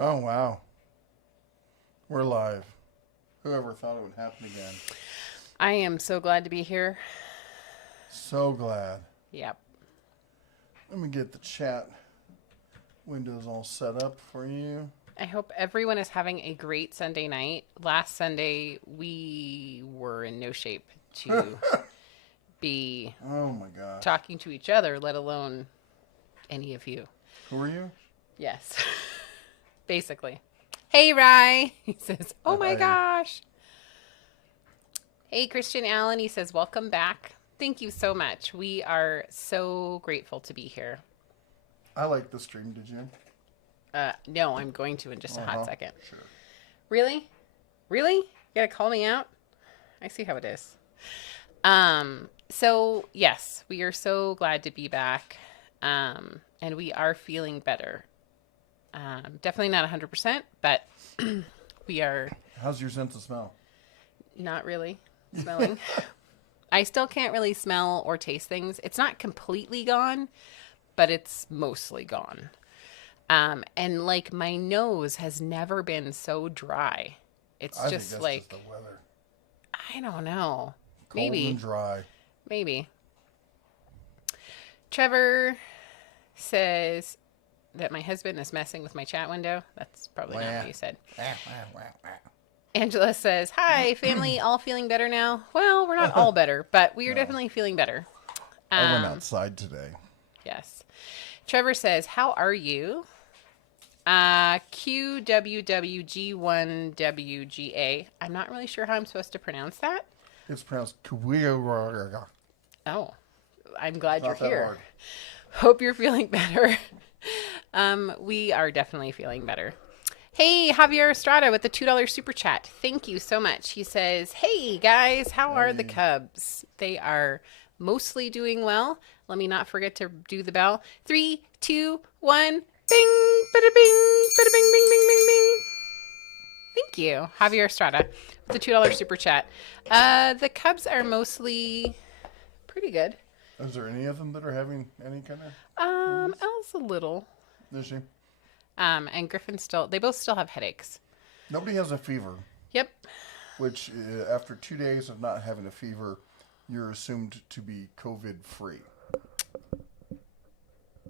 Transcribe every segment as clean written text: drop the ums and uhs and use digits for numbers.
Oh, wow. We're live. Whoever thought it would happen again. I am so glad to be here. So glad. Yep. Let me get the chat windows all set up for you. I hope everyone is having a great Sunday night. Last Sunday, we were in no shape to be Oh, my gosh. talking to each other, let alone any of you. Who are you? Yes. Basically. Hey, Rye. He says, oh my Hi. gosh. Hey, Christian Allen. He says, welcome back. Thank you so much. We are so grateful to be here. I like the stream, did you? No, I'm going to in just a hot second. Sure. Really? Really? You gotta call me out? I see how it is. So yes, we are so glad to be back. And we are feeling better. Definitely not 100%, but we are How's your sense of smell? not really smelling. I still can't really smell or taste things. It's not completely gone, but it's mostly gone. And like my nose has never been so dry. It's I just think that's like, just the weather. I don't know. Cold Maybe. and dry. Maybe. Trevor says that my husband is messing with my chat window. That's probably not what you said. Angela says, hi, family, all feeling better now? Well, we're not all better, but we are definitely feeling better. I went outside today. Yes. Trevor says, how are you? QWWG1WGA. I'm not really sure how I'm supposed to pronounce that. It's pronounced Kuya. Oh, I'm glad Not you're that here. hard. Hope you're feeling better. We are definitely feeling better. Hey, Javier Estrada with the $2 super chat. Thank you so much. He says, hey guys, how are the Cubs? They are mostly doing well. Let me not forget to do the bell. 3, 2, 1. Bing, bada bing, bada bing, bing, bing, bing, bing. Thank you, Javier Estrada with the $2 super chat. The Cubs are mostly pretty good. Is there any of them that are having any kind of... Elle's a little. Is she? And Griffin they both still have headaches. Nobody has a fever, Yep. which after 2 days of not having a fever, you're assumed to be COVID-free.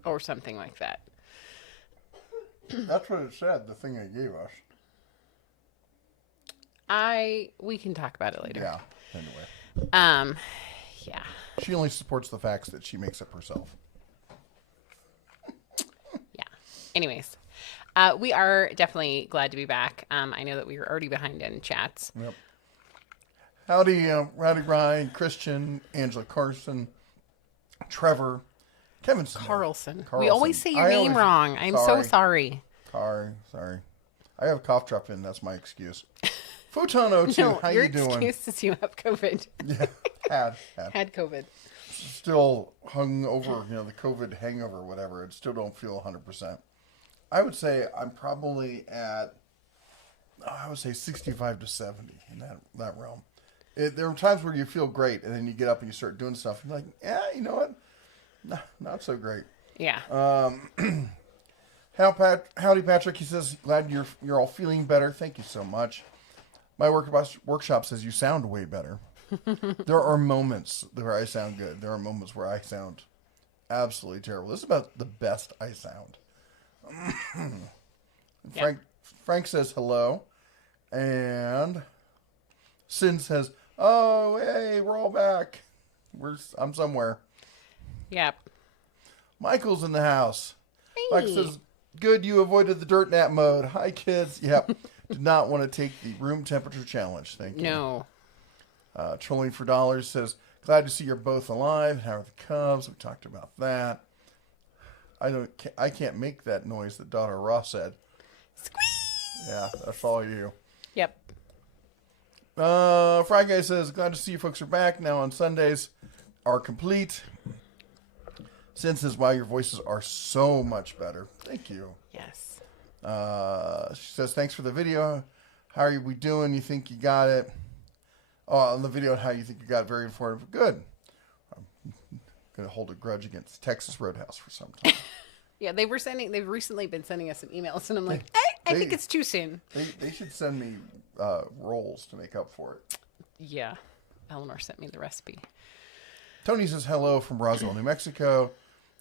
Or something like that. That's what it said, the thing they gave us. We can talk about it later. Yeah, anyway. Yeah. She only supports the facts that she makes up herself. Yeah. Anyways, we are definitely glad to be back. I know that we were already behind in chats. Yep. Howdy, Rowdy Ryan, Christian, Angela Carson, Trevor, Kevin Smith. Carlson. We Carlson. always say your name wrong. I'm so sorry. Sorry. I have a cough drop in. That's my excuse. Futon02, No, how your you doing? excuse is you have COVID. Yeah, had. Had COVID. Still hung over, the COVID hangover, whatever. I still don't feel 100%. I would say I'm probably at, 65 to 70 in that realm. There are times where you feel great, and then you get up and you start doing stuff. And you're like, yeah, you know what? No, not so great. Yeah. Howdy, Patrick. He says, glad you're all feeling better. Thank you so much. My workshop says you sound way better. There are moments where I sound good. There are moments where I sound absolutely terrible. This is about the best I sound. Frank says hello. And Sin says, oh, hey, we're all back. I'm somewhere. Yep. Michael's in the house. Hey. Mike says, good, you avoided the dirt nap mode. Hi, kids. Yep. Did not want to take the room temperature challenge. Thank you. No. Trolling for Dollars says, glad to see you're both alive. How are the Cubs? We talked about that. I can't make that noise that daughter Ross said. Squeeze! Yeah, that's all you. Yep. Fry Guy says, glad to see you folks are back. Now on Sundays are complete. Sin says, wow, your voices are so much better. Thank you. Yes. She says, thanks for the video. How are we doing? You think you got it? Oh, on the video on how you think you got it, very informative. Good. I'm going to hold a grudge against Texas Roadhouse for some time. Yeah, they've recently been sending us some emails, and I'm like, I think it's too soon. They should send me rolls to make up for it. Yeah. Eleanor sent me the recipe. Tony says hello from Roswell, New Mexico.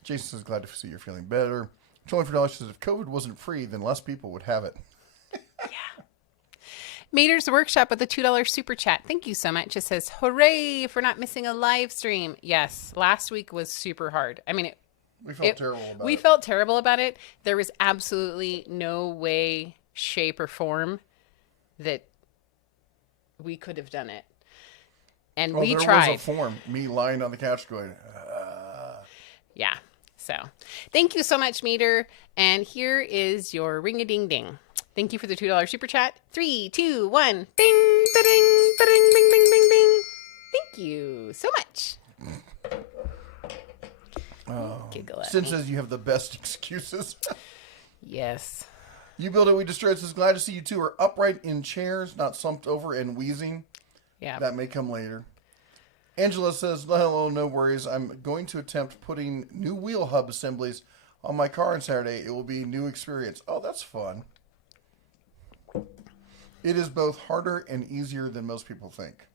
Jason says glad to see you're feeling better. $24 says if COVID wasn't free, then less people would have it. Yeah. Mater's Workshop with a $2 super chat. Thank you so much. It says, hooray for not missing a live stream. Yes, last week was super hard. I mean, we felt terrible about it. We felt terrible about it. There was absolutely no way, shape, or form that we could have done it. And we tried. There was a form. Me lying on the couch going, Yeah. So, thank you so much, Meter. And here is your ring-a-ding-ding. Thank you for the $2 super chat. 3, 2, 1. Ding, da-ding, da-ding, bing, bing, bing, bing. Thank you so much. Giggle at Sin me. says you have the best excuses. Yes. You Build It, We Destroy It says glad to see you two are upright in chairs, not slumped over and wheezing. Yeah. That may come later. Angela says, hello, no worries. I'm going to attempt putting new wheel hub assemblies on my car on Saturday. It will be a new experience. Oh, that's fun. It is both harder and easier than most people think.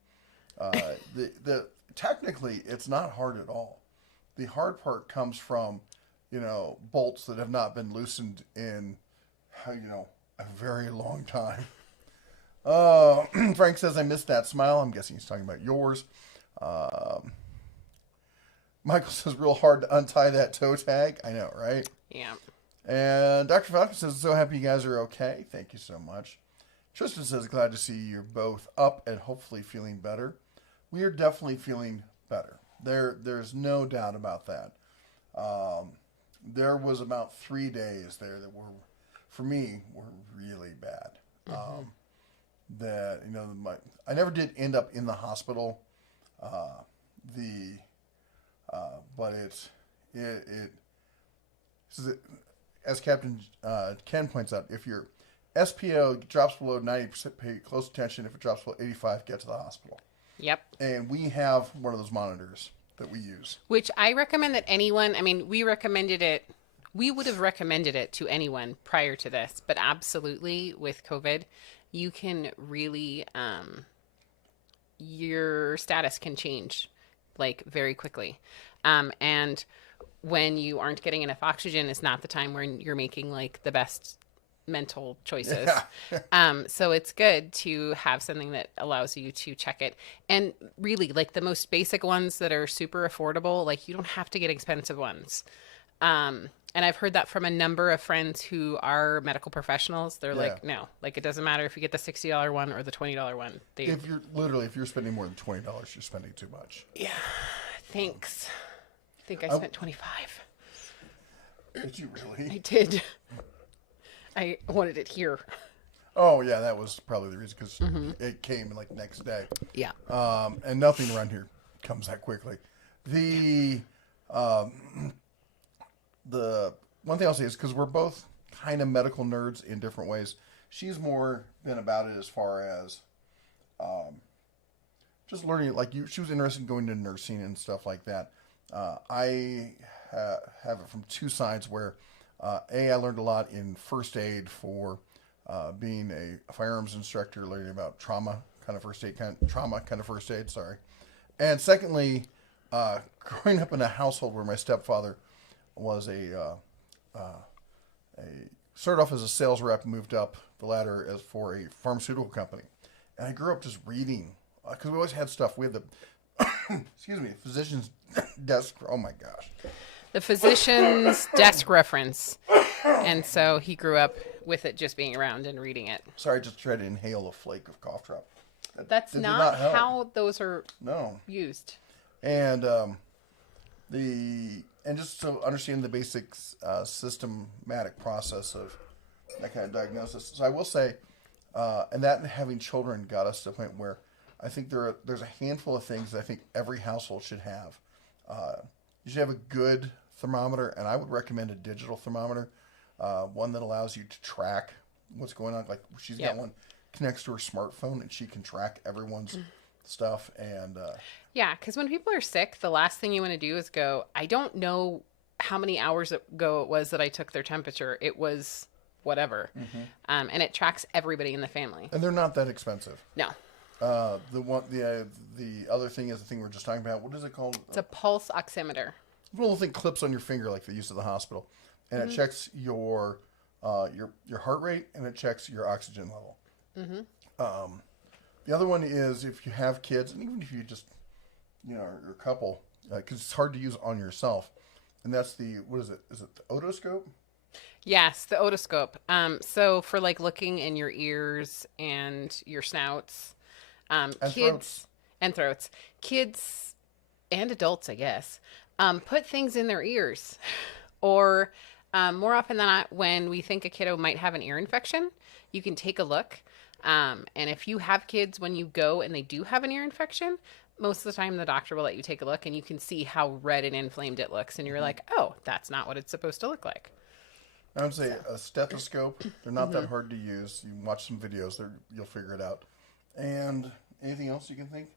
Technically, it's not hard at all. The hard part comes from, bolts that have not been loosened in, a very long time. Frank says, I missed that smile. I'm guessing he's talking about yours. Michael says, real hard to untie that toe tag. I know, right? Yeah. And Dr. Falcon says, so happy you guys are okay. Thank you so much. Tristan says, glad to see you're both up and hopefully feeling better. We are definitely feeling better. There's no doubt about that. There was about 3 days there that were, for me, were really bad. Mm-hmm. I never did end up in the hospital. But as Captain Ken points out, if your SPO drops below 90%, pay close attention. If it drops below 85, get to the hospital. Yep. And we have one of those monitors that we use. Which I recommend that anyone, we recommended it. We would have recommended it to anyone prior to this, but absolutely with COVID, you can really, your status can change very quickly. And when you aren't getting enough oxygen, it's not the time when you're making the best mental choices. Yeah. So it's good to have something that allows you to check it. And really, the most basic ones that are super affordable, you don't have to get expensive ones. And I've heard that from a number of friends who are medical professionals. They're no, it doesn't matter if you get the $60 one or the $20 one. If you're spending more than $20, you're spending too much. Yeah. Thanks. I think I spent $25. Did you really? I did. I wanted it here. Oh, yeah, that was probably the reason, because it came next day. Yeah. And nothing around here comes that quickly. The one thing I'll say is, because we're both kind of medical nerds in different ways, she's more been about it as far as just learning, she was interested in going to nursing and stuff like that. I have it from two sides where, I learned a lot in first aid for being a firearms instructor, learning about trauma kind of first aid, sorry. And secondly, growing up in a household where my stepfather was started off as a sales rep, moved up the ladder as for a pharmaceutical company. And I grew up just reading, because we always had stuff. We had the, physician's desk. Oh my gosh. The physician's desk reference. And so he grew up with it just being around and reading it. Sorry, I just tried to inhale a flake of cough drop. That's not how those are used. And and just to understand the basic systematic process of that kind of diagnosis. So I will say, and that and having children got us to the point where I think there's a handful of things that I think every household should have. You should have a good thermometer, and I would recommend a digital thermometer, one that allows you to track what's going on. She's got one connects to her smartphone, and she can track everyone's stuff. And yeah, because when people are sick, the last thing you want to do is go, I don't know how many hours ago it was that I took their temperature. It was whatever. And it tracks everybody in the family. And they're not that expensive. No. The other thing is the thing we we're just talking about. What is it called? It's a pulse oximeter. A little thing clips on your finger like they use at the hospital, and it checks your heart rate and it checks your oxygen level. The other one is if you have kids, and even if you just are a couple, because it's hard to use on yourself, and that's what is it? Is it the otoscope? Yes, the otoscope. So for like looking in your ears and your snouts, kids and throats, kids and adults, I guess, put things in their ears, or more often than not, when we think a kiddo might have an ear infection, you can take a look. And if you have kids when you go and they do have an ear infection, most of the time the doctor will let you take a look and you can see how red and inflamed it looks. And you're like, oh, that's not what it's supposed to look like. I would say a stethoscope. They're not that hard to use. You can watch some videos. You'll figure it out. And anything else you can think?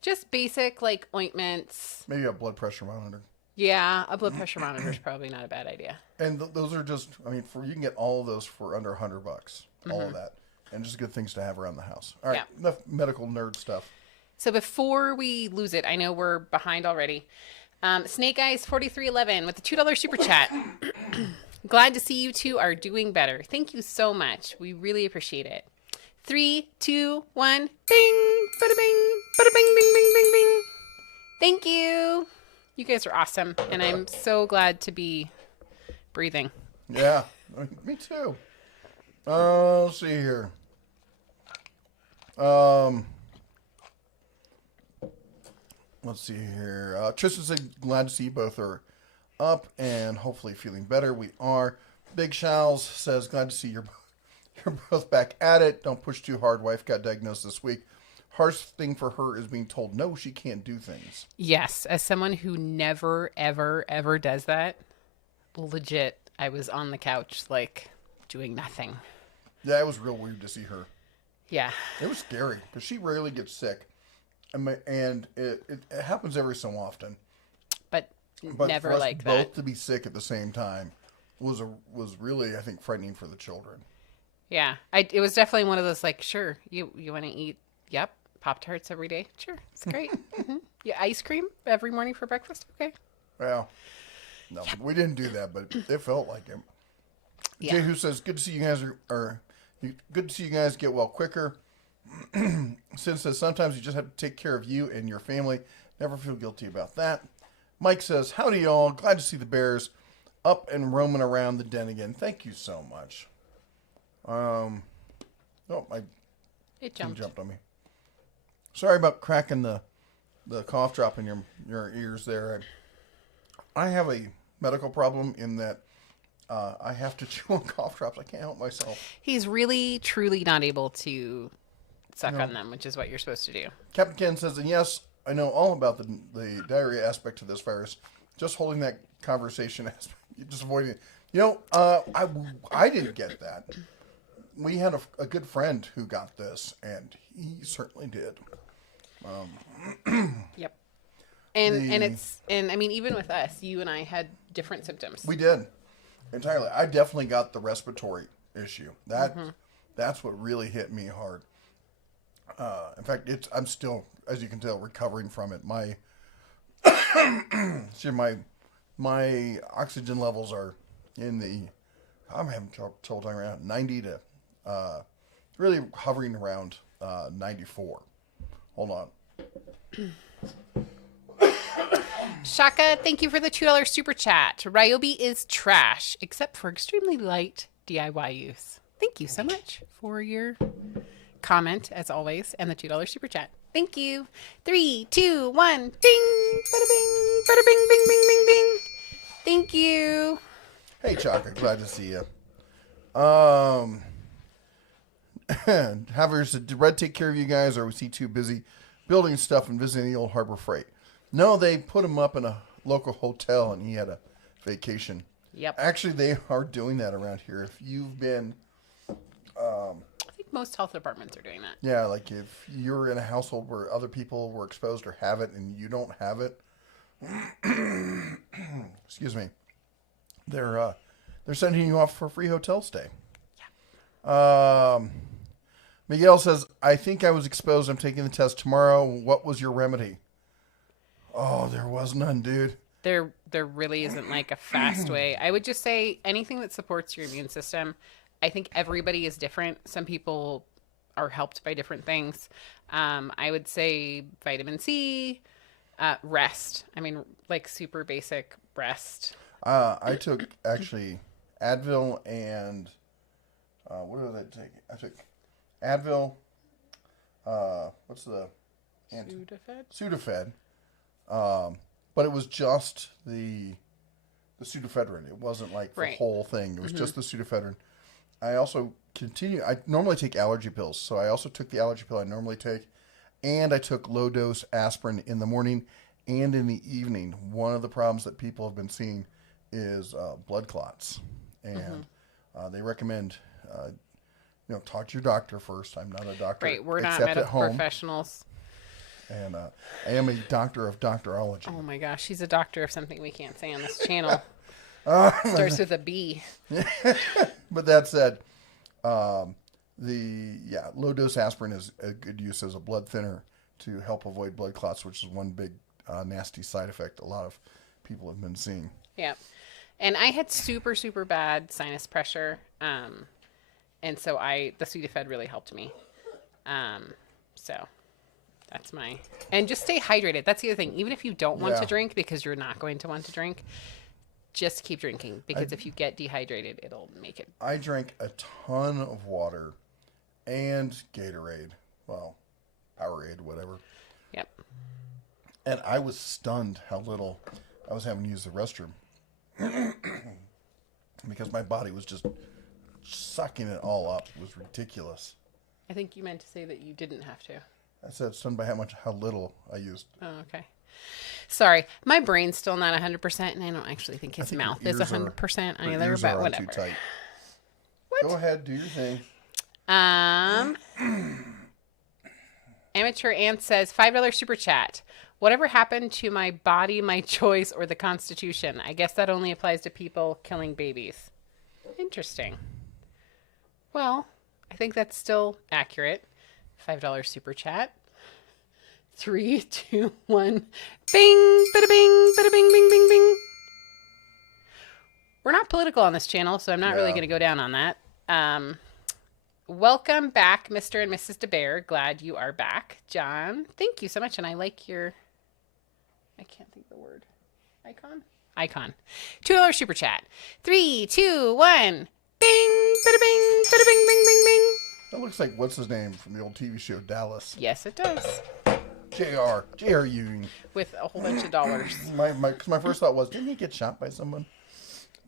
Just basic like ointments. Maybe a blood pressure monitor. Yeah, a blood pressure monitor is probably not a bad idea. And those are just, you can get all of those for under $100. All of that. And just good things to have around the house. All right, enough medical nerd stuff. So before we lose it, I know we're behind already. Snake Eyes 4311 with the $2 super chat. Glad to see you two are doing better. Thank you so much. We really appreciate it. 3, 2, 1, bing, bada bing, bada bing, bing, bing, bing, bing. Thank you. You guys are awesome, and I'm so glad to be breathing. Yeah, me too. Let's see here. Let's see here. Tristan said, glad to see you both are up and hopefully feeling better. We are. Big Shals says, glad to see you're both back at it. Don't push too hard. Wife got diagnosed this week. Harsh thing for her is being told, no, she can't do things. Yes. As someone who never, ever, ever does that, legit, I was on the couch, like, doing nothing. Yeah, it was real weird to see her. Yeah. It was scary because she rarely gets sick. And it happens every so often. But never for us like both that. to be sick at the same time was really, I think, frightening for the children. Yeah. It was definitely one of those, like, sure, you want to eat, yep, Pop-Tarts every day? Sure, it's great. Yeah, ice cream every morning for breakfast? Okay. Well, no, we didn't do that, but it felt like it. Yeah. Jay, who says, good to see you guys good to see you guys get well quicker. Sid says, sometimes you just have to take care of you and your family. Never feel guilty about that. Mike says, howdy y'all. Glad to see the Bears up and roaming around the den again. Thank you so much. It thing jumped. jumped on me. Sorry about cracking the cough drop in your ears there. I have a medical problem in that I have to chew on cough drops. I can't help myself. He's really, truly not able to suck on them, which is what you're supposed to do. Captain Ken says, and yes, I know all about the diarrhea aspect of this virus. Just holding that conversation, just avoiding it. I didn't get that. We had a good friend who got this, and he certainly did. Yep. And I mean, even with us, you and I had different symptoms. We did. Entirely. I definitely got the respiratory issue. That's what really hit me hard. In fact, I'm still, as you can tell, recovering from it. My my oxygen levels are in the, I'm having trouble talking around 90 to really hovering around 94. Hold on. Shaka, thank you for the $2 super chat. Ryobi is trash, except for extremely light DIY use. Thank you so much for your comment, as always, and the $2 super chat. Thank you. 3, 2, 1, ding! Bada bing! Bada bing, bing, bing, bing, bing. Thank you. Hey, Chaka, glad to see you. Javier said, did Red take care of you guys, or was he too busy building stuff and visiting the old Harbor Freight? No, they put him up in a local hotel, and he had a vacation. Yep. Actually, they are doing that around here. If you've been... I think most health departments are doing that. Yeah, like if you're in a household where other people were exposed or have it and you don't have it, excuse me, they're sending you off for a free hotel stay. Yeah. Miguel says, I think I was exposed. I'm taking the test tomorrow. What was your remedy? Oh, there was none, dude. There really isn't like a fast way. I would just say anything that supports your immune system. I think everybody is different. Some people are helped by different things. I would say vitamin C, rest. I mean, like super basic rest. I took actually Advil and what did I take? I took Advil. What's the Sudafed. But it was just the pseudoephedrine. It wasn't like the whole thing. It was just the pseudoephedrine. I also I normally take allergy pills, so I also took the allergy pill I normally take, and I took low-dose aspirin in the morning and in the evening. One of the problems that people have been seeing is blood clots, and they recommend, talk to your doctor first. I'm not a doctor. Right, we're not medical professionals. And I am a doctor of doctorology. Oh my gosh, she's a doctor of something we can't say on this channel. Starts with a B. But that said, low-dose aspirin is a good use as a blood thinner to help avoid blood clots, which is one big nasty side effect a lot of people have been seeing. Yeah. And I had super, super bad sinus pressure. And so the Sudafed really helped me. So that's and just stay hydrated. That's the other thing. Even if you don't want to drink, because you're not going to want to drink, just keep drinking, because if you get dehydrated, it'll make it. I drank a ton of water and Gatorade. Well, Powerade, whatever. Yep. And I was stunned how little I was having to use the restroom. Because my body was just sucking it all up. It was ridiculous. I think you meant to say that you didn't have to. I said stunned by how little I used. Oh, okay. Sorry, my brain's still not 100%, and I don't actually think his mouth is 100% either, but whatever. Too tight. What? Go ahead, do your thing. Amateur Ant says, $5 super chat. Whatever happened to my body, my choice, or the Constitution? I guess that only applies to people killing babies. Interesting. Well, I think that's still accurate. $5 super chat. 3, 2, 1. Bing, bada bing, bada bing, bing, bing, bing. We're not political on this channel, so I'm not really going to go down on that. Welcome back, Mr. and Mrs. DeBear. Glad you are back. John, thank you so much. And I like your, I can't think of the word. Icon. $2 super chat. 3, 2, 1. Bing, bada bing, bada bing, bing, bing, bing. That looks like, what's his name from the old TV show, Dallas? Yes, it does. J.R. Ewing. With a whole bunch of dollars. My first thought was, didn't he get shot by someone?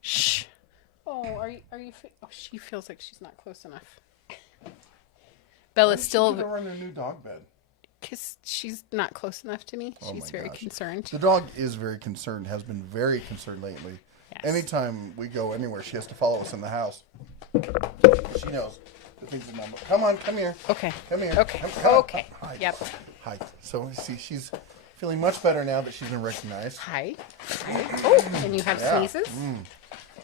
Shh. Oh, are you? Oh, she feels like she's not close enough. Bella's still. Put her in their new dog bed. Because she's not close enough to me. She's very concerned. The dog is very concerned. Has been very concerned lately. Yes. Anytime we go anywhere, she has to follow us in the house. She knows the things in my book. Come on, come here. Okay. Come here. Okay. Come okay. Hi. Yep. Hi. So see, she's feeling much better now that she's been recognized. Hi. Oh, and you have sneezes?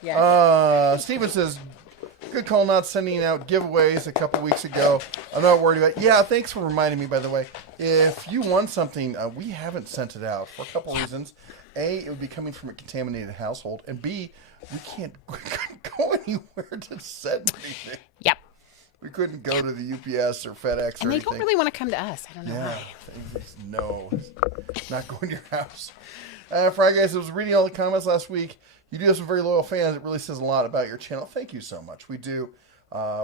Yeah. Steven says, good call not sending out giveaways a couple weeks ago. I'm not worried about it. Yeah, thanks for reminding me, by the way. If you won something, we haven't sent it out for a couple reasons. A, it would be coming from a contaminated household. And B, we couldn't go anywhere to send anything. Yep. We couldn't go to the UPS or FedEx or anything. And they don't really want to come to us. I don't know why. No, not going to your house. Fry Guys, I was reading all the comments last week. You do have some very loyal fans. It really says a lot about your channel. Thank you so much. We do.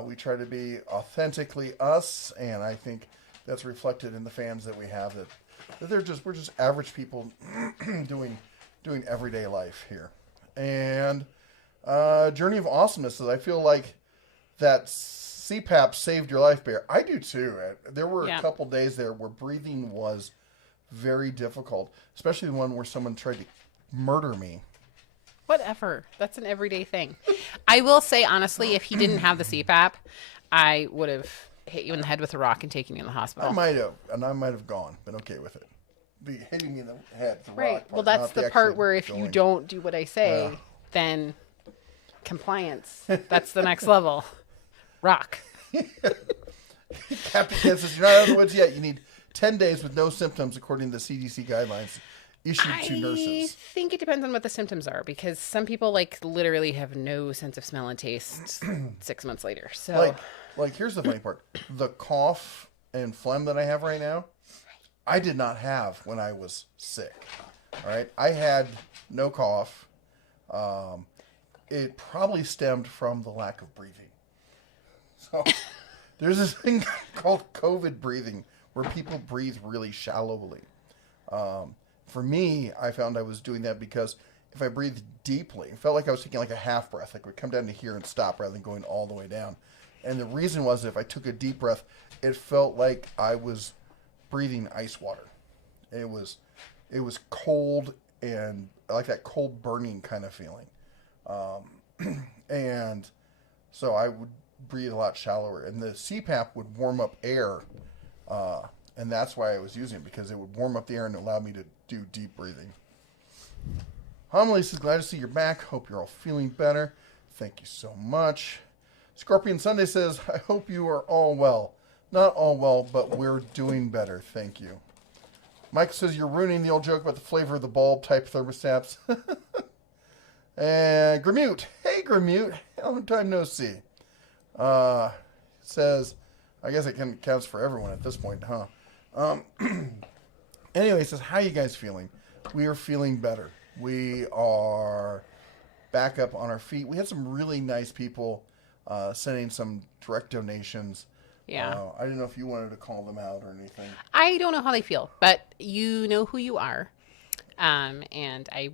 We try to be authentically us, and I think that's reflected in the fans that we have. That we're just average people doing everyday life here. And Journey of Awesomeness says, I feel like that CPAP saved your life, Bear. I do too. There were a couple days there where breathing was very difficult, especially the one where someone tried to murder me. Whatever. That's an everyday thing. I will say, honestly, if he didn't have the CPAP, I would have hit you in the head with a rock and taken you in the hospital. I might have gone, been okay with it. Be hitting me in the head with the rock. Right. Well, that's the part where if you don't do what I say, then Compliance. That's the next level. Rock. Captain Ken says, you're not out of the woods yet. You need 10 days with no symptoms, according to the CDC guidelines issued to I nurses. think it depends on what the symptoms are, because some people literally have no sense of smell and taste 6 months later. So, like here's the funny part: the cough and phlegm that I have right now, I did not have when I was sick. All right, I had no cough. It probably stemmed from the lack of breathing. So there's this thing called COVID breathing, where people breathe really shallowly. For me, I found I was doing that because if I breathed deeply, it felt like I was taking like a half breath. Like it would come down to here and stop rather than going all the way down. And the reason was if I took a deep breath, it felt like I was breathing ice water. It was cold and like that cold burning kind of feeling. And so I would breathe a lot shallower. And the CPAP would warm up air. And that's why I was using it, because it would warm up the air and allow me to do deep breathing. Homily says, glad to see you're back. Hope you're all feeling better. Thank you so much. Scorpion Sunday says, I hope you are all well. Not all well, but we're doing better. Thank you. Mike says, you're ruining the old joke about the flavor of the bulb type thermostats. And Grimute. Hey, Grimute. Long time no see. Says, I guess it counts for everyone at this point, huh? Anyway, he says, how you guys feeling? We are feeling better. We are back up on our feet. We had some really nice people sending some direct donations. Yeah. I didn't know if you wanted to call them out or anything. I don't know how they feel, but you know who you are. And I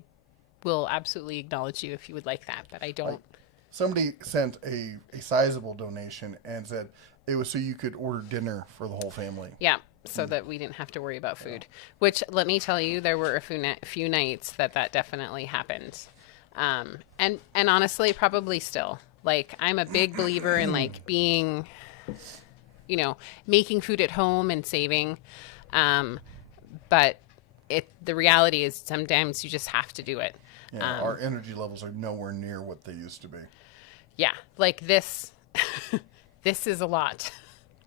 will absolutely acknowledge you if you would like that, but I don't. Somebody sent a sizable donation and said it was so you could order dinner for the whole family. Yeah, so that we didn't have to worry about food. Which, let me tell you, there were a few nights that definitely happened. And honestly, probably still. Like, I'm a big believer in, like, being, making food at home and saving. But the reality is sometimes you just have to do it. Yeah, our energy levels are nowhere near what they used to be. Yeah, like this. This is a lot.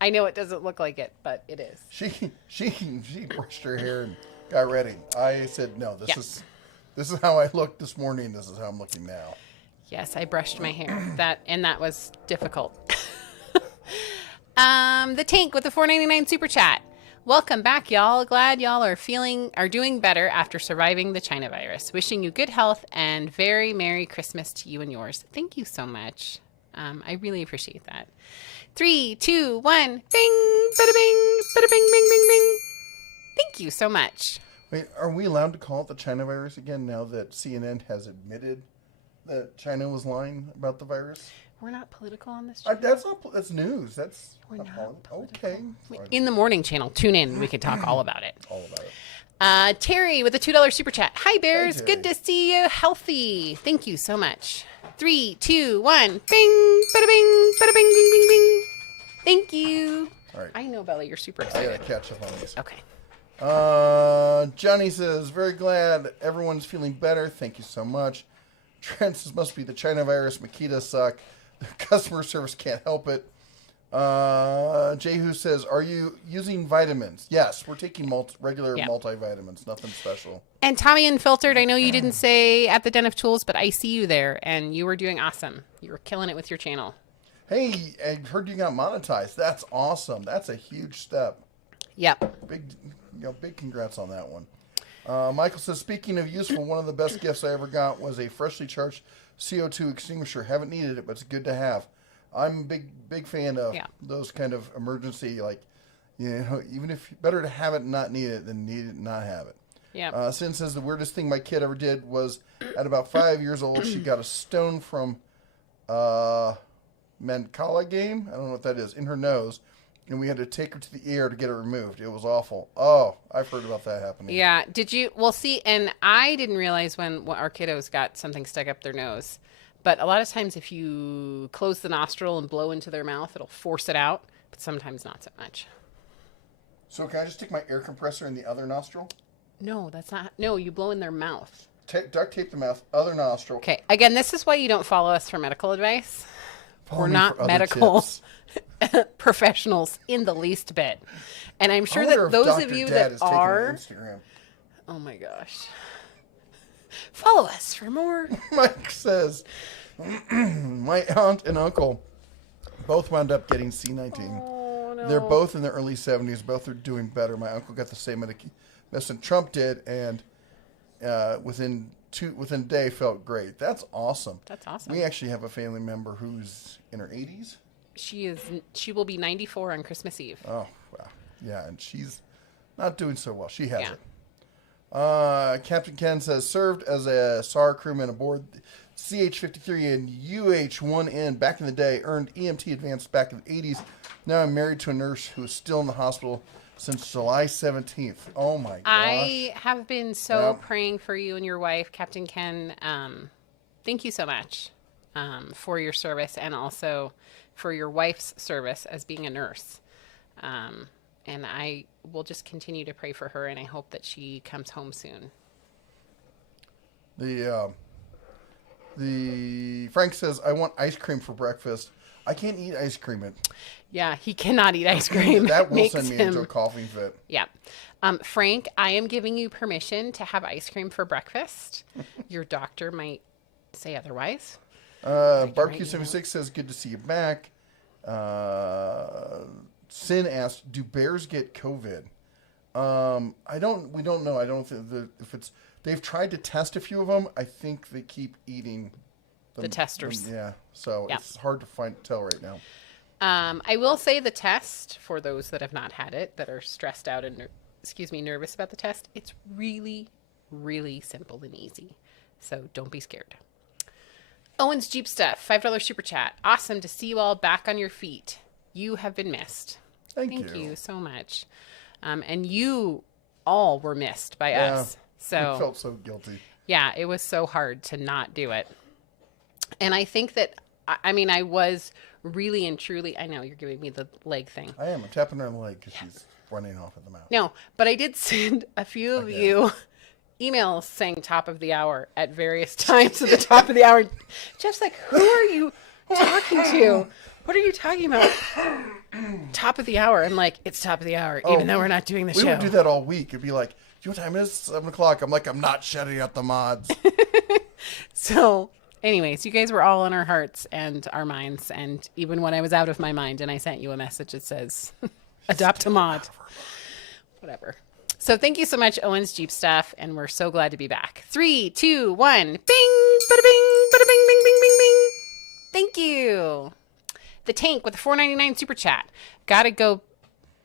I know it doesn't look like it, but it is. She brushed her hair and got ready. I said, no, this is how I looked this morning. This is how I'm looking now. Yes, I brushed my hair. That was difficult. The Tank with the $4.99 super chat. Welcome back, y'all. Glad y'all are doing better after surviving the China virus. Wishing you good health and very Merry Christmas to you and yours. Thank you so much. I really appreciate that. 3, 2, 1. Bing, bada bing, bada bing, bing, bing, bing. Thank you so much. Wait, are we allowed to call it the China virus again now that CNN has admitted that China was lying about the virus? We're not political on this. That's news. We're not political. Okay. In the morning channel, tune in. We could talk all about it. All about it. Terry with a $2 super chat. Hi, Bears. Hi, good to see you healthy. Thank you so much. 3, 2, 1. Bing, bada bing, bada bing, bing, bing, bing. Thank you. All right. I know, Bella, you're super I excited. gotta catch up on these. Okay. Johnny says, very glad everyone's feeling better. Thank you so much. Trent says, must be the China virus. Makita suck. The customer service can't help it. Jehu says, are you using vitamins? Yes, we're taking regular multivitamins. Nothing special. And Tommy Unfiltered, I know you didn't say at the Den of Tools, but I see you there, and you were doing awesome. You were killing it with your channel. Hey, I heard you got monetized. That's awesome. That's a huge step. Yep. Big congrats on that one. Michael says, speaking of useful, one of the best gifts I ever got was a freshly charged CO2 extinguisher. Haven't needed it, but it's good to have. I'm a big fan of those kind of emergency, even if better to have it and not need it than need it and not have it. Yeah. Sin says the weirdest thing my kid ever did was at about 5 years old, she got a stone from Mancala game. I don't know what that is, in her nose. And we had to take her to the ER to get it removed. It was awful. Oh, I've heard about that happening. Yeah. Did you? Well, see, and I didn't realize when our kiddos got something stuck up their nose. But a lot of times if you close the nostril and blow into their mouth, it'll force it out. But sometimes not so much. So can I just stick my air compressor in the other nostril? No, that's not. No, you blow in their mouth. duct tape the mouth, other nostril. Okay. Again, this is why you don't follow us for medical advice. Follow We're me not for other medical tips. professionals in the least bit. And I'm sure I wonder that if those Dr. of you Dad that is taking are... Instagram. Oh my gosh. Follow us for more. Mike says, my aunt and uncle both wound up getting C19. Oh, no. They're both in their early 70s. Both are doing better. My uncle got the same medicine Trump did, and within a day felt great. That's awesome. That's awesome. We actually have a family member who's in her 80s. She will be 94 on Christmas Eve. Oh, wow. Yeah, and she's not doing so well. She has Yeah. it. Captain Ken says, served as a SAR crewman aboard CH-53 and UH-1N back in the day, earned EMT advanced back in the 80s. Now I'm married to a nurse who is still in the hospital since July 17th. Oh, my gosh. I have been so praying for you and your wife, Captain Ken. Thank you so much for your service and also for your wife's service as being a nurse. And I will just continue to pray for her, and I hope that she comes home soon. The Frank says, I want ice cream for breakfast. I can't eat ice cream. Yeah, he cannot eat ice cream. That will Makes send me him... into a coughing fit. Yeah. Frank, I am giving you permission to have ice cream for breakfast. Your doctor might say otherwise. Barbecue 76 says, good to see you back. Sin asked, do bears get COVID? We don't know. I don't think if it's, they've tried to test a few of them. I think they keep eating the testers. Yeah. So it's hard to tell right now. I will say the test, for those that have not had it, that are stressed out and, nervous about the test, it's really, really simple and easy. So don't be scared. Owen's Jeep Stuff, $5 super chat. Awesome to see you all back on your feet. You have been missed. Thank you so much. And you all were missed by us. So I felt so guilty. Yeah, it was so hard to not do it. And I think that, I was really and truly, I know you're giving me the leg thing. I am. I'm tapping her on the leg because she's running off at the mouth. No, but I did send a few of you emails saying top of the hour at various times at the top of the hour. Jeff's like, who are you talking to? What are you talking about? Top of the hour. I'm like, it's top of the hour, even though we're not doing the show. We would do that all week. It'd be like, do you know what time it is? 7 o'clock. I'm like, I'm not shutting out the mods. So anyways, you guys were all in our hearts and our minds. And even when I was out of my mind and I sent you a message that says, adopt a mod. Whatever. So thank you so much, Owen's Jeep Stuff. And we're so glad to be back. 3, 2, 1. Bing! Bada bing! Bada bing! Bing! Bing! Bing! Bing! Thank you. The Tank with a $4.99 super chat. Gotta go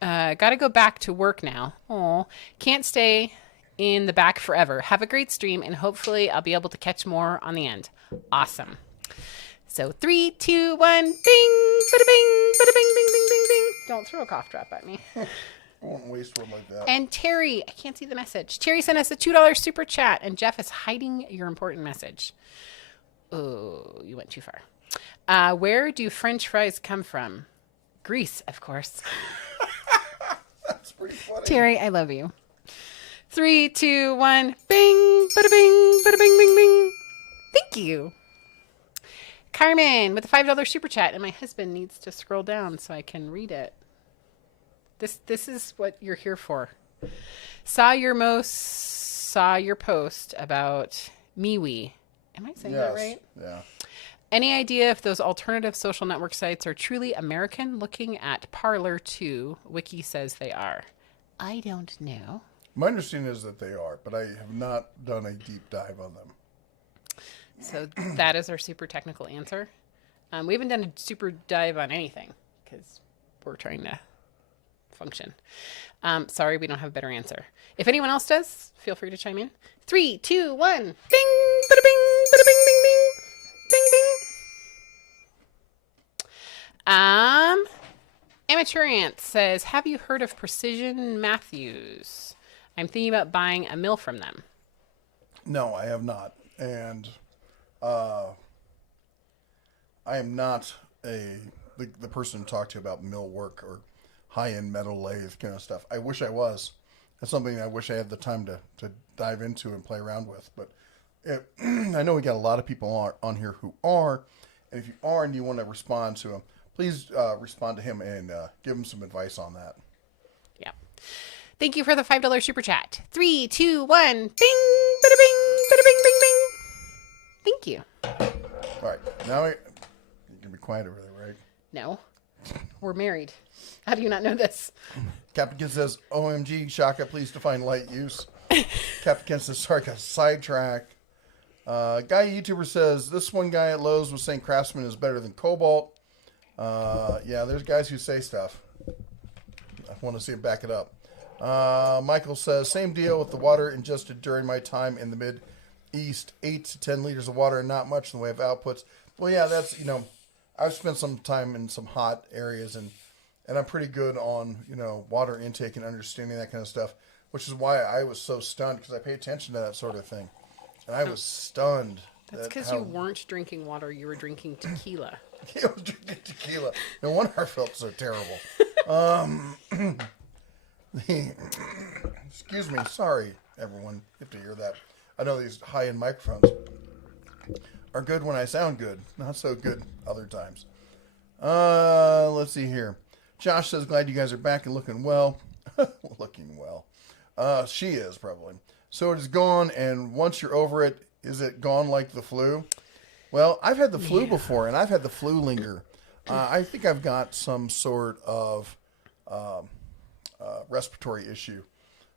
back to work now. Oh, can't stay in the back forever. Have a great stream, and hopefully I'll be able to catch more on the end. Awesome. So 3, 2, 1. Bing! Bada bing! Bada bing! Bing! Bing! Bing! Bing! Don't throw a cough drop at me. I won't waste one like that. And Terry, I can't see the message. Terry sent us a $2 super chat, and Jeff is hiding your important message. Oh, you went too far. Where do French fries come from? Greece, of course. That's pretty funny. Terry, I love you. 3, 2, 1. Bing! Bada bing! Bada bing! Bing! Bing! Thank you. Carmen with a $5 super chat, and my husband needs to scroll down so I can read it. This is what you're here for. Saw your post about MeWe. Am I saying that right? Yeah. Any idea if those alternative social network sites are truly American? Looking at Parler 2, Wiki says they are. I don't know. My understanding is that they are, but I have not done a deep dive on them. So that is our super technical answer. We haven't done a super dive on anything because we're trying to function. Sorry, we don't have a better answer. If anyone else does, feel free to chime in. 3, 2, 1. Bing! Bada bing! Bada bing! Bing! Bing! Bing! Bing! Amateurant says, have you heard of Precision Matthews? I'm thinking about buying a mill from them. No, I have not. And I am not the person to talk to about mill work or high-end metal lathe kind of stuff. I wish I was. That's something I wish I had the time to dive into and play around with. But I know we got a lot of people on here who are, and if you are and you want to respond to him, please respond to him and give him some advice on that. Yeah. Thank you for the $5 super chat. 3, 2, 1. Bing, bada bing, bada bing, bing, bing. Thank you. All right, now you can be quiet over there, right? No, we're married. How do you not know this? Captain Ken says, "OMG, Shaka, please define light use." Captain Ken says, "Sorry, got sidetracked." Guy YouTuber says, "This one guy at Lowe's was saying Craftsman is better than Cobalt." Yeah, there's guys who say stuff. I want to see him back it up. Michael says, "Same deal with the water ingested during my time in the Mid-East. 8 to 10 liters of water and not much in the way of outputs." Well, yeah, that's, I've spent some time in some hot areas and I'm pretty good on, water intake and understanding that kind of stuff, which is why I was so stunned, because I pay attention to that sort of thing. And I was stunned. That's because you weren't drinking water. You were drinking tequila. I was drinking tequila. No wonder I felt so terrible. Excuse me. Sorry, everyone. You have to hear that. I know these high-end microphones are good when I sound good. Not so good other times. Let's see here. Josh says, "Glad you guys are back and looking well." Looking well. She is, probably. "So it is gone, and once you're over it, is it gone like the flu?" Well, I've had the flu before, and I've had the flu linger. I think I've got some sort of respiratory issue.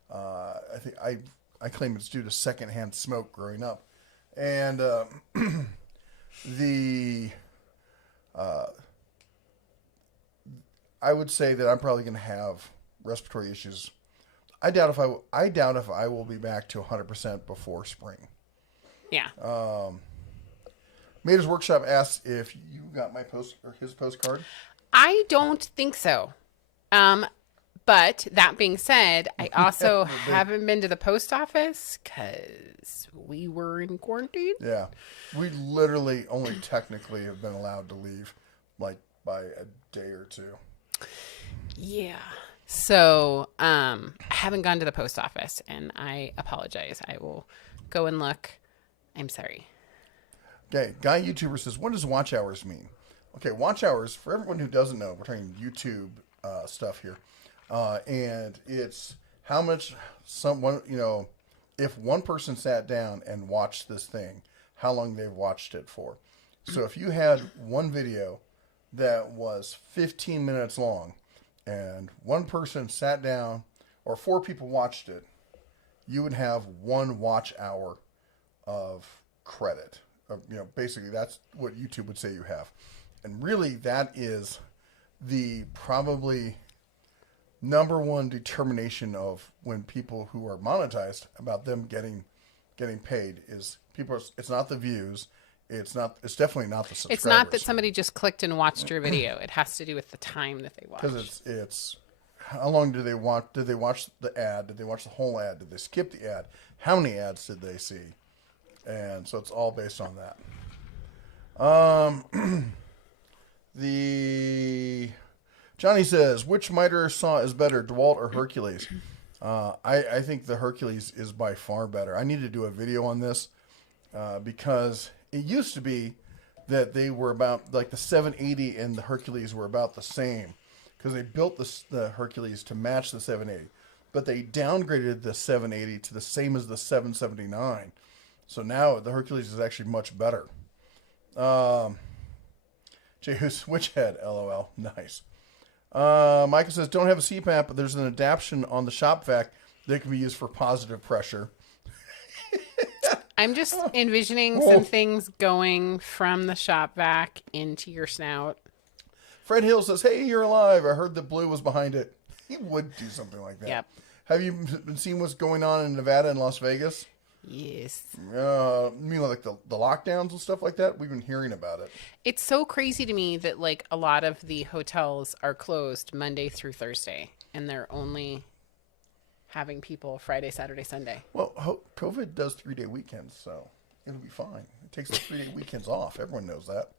I think I claim it's due to secondhand smoke growing up. And I would say that I'm probably going to have respiratory issues. I doubt if I will be back to 100% before spring. Yeah. Mater's Workshop asks if you got my his postcard. I don't think so. But that being said, I also haven't been to the post office because we were in quarantine. Yeah. We literally only technically have been allowed to leave like by a day or two. Yeah. So, I haven't gone to the post office, and I apologize. I will go and look. I'm sorry. Okay. Guy YouTuber says, "What does watch hours mean?" Okay. Watch hours, for everyone who doesn't know, we're talking YouTube stuff here. And it's how much someone, if one person sat down and watched this thing, how long they've watched it for. So if you had one video that was 15 minutes long and one person sat down or 4 people watched it, you would have 1 watch hour of credit. Basically that's what YouTube would say you have. And really that is the probably number one determination of when people who are monetized about them getting paid is people. It's not the views. It's definitely not the subscribers. It's not that somebody just clicked and watched your video. It has to do with the time that they watched. Because it's how long did they watch? Did they watch the ad? Did they watch the whole ad? Did they skip the ad? How many ads did they see? And so it's all based on that. Johnny says, "Which miter saw is better, DeWalt or Hercules?" I think the Hercules is by far better. I need to do a video on this because it used to be that they were about, like the 780 and the Hercules were about the same because they built the Hercules to match the 780. But they downgraded the 780 to the same as the 779. So now the Hercules is actually much better. Jehu Switchhead, LOL. Nice. Michael says, "Don't have a CPAP, but there's an adaptation on the shop vac that can be used for positive pressure." I'm just envisioning some things going from the shop vac into your snout. Fred Hill says, "Hey, you're alive. I heard the blue was behind it." He would do something like that. Yep. Have you been seeing what's going on in Nevada and Las Vegas? Yes. You mean like the lockdowns and stuff like that? We've been hearing about it. It's so crazy to me that like a lot of the hotels are closed Monday through Thursday, and they're only having people Friday, Saturday, Sunday. Well, COVID does 3-day weekends, so it'll be fine. It takes the 3-day weekends off. Everyone knows that.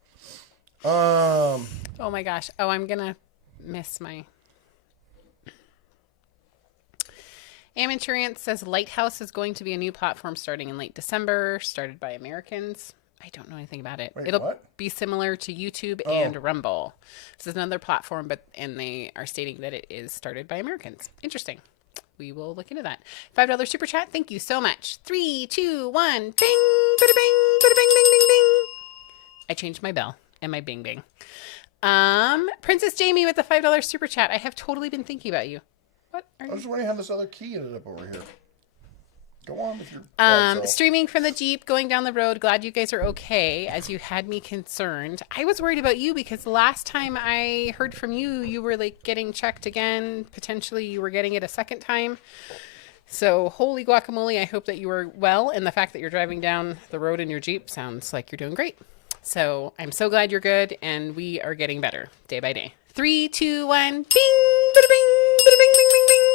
Oh my gosh. Oh, I'm gonna miss my. Am Insurance says Lighthouse is going to be a new platform starting in late December, started by Americans. I don't know anything about it. Wait, It'll what? be similar to YouTube and Rumble. This is another platform, and they are stating that it is started by Americans. Interesting. We will look into that. $5 super chat. Thank you so much. 3, 2, 1. Bing, bada bing, bada bing, bing, bing, bing. I changed my bell and my bing bing. Princess Jamie with the $5 super chat. I have totally been thinking about you. What are I you? was just wondering how this other key ended up over here. Go on with your Streaming from the Jeep, going down the road. Glad you guys are okay, as you had me concerned. I was worried about you because the last time I heard from you, you were like getting checked again. Potentially you were getting it a second time. So holy guacamole, I hope that you are well. And the fact that you're driving down the road in your Jeep sounds like you're doing great. So I'm so glad you're good, and we are getting better day by day. 3, 2, 1. Bing, bada bing, bada bing, bing, bing, bing.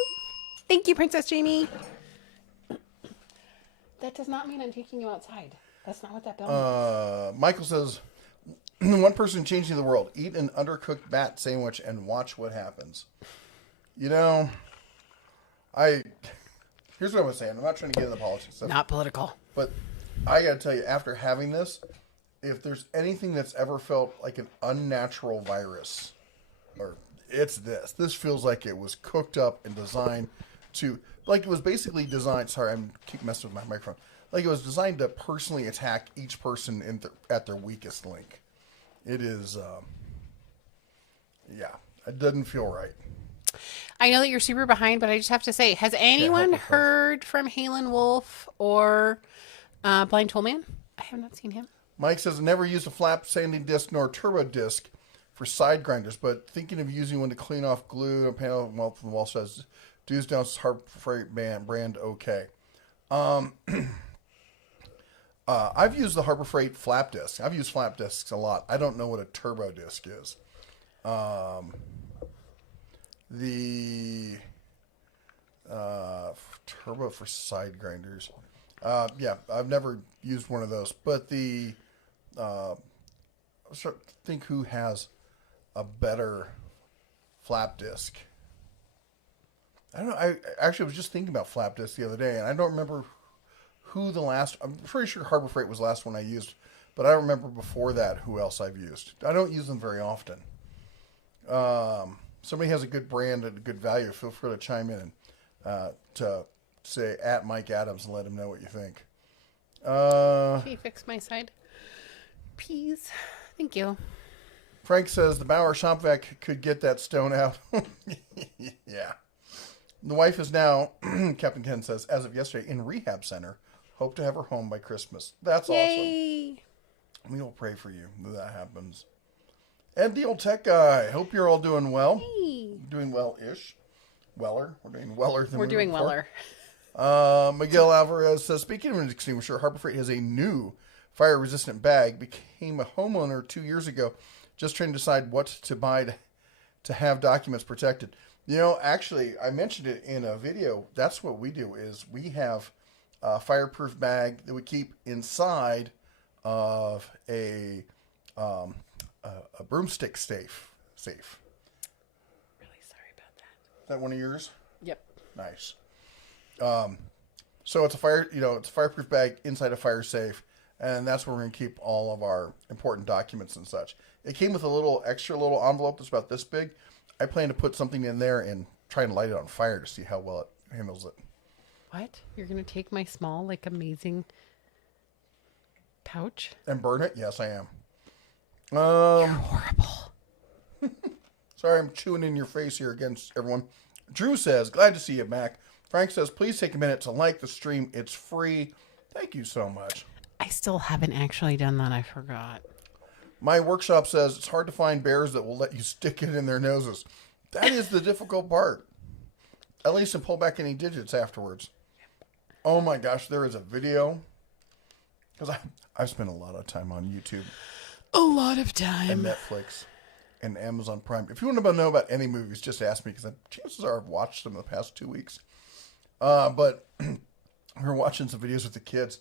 Thank you, Princess Jamie. That does not mean I'm taking you outside. That's not what that bell means. Michael says, one person changing the world. Eat an undercooked bat sandwich and watch what happens. You know, here's what I was saying. I'm not trying to get into politics stuff. Not political. But I got to tell you, after having this, if there's anything that's ever felt like an unnatural virus, or it's this. This feels like it was cooked up and designed to, like it was basically designed, sorry, I keep messing with my microphone. Like it was designed to personally attack each person at their weakest link. It is, yeah, it doesn't feel right. I know that you're super behind, but I just have to say, has anyone heard from Halen Wolf or Blind Tollman? I have not seen him. Mike says, never used a flap sanding disc nor turbo disc for side grinders, but thinking of using one to clean off glue and panel. Well, from the wall says, Dues down Harbor Freight brand okay. I've used the Harbor Freight flap disc. I've used flap discs a lot. I don't know what a turbo disc is. The turbo for side grinders. Yeah, I've never used one of those. But I was trying to think who has a better flap disc. I don't know. I actually was just thinking about flap disc the other day, and I don't remember who the last. I'm pretty sure Harbor Freight was the last one I used, but I don't remember before that who else I've used. I don't use them very often. Somebody has a good brand at a good value. Feel free to chime in to say at Mike Adams and let him know what you think. Can you fix my side? Please. Thank you. Frank says the Bauer shop vac could get that stone out. Yeah. The wife is now, Captain Ken says, as of yesterday, in rehab center. Hope to have her home by Christmas. That's Yay. awesome. We will pray for you that happens. Ed, the old tech guy. Hope you're all doing well. Hey. Doing well-ish. Weller. We're doing weller than We're doing before. weller. Miguel Alvarez says, speaking of an extinguisher, Harbor Freight has a new fire-resistant bag. Became a homeowner 2 years ago. Just trying to decide what to buy to have documents protected. You know, actually, I mentioned it in a video. That's what we do is we have a fireproof bag that we keep inside of a broomstick safe. Really sorry about that. Is that one of yours? Yep. Nice. So it's a fireproof bag inside a fire safe, and that's where we're going to keep all of our important documents and such. It came with a little envelope that's about this big. I plan to put something in there and try and light it on fire to see how well it handles it. What? You're going to take my small, amazing pouch? And burn it? Yes, I am. You're horrible. Sorry, I'm chewing in your face here against everyone. Drew says, glad to see you, Mac. Frank says, please take a minute to like the stream. It's free. Thank you so much. I still haven't actually done that. I forgot. My workshop says it's hard to find bears that will let you stick it in their noses. That is the difficult part. At least and pull back any digits afterwards. Oh my gosh, there is a video. Because I've spent a lot of time on YouTube. A lot of time. And Netflix. And Amazon Prime. If you want to know about any movies, just ask me. Because chances are I've watched them in the past 2 weeks. But we're watching some videos with the kids.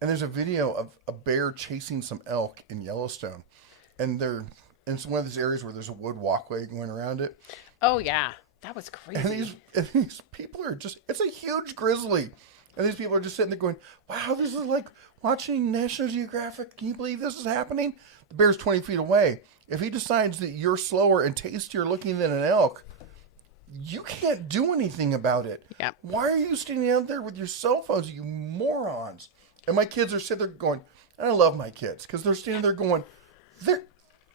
And there's a video of a bear chasing some elk in Yellowstone. And it's one of these areas where there's a wood walkway going around it. Oh, yeah. That was crazy. And these people are just, it's a huge grizzly. And these people are just sitting there going, wow, this is like watching National Geographic. Can you believe this is happening? The bear's 20 feet away. If he decides that you're slower and tastier looking than an elk, you can't do anything about it. Yep. Why are you standing out there with your cell phones, you morons? And my kids are sitting there going, and I love my kids, because they're standing there going,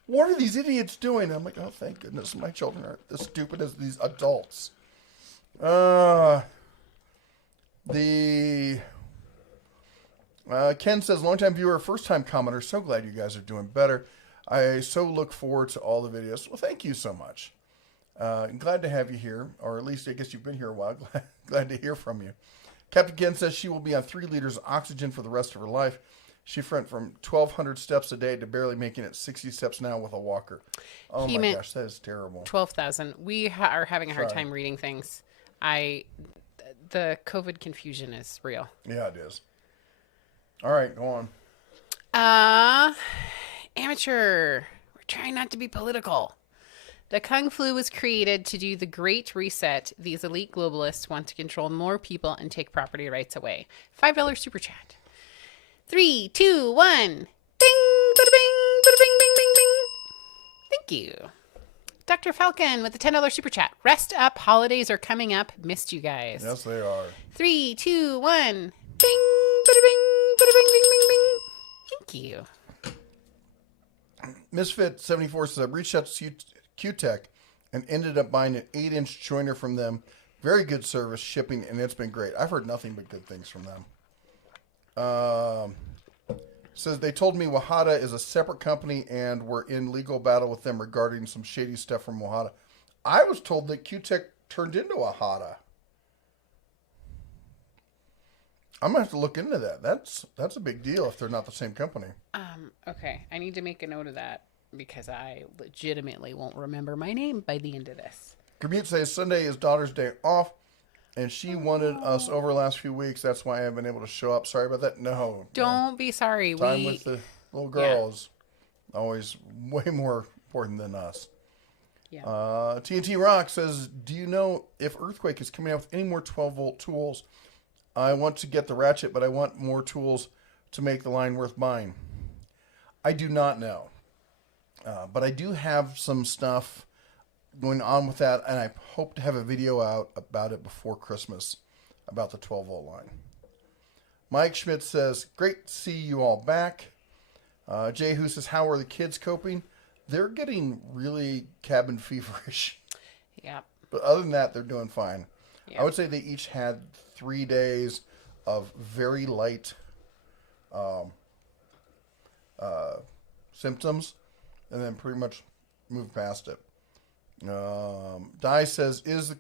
what are these idiots doing? I'm like, oh, thank goodness my children aren't as stupid as these adults. Ken says, longtime viewer, first-time commenter, so glad you guys are doing better. I so look forward to all the videos. Well, thank you so much. I'm glad to have you here, or at least I guess you've been here a while. Glad to hear from you. Captain Ken says she will be on 3 liters of oxygen for the rest of her life. She went from 1,200 steps a day to barely making it 60 steps now with a walker. Oh my gosh, that is terrible. 12,000. We are having a hard time reading things. The COVID confusion is real. Yeah, it is. All right, go on. Amateur. We're trying not to be political. The Kung Flu was created to do the Great Reset. These elite globalists want to control more people and take property rights away. $5 super chat. 3, 2, 1. Bing, bada bing, bada bing, bing, bing, bing. Thank you. Dr. Falcon with the $10 super chat. Rest up. Holidays are coming up. Missed you guys. Yes, they are. 3, 2, 1. Bing, bada bing, bada bing, bing, bing, bing. Thank you. Misfit74 says, I reached out to Q-Tech and ended up buying an 8-inch joiner from them. Very good service, shipping, and it's been great. I've heard nothing but good things from them. Says they told me Wahada is a separate company and we're in legal battle with them regarding some shady stuff from Wahada. I was told that Q-Tech turned into Wahada. I'm gonna have to look into that. That's a big deal if they're not the same company. Okay, I need to make a note of that because I legitimately won't remember my name by the end of this. Commute says Sunday is daughter's day off, and she wanted us over the last few weeks. That's why I haven't been able to show up. Sorry about that. No. Don't be sorry. Time with the little girl is always way more important than us. Yeah. TNT Rock says, do you know if Earthquake is coming out with any more 12-volt tools? I want to get the ratchet, but I want more tools to make the line worth buying. I do not know. But I do have some stuff going on with that, and I hope to have a video out about it before Christmas, about the 12-volt line. Mike Schmidt says, great to see you all back. Jay Who says, how are the kids coping? They're getting really cabin feverish. Yeah. But other than that, they're doing fine. Yeah. I would say they each had 3 days of very light symptoms, and then pretty much moved past it. Di says, is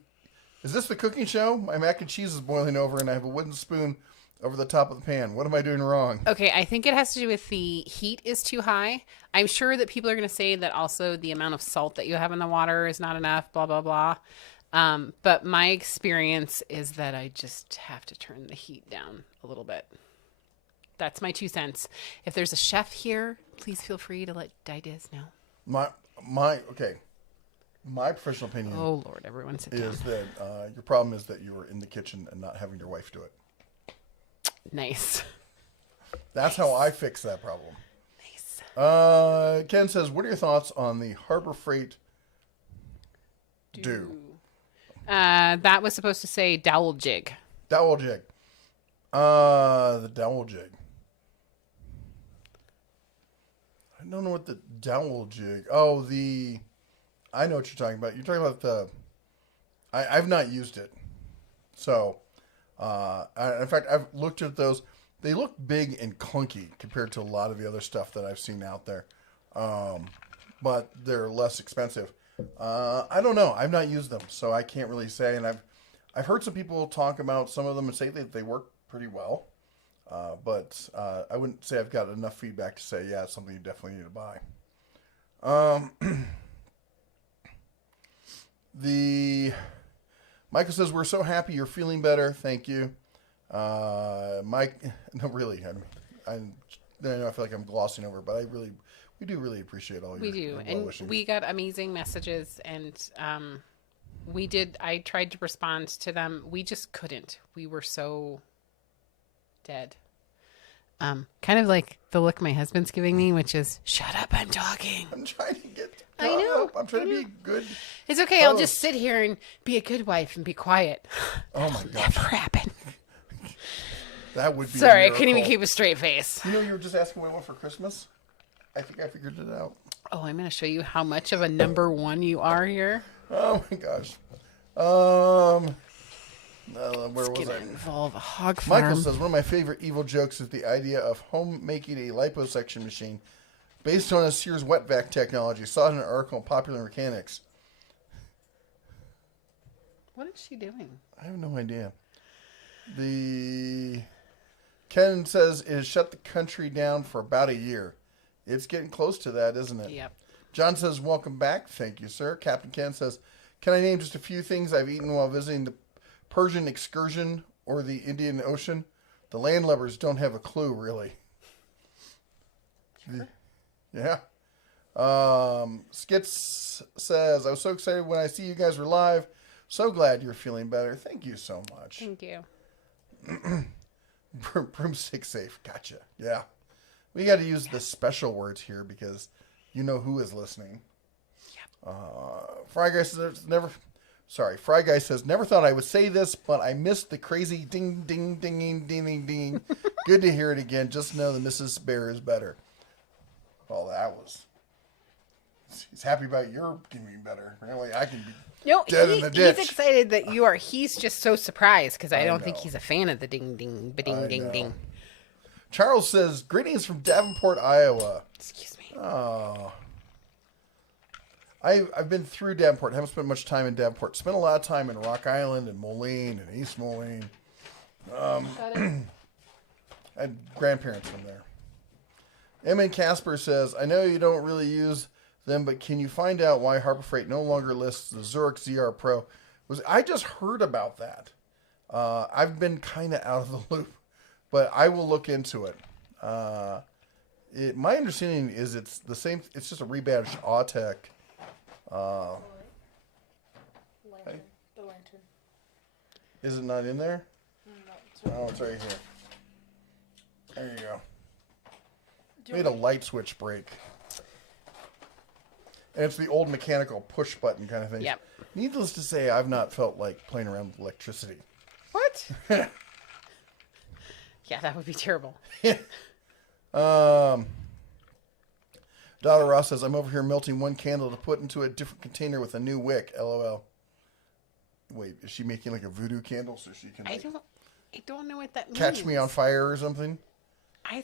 this the cooking show? My mac and cheese is boiling over, and I have a wooden spoon over the top of the pan. What am I doing wrong? Okay, I think it has to do with the heat is too high. I'm sure that people are going to say that also the amount of salt that you have in the water is not enough, blah, blah, blah. But my experience is that I just have to turn the heat down a little bit. That's my 2 cents. If there's a chef here, please feel free to let Didiz know. My professional opinion. Oh Lord, everyone sit down. Is that your problem is that you were in the kitchen and not having your wife do it. Nice. That's how I fix that problem. Nice. Ken says, what are your thoughts on the Harbor Freight do? That was supposed to say dowel jig. Dowel jig. The dowel jig. I don't know what the dowel jig. Oh, I know what you're talking about. You're talking about I've not used it. So, in fact, I've looked at those. They look big and clunky compared to a lot of the other stuff that I've seen out there. But they're less expensive. I don't know. I've not used them, so I can't really say. And I've heard some people talk about some of them and say that they work pretty well. But I wouldn't say I've got enough feedback to say, yeah, it's something you definitely need to buy. Michael says, we're so happy you're feeling better. Thank you. Mike, no, really. I feel like I'm glossing over, but we do really appreciate all your We do. well-wishing. And we got amazing messages and We did. I tried to respond to them. We just couldn't. We were so dead. Kind of like the look my husband's giving me, which is, shut up, I'm talking. I'm trying to get I know. up. I'm trying to be good. It's okay. I'll just sit here and be a good wife and be quiet. Oh my gosh. Never happen. That would be Sorry, I couldn't even keep a straight face. You know, you were just asking what I want for Christmas? I think I figured it out. Oh, I'm going to show you how much of a number one you are here. Oh my gosh. Where was I? Involve a hog farm. Michael says, one of my favorite evil jokes is the idea of home making a liposuction machine based on a Sears wet vac technology. Saw it in an article on Popular Mechanics. What is she doing? I have no idea. Ken says it has shut the country down for about a year. It's getting close to that, isn't it? Yep. John says, welcome back. Thank you, sir. Captain Ken says, can I name just a few things I've eaten while visiting the Persian excursion or the Indian Ocean? The landlubbers don't have a clue, really. Sure. Yeah. Skits says, I was so excited when I see you guys were live. So glad you're feeling better. Thank you so much. Thank you. Broomstick safe. Gotcha. Yeah. We got to use the special words here because you know who is listening. Yep. Fry Guy says, never thought I would say this, but I missed the crazy ding, ding, ding, ding, ding, ding. Good to hear it again. Just know that Mrs. Bear is better. Well, that was... He's happy about your getting better. Apparently, I can be dead in the ditch. He's excited that you are. He's just so surprised because I don't think know. he's a fan of the ding, ding, ba-ding, ding, ding. Charles says, greetings from Davenport, Iowa. Excuse me. Oh. I've been through Davenport. Haven't spent much time in Davenport. Spent a lot of time in Rock Island and Moline and East Moline. I had grandparents from there. M. Casper says, I know you don't really use them, but can you find out why Harbor Freight no longer lists the Zurich ZR Pro? I just heard about that. I've been kind of out of the loop, but I will look into it. My understanding is it's the same. It's just a rebadged Autech. The lantern. Is it not in there? No, Oh, it's right here. There you go. Made a light switch break. And it's the old mechanical push button kind of thing. Yep. Needless to say, I've not felt like playing around with electricity. What? Yeah, that would be terrible. Donna Ross says, I'm over here melting one candle to put into a different container with a new wick. LOL. Wait, is she making like a voodoo candle so she can I don't know what that means. catch me on fire or something? I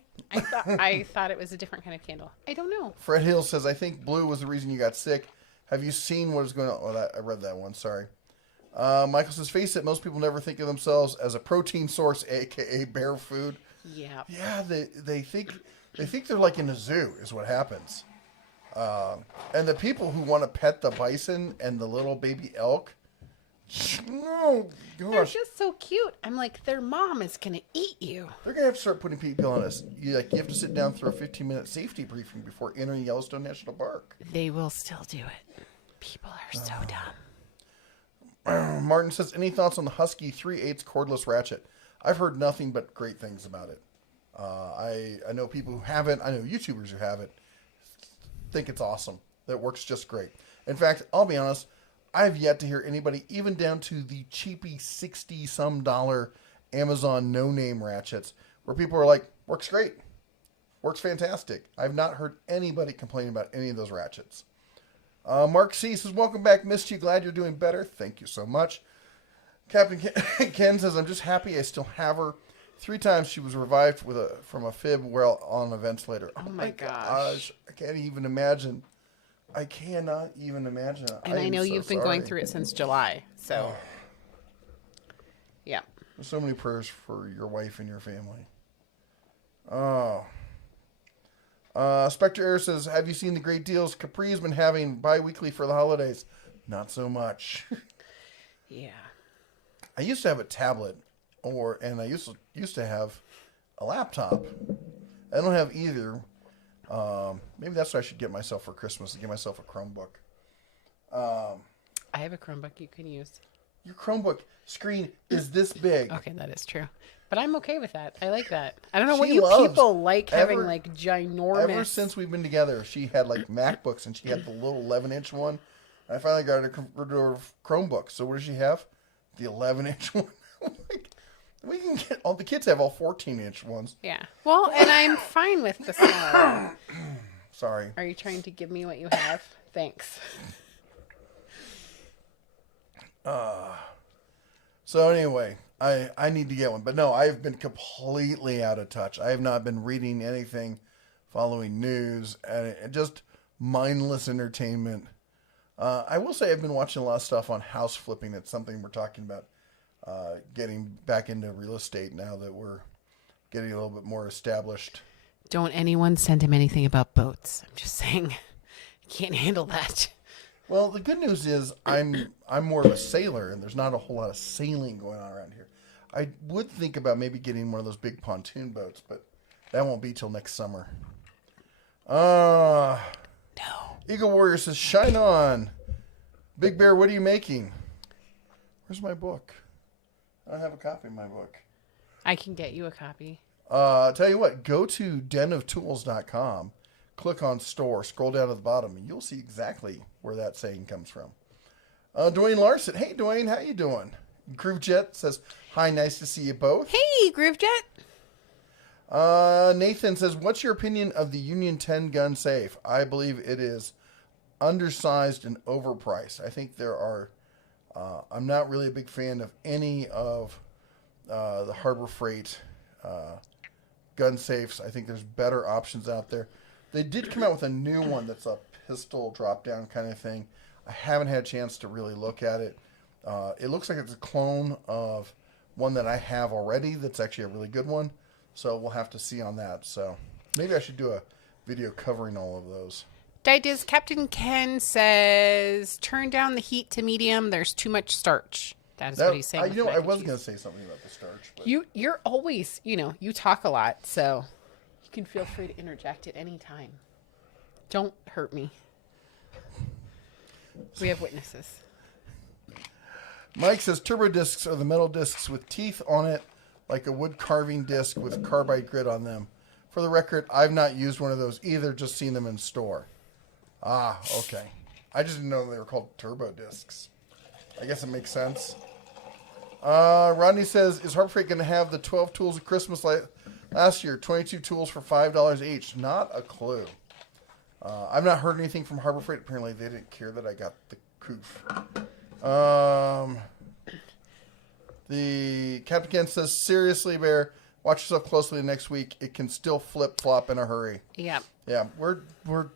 thought it was a different kind of candle. I don't know. Fred Hill says, I think blue was the reason you got sick. Have you seen what is going on? Oh, I read that one. Sorry. Michael says, face it, most people never think of themselves as a protein source, a.k.a. bear food. Yeah. Yeah, they think they're like in a zoo is what happens. And the people who want to pet the bison and the little baby elk, oh, They're gosh. just so cute. I'm like, their mom is going to eat you. They're going to have to start putting people on us. You have to sit down through a 15-minute safety briefing before entering Yellowstone National Park. They will still do it. People are so dumb. Martin says, any thoughts on the Husky 3/8 cordless ratchet? I've heard nothing but great things about it. I know people who have it. I know YouTubers who have it. Think it's awesome. That works just great. In fact, I'll be honest, I've yet to hear anybody, even down to the cheapy $60-some Amazon no-name ratchets, where people are like, works great. Works fantastic. I've not heard anybody complain about any of those ratchets. Mark C. says, welcome back. Missed you. Glad you're doing better. Thank you so much. Captain Ken says, I'm just happy I still have her. 3 times she was revived from a fib while on a ventilator. Oh my gosh. I can't even imagine. I cannot even imagine. And I know you've been going through it since July. So, yeah. There's so many prayers for your wife and your family. Oh. Spectre Air says, have you seen the great deals Capri's been having bi-weekly for the holidays? Not so much. Yeah. I used to have a tablet, and I used to have a laptop. I don't have either. Maybe that's what I should get myself for Christmas, to get myself a Chromebook. I have a Chromebook you can use. Your Chromebook screen is this big. Okay, that is true. But I'm okay with that. I like that. I don't know what She you loves people like having ever- like ginormous. Ever since we've been together, she had like MacBooks and she had the little 11-inch one. I finally got her to convert to a Chromebook. So what does she have? The 11-inch one. We can get all the kids have all 14-inch ones. Yeah. Well, and I'm fine with the small. Sorry. Are you trying to give me what you have? Thanks. So anyway, I need to get one. But no, I've been completely out of touch. I have not been reading anything, following news, and just mindless entertainment. I will say I've been watching a lot of stuff on house flipping. It's something we're talking about, getting back into real estate now that we're getting a little bit more established. Don't anyone send him anything about boats. I'm just saying. Can't handle that. Well, the good news is I'm more of a sailor, and there's not a whole lot of sailing going on around here. I would think about maybe getting one of those big pontoon boats, but that won't be till next summer. No. Eagle Warrior says, "Shine on, Big Bear. What are you making? Where's my book? I don't have a copy of my book. I can get you a copy. Tell you what, go to denoftools.com, click on store, scroll down to the bottom, and you'll see exactly where that saying comes from. Dwayne Larson. Hey, Dwayne, how you doing? Groovejet says, hi, nice to see you both. Hey, Groovejet. Nathan says, what's your opinion of the Union 10 gun safe? I believe it is undersized and overpriced. I think there are, I'm not really a big fan of any of the Harbor Freight gun safes. I think there's better options out there. They did come out with a new one that's a pistol drop down kind of thing. I haven't had a chance to really look at it. It looks like it's a clone of one that I have already that's actually a really good one. So we'll have to see on that. So maybe I should do a video covering all of those. Didiz Captain Ken says, turn down the heat to medium. There's too much starch. That is what he's saying. I was going to say something about the starch. But... You're always, you talk a lot, so you can feel free to interject at any time. Don't hurt me. We have witnesses. Mike says turbo discs are the metal discs with teeth on it, like a wood carving disc with carbide grit on them. For the record, I've not used one of those either, just seen them in store. Ah, okay. I just didn't know they were called turbo discs. I guess it makes sense. Rodney says, is Harbor Freight going to have the 12 tools of Christmas like last year? 22 tools for $5 each. Not a clue. I've not heard anything from Harbor Freight. Apparently, they didn't care that I got the coof. The Captain Ken says, seriously, Bear, watch yourself closely next week. It can still flip-flop in a hurry. Yeah. Yeah, we're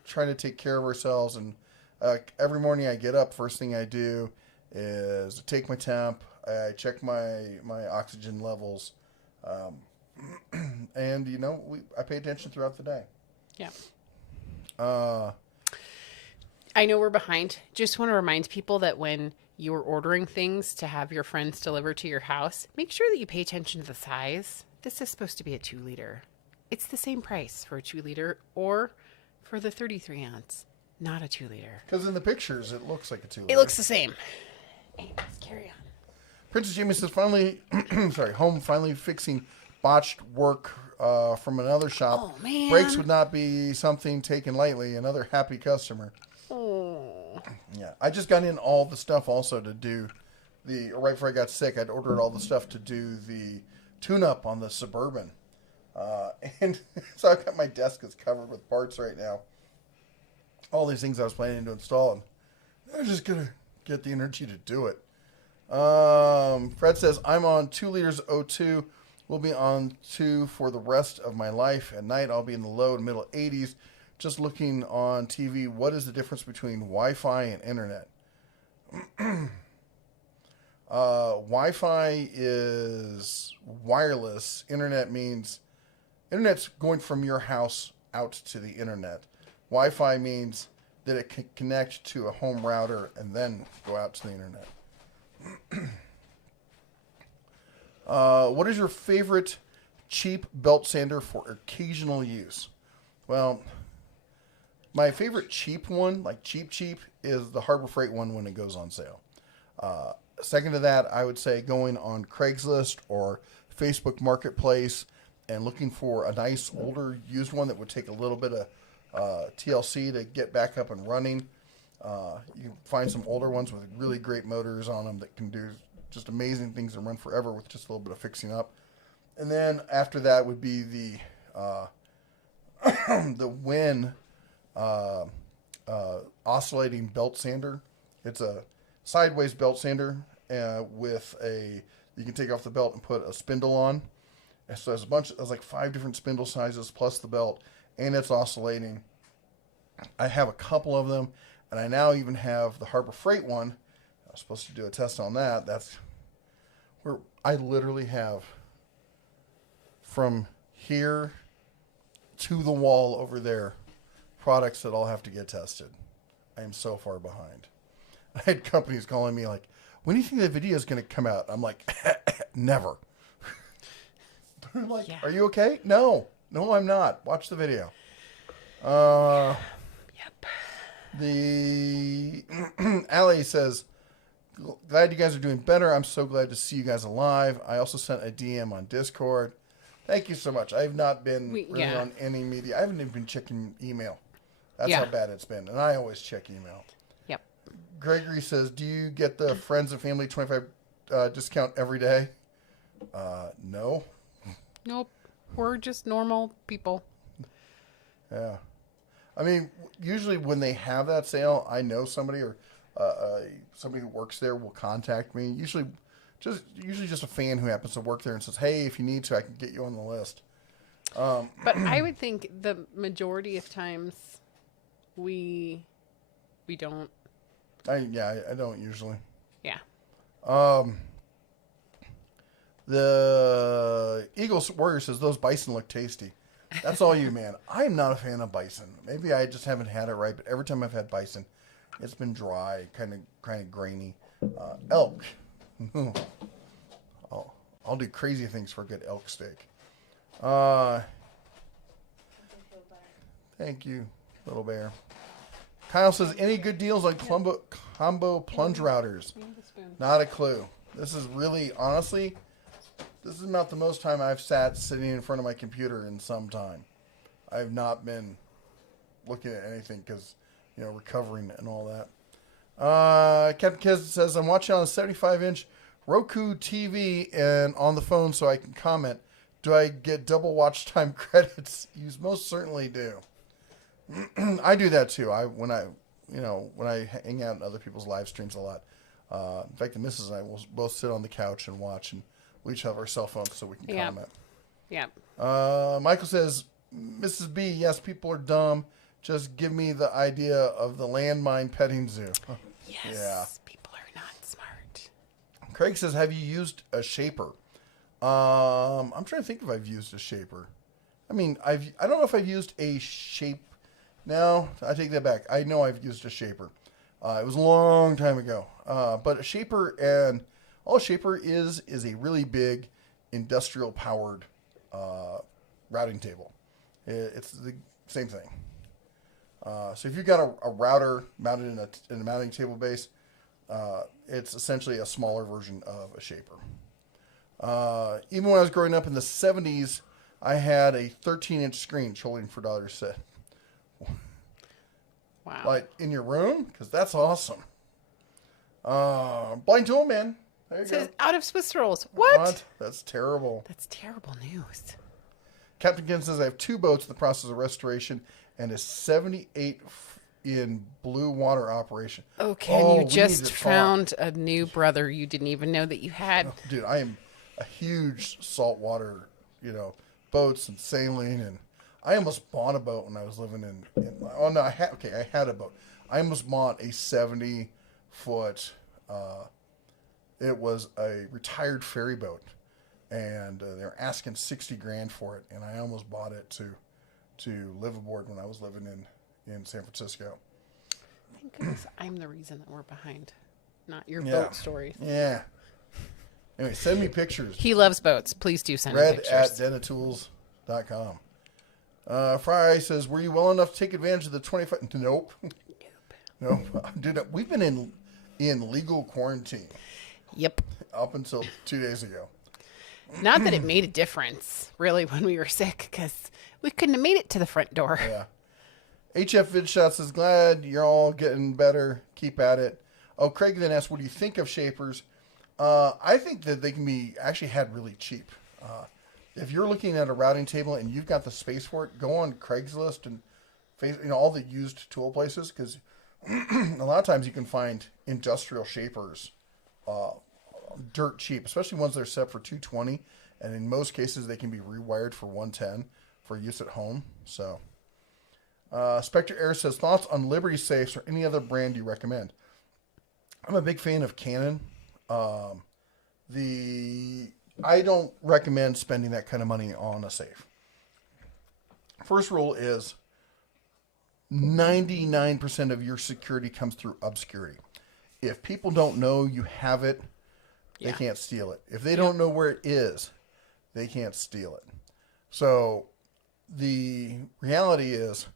trying to take care of ourselves, and every morning I get up, first thing I do is take my temp, I check my oxygen levels, and I pay attention throughout the day. Yeah. I know we're behind. Just want to remind people that when you're ordering things to have your friends deliver to your house, make sure that you pay attention to the size. This is supposed to be a 2-liter. It's the same price for a 2-liter or for the 33-ounce, not a 2-liter. Because in the pictures, it looks like a 2-liter. It looks the same. Hey, let's carry on. Princess Jamie says, home finally fixing botched work from another shop. Oh, man. Breaks would not be something taken lightly. Another happy customer. Oh. Yeah, I just got in all the stuff also to do right before I got sick, I'd ordered all the stuff to do the tune-up on the Suburban. And so I've got my desk is covered with parts right now. All these things I was planning to install, and I'm just going to get the energy to do it. Fred says, I'm on 2 liters O2. We'll be on 2 for the rest of my life. At night, I'll be in the low to middle 80s. Just looking on TV, what is the difference between Wi-Fi and internet? Wi-Fi is wireless. Internet's going from your house out to the internet. Wi-Fi means that it can connect to a home router and then go out to the internet. What is your favorite cheap belt sander for occasional use? Well, my favorite cheap one, like cheap, is the Harbor Freight one when it goes on sale. Second to that, I would say going on Craigslist or Facebook Marketplace and looking for a nice older used one that would take a little bit of TLC to get back up and running. You can find some older ones with really great motors on them that can do just amazing things and run forever with just a little bit of fixing up. And then after that would be the the Win oscillating belt sander. It's a sideways belt sander with you can take off the belt and put a spindle on. And so there's like 5 different spindle sizes plus the belt, and it's oscillating. I have a couple of them, and I now even have the Harbor Freight one. I was supposed to do a test on that. That's where I literally have from here to the wall over there products that all have to get tested. I am so far behind. I had companies calling me like, when do you think the video is going to come out? I'm like, never. They're like, Are you okay? No, I'm not. Watch the video. Yep. The Allie says, glad you guys are doing better. I'm so glad to see you guys alive. I also sent a DM on Discord. Thank you so much. I've not been on any media. I haven't even been checking email. That's how bad it's been. And I always check email. Yep. Gregory says, do you get the friends and family 25 discount every day? No. Nope. We're just normal people. Yeah. I mean, usually when they have that sale, I know somebody or somebody who works there will contact me. Usually just a fan who happens to work there and says, hey, if you need to, I can get you on the list. But I would think the majority of times we don't. I don't usually. Yeah. The Eagles Warrior says those bison look tasty. That's all you, man. I'm not a fan of bison. Maybe I just haven't had it right, but every time I've had bison, it's been dry, kind of grainy. Elk. I'll do crazy things for a good elk steak. Thank you, little bear. Kyle says, any good deals on combo plunge routers? Not a clue. This is really, honestly, this is not the most time I've sat sitting in front of my computer in some time. I've not been looking at anything because, recovering and all that. Captain Kiz says, I'm watching on a 75-inch Roku TV and on the phone so I can comment. Do I get double watch time credits? You most certainly do. I do that too. When I hang out in other people's live streams a lot. In fact, the missus and I will both sit on the couch and watch, and we each have our cell phones so we can comment. Yep. Michael says, Mrs. B, yes, people are dumb. Just give me the idea of the landmine petting zoo. Yes. Yeah. People are not smart. Craig says, have you used a shaper? I'm trying to think if I've used a shaper. I mean, I don't know if I've used a shape. No, I take that back. I know I've used a shaper. It was a long time ago. But a shaper, and all a shaper is a really big industrial powered routing table. It's the same thing. So if you've got a router mounted in a mounting table base, it's essentially a smaller version of a shaper. Even when I was growing up in the 70s, I had a 13-inch screen holding for $1 set. Wow. Like in your room? Because that's awesome. Blind Tool Man. There you It go. says out of Swiss rolls. What? That's terrible. That's terrible news. Captain Ken says, I have 2 boats in the process of restoration and a 78 in blue water operation. Oh, Ken, you we just need to found a new brother you didn't even know that you had. Dude, I am a huge saltwater, boats and sailing, and I almost bought a boat when I was living I had a boat. I almost bought a 70-foot, it was a retired ferry boat, and they were asking $60,000 for it, and I almost bought it to live aboard when I was living in San Francisco. Thank goodness I'm the reason that we're behind, not your boat stories. Yeah. Anyway, send me pictures. He loves boats. Please do send me pictures. Red@denatools.com. Fry says, were you well enough to take advantage of the 25? Nope. Nope. Dude, we've been in in legal quarantine Yep. up until 2 days ago. Not that it made a difference, really, when we were sick, because we couldn't have made it to the front door. Yeah. HF Vidshot says, glad you're all getting better. Keep at it. Oh, Craig then asked, what do you think of shapers? I think that they can be actually had really cheap. If you're looking at a routing table and you've got the space for it, go on Craigslist and all the used tool places, because a lot of times you can find industrial shapers dirt cheap, especially ones that are set for 220, and in most cases they can be rewired for 110 for use at home. So Spectre Air says, thoughts on Liberty safes or any other brand you recommend? I'm a big fan of Canon. I don't recommend spending that kind of money on a safe. First rule is 99% of your security comes through obscurity. If people don't know you have it, they can't steal it. If they don't know where it is, they can't steal it. So the reality is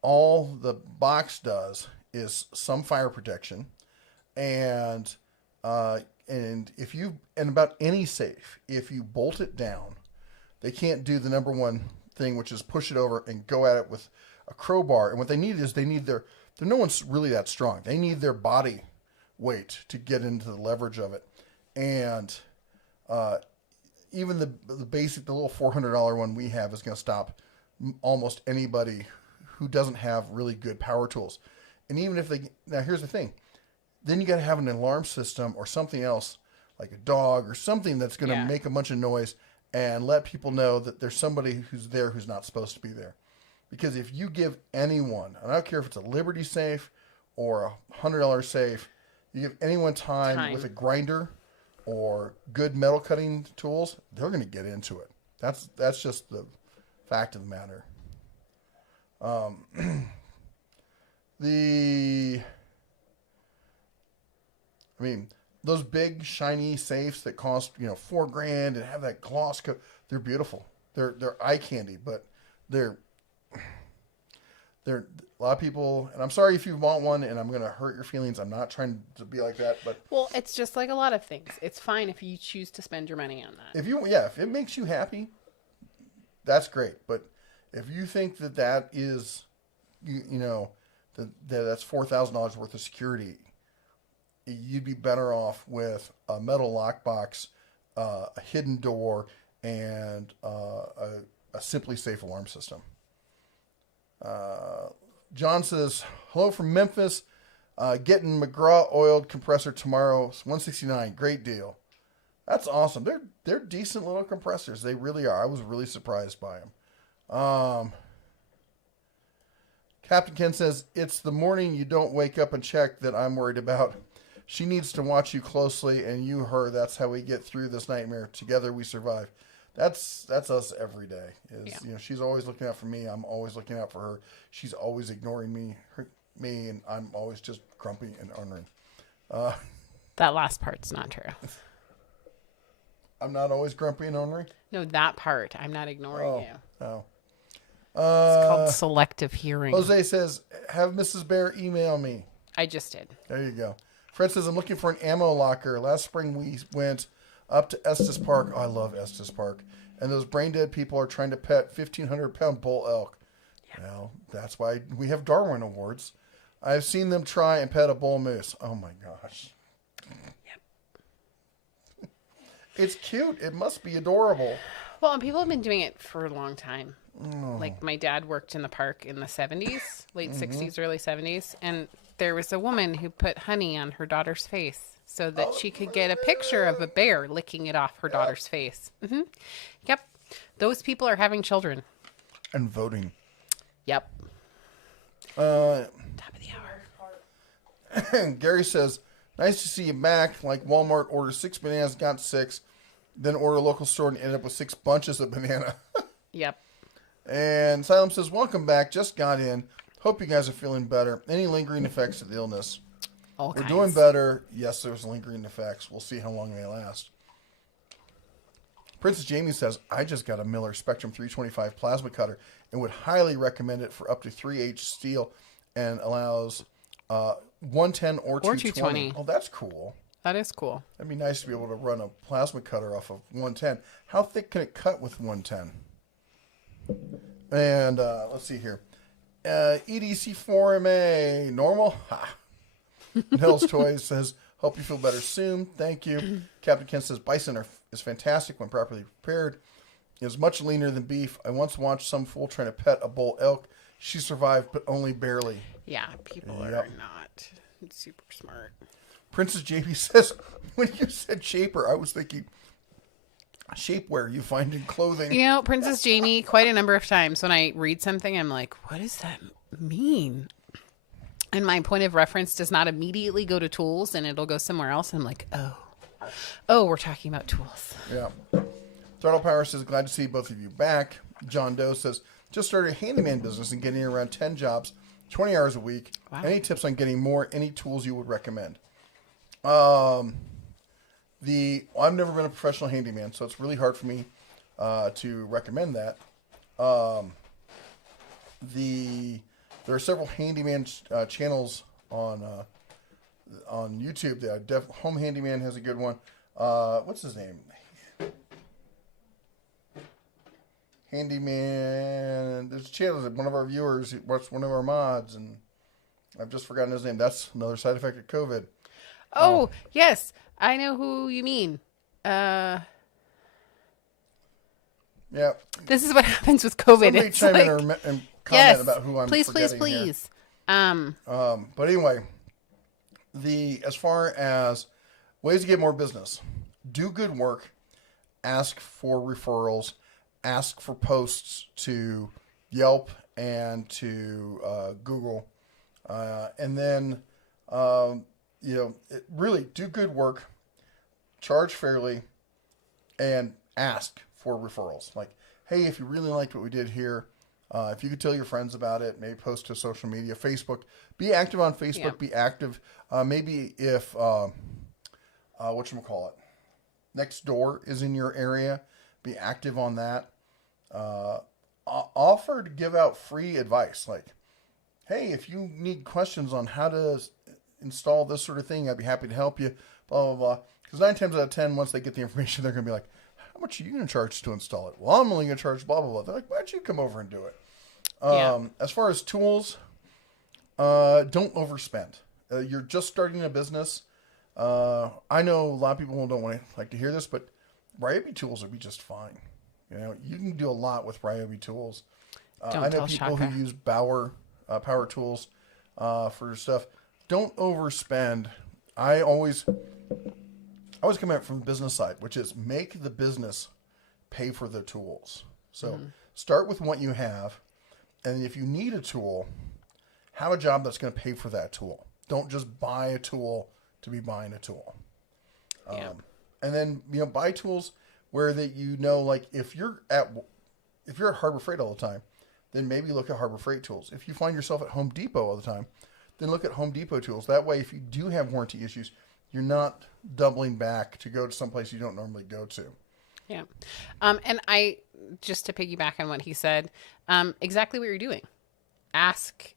all the box does is some fire protection, and if you, and about any safe, if you bolt it down, they can't do the number one thing, which is push it over and go at it with a crowbar. And what they need is no one's really that strong. They need their body weight to get into the leverage of it. And even the little $400 one we have is going to stop almost anybody who doesn't have really good power tools. And even if now here's the thing, then you got to have an alarm system or something else, like a dog or something that's going to make a bunch of noise and let people know that there's somebody who's there who's not supposed to be there. Because if you give anyone, and I don't care if it's a Liberty safe or a $100 safe, you give anyone time with a grinder or good metal cutting tools, they're going to get into it. That's just the fact of the matter. Those big shiny safes that cost $4,000 and have that gloss coat, they're beautiful. They're eye candy, but they're a lot of people, and I'm sorry if you want one and I'm going to hurt your feelings. I'm not trying to be like that, but well, it's just like a lot of things. It's fine if you choose to spend your money on that. If it makes you happy, that's great. But if you think that is, that's $4,000 worth of security, you'd be better off with a metal lockbox, a hidden door, and a Simply Safe alarm system. John says, hello from Memphis. Getting McGraw oiled compressor tomorrow. $169. Great deal. That's awesome. They're decent little compressors. They really are. I was really surprised by them. Captain Ken says, it's the morning you don't wake up and check that I'm worried about. She needs to watch you closely, and you her. That's how we get through this nightmare. Together we survive. That's us every day. She's always looking out for me. I'm always looking out for her. She's always ignoring me, and I'm always just grumpy and ornery. That last part's not true. I'm not always grumpy and ornery? No, that part. I'm not ignoring you. Oh. It's called selective hearing. Jose says, have Mrs. Bear email me. I just did. There you go. Fred says, I'm looking for an ammo locker. Last spring we went up to Estes Park. Oh, I love Estes Park. And those brain dead people are trying to pet 1,500-pound bull elk. Yeah. Well, that's why we have Darwin Awards. I've seen them try and pet a bull moose. Oh, my gosh. Yep. It's cute. It must be adorable. Well, and people have been doing it for a long time. Like, my dad worked in the park in the 70s, late 60s, early 70s. And there was a woman who put honey on her daughter's face so that she could get a picture of a bear licking it off her daughter's face. Mm-hmm. Yep. Those people are having children. And voting. Yep. Top of the hour. Gary says, nice to see you back. Like Walmart, order 6 bananas, got 6. Then order a local store and end up with 6 bunches of banana. Yep. And Salem says, welcome back. Just got in. Hope you guys are feeling better. Any lingering effects of the illness? All We're kinds. doing better. Yes, there's lingering effects. We'll see how long they last. Princess Jamie says, I just got a Miller Spectrum 325 plasma cutter and would highly recommend it for up to 3H steel and allows 110 or 220. 220. Oh, that's cool. That is cool. That'd be nice to be able to run a plasma cutter off of 110. How thick can it cut with 110? And let's see here. EDC4MA, normal? Ha. Nels Toys says, hope you feel better soon. Thank you. Captain Ken says, bison is fantastic when properly prepared. It is much leaner than beef. I once watched some fool trying to pet a bull elk. She survived, but only barely. Yeah, people are not super smart. Princess JB says, when you said shaper, I was thinking shapewear you find in clothing. You know, Princess Jamie, quite a number of times when I read something, I'm like, what does that mean? And my point of reference does not immediately go to tools, and it'll go somewhere else. And I'm like, oh, we're talking about tools. Yeah. Throttle Power says, glad to see both of you back. John Doe says, just started a handyman business and getting around 10 jobs, 20 hours a week. Wow. Any tips on getting more? Any tools you would recommend? I've never been a professional handyman, so it's really hard for me to recommend that. There are several handyman channels on YouTube. Home Handyman has a good one. What's his name? Handyman. There's a channel that one of our viewers watched, one of our mods, and I've just forgotten his name. That's another side effect of COVID. Oh, yes. I know who you mean. Yeah. This is what happens with COVID. Somebody It's chime like, in and comment yes, about who I'm please, forgetting please. here. But anyway, as far as ways to get more business, do good work, ask for referrals, ask for posts to Yelp and to Google, and then really do good work, charge fairly, and ask for referrals. Like, hey, if you really liked what we did here, if you could tell your friends about it, maybe post to social media, Facebook. Be active on Facebook. Yeah. Be active. Maybe if whatchamacallit, Nextdoor is in your area, be active on that. Offer to give out free advice. Like, hey, if you need questions on how to install this sort of thing, I'd be happy to help you. Blah blah blah. Because 9 times out of 10, once they get the information, they're going to be like, how much are you going to charge to install it? Well, I'm only going to charge blah, blah, blah. They're like, why don't you come over and do it? As far as tools, don't overspend. You're just starting a business. I know a lot of people don't like to hear this, but Ryobi tools would be just fine. You know, you can do a lot with Ryobi tools. I know people who use power tools for stuff. Don't overspend. I always come at it from the business side, which is make the business pay for the tools. So start with what you have, and if you need a tool, have a job that's going to pay for that tool. Don't just buy a tool to be buying a tool. And then buy tools where that like if you're at Harbor Freight all the time, then maybe look at Harbor Freight tools. If you find yourself at Home Depot all the time, then look at Home Depot tools. That way, if you do have warranty issues, you're not doubling back to go to someplace you don't normally go to. Yeah. And just to piggyback on what he said, exactly what you're doing. Ask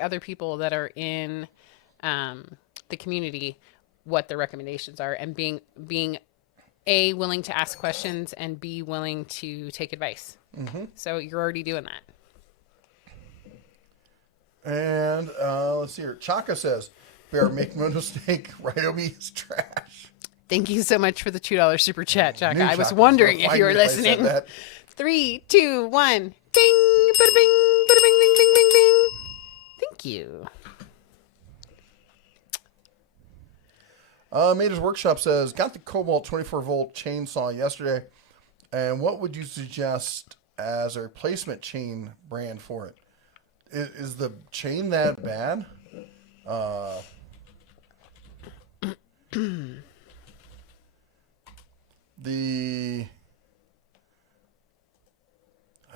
other people that are in the community what their recommendations are, and being A, willing to ask questions, and B, willing to take advice. Mm-hmm. So you're already doing that. And let's see here. Chaka says, Bear, make no mistake, Ryobi is trash. Thank you so much for the $2 super chat, Chaka. I was wondering if you were listening. 3, 2, 1. Bing, bada bing, bada bing, bing, bing, bing, bing. Thank you. Mater's Workshop says, got the Cobalt 24-volt chainsaw yesterday, and what would you suggest as a replacement chain brand for it? Is the chain that bad? I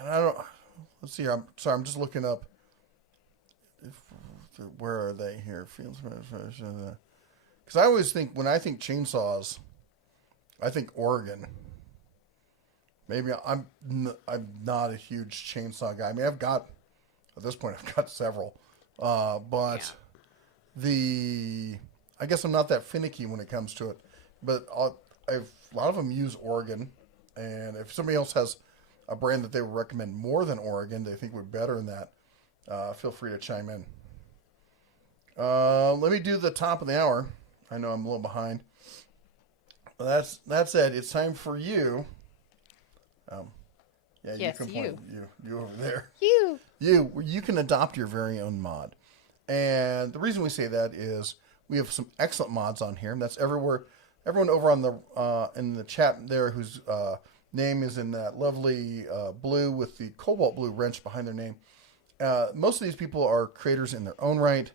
don't. Let's see. I'm sorry. I'm just looking up. Where are they here? Because I always think when I think chainsaws, I think Oregon. Maybe I'm not a huge chainsaw guy. I mean, at this point, I've got several, but I guess I'm not that finicky when it comes to it, but a lot of them use Oregon, and if somebody else has a brand that they would recommend more than Oregon, they think would be better than that, feel free to chime in. Let me do the top of the hour. I know I'm a little behind. That's it. It's time for you. Yeah, Yes, you can point you over there. You can adopt your very own mod. And the reason we say that is we have some excellent mods on here. That's everywhere. Everyone over on the in the chat there whose name is in that lovely blue with the cobalt blue wrench behind their name. Most of these people are creators in their own right.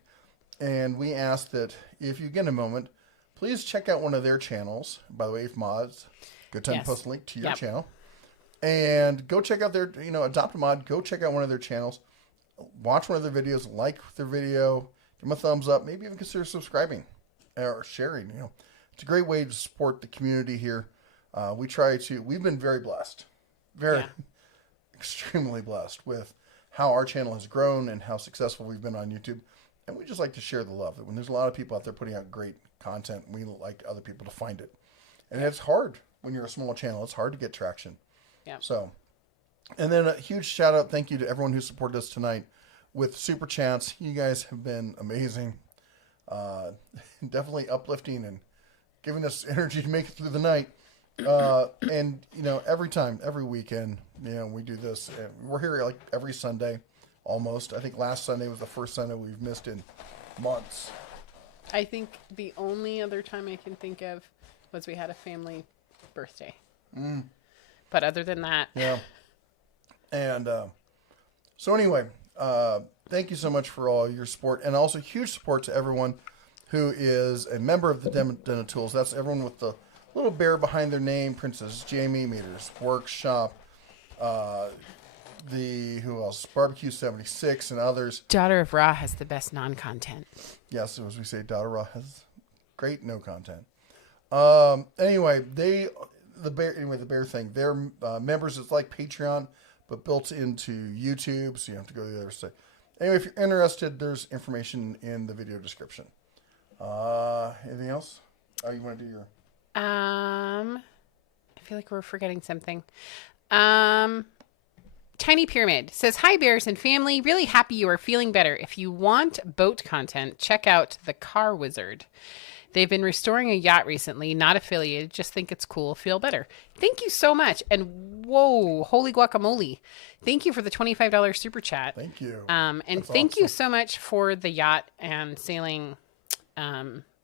And we ask that if you get a moment, please check out one of their channels. By the way, if mods, good time to post a link to your channel. And go check out their, adopt a mod. Go check out one of their channels. Watch one of their videos. Like their video. Give them a thumbs up. Maybe even consider subscribing or sharing. It's a great way to support the community here. We've been very blessed. Extremely blessed with how our channel has grown and how successful we've been on YouTube. And we just like to share the love. When there's a lot of people out there putting out great content, we like other people to find it. And it's hard when you're a small channel. It's hard to get traction. Yeah. So, and then a huge shout out, thank you to everyone who supported us tonight with Super Chats. You guys have been amazing. Definitely uplifting and giving us energy to make it through the night. And, every weekend, we do this. We're here like every Sunday. Almost. I think last Sunday was the first Sunday we've missed in months. I think the only other time I can think of was we had a family birthday. But other than that. Yeah. And so anyway, thank you so much for all your support. And also huge support to everyone who is a member of the Den of Tools. That's everyone with the little bear behind their name. Princess Jamie, Meters Workshop, who else? Barbecue 76 and others. Daughter of Ra has the best non-content. Yes, as we say, Daughter of Ra has great no content. Anyway, the bear thing. They're members. It's like Patreon, but built into YouTube, so you have to go to the other side. Anyway, if you're interested, there's information in the video description. Anything else? Oh, you want to do your? I feel like we're forgetting something. Tiny Pyramid says, "Hi, Bears and family. Really happy you are feeling better. If you want boat content, check out The Car Wizard. They've been restoring a yacht recently, not affiliated. Just think it's cool. Feel better." Thank you so much. And whoa, holy guacamole. Thank you for the $25 super chat. Thank you. And That's thank awesome. you so much for the yacht and sailing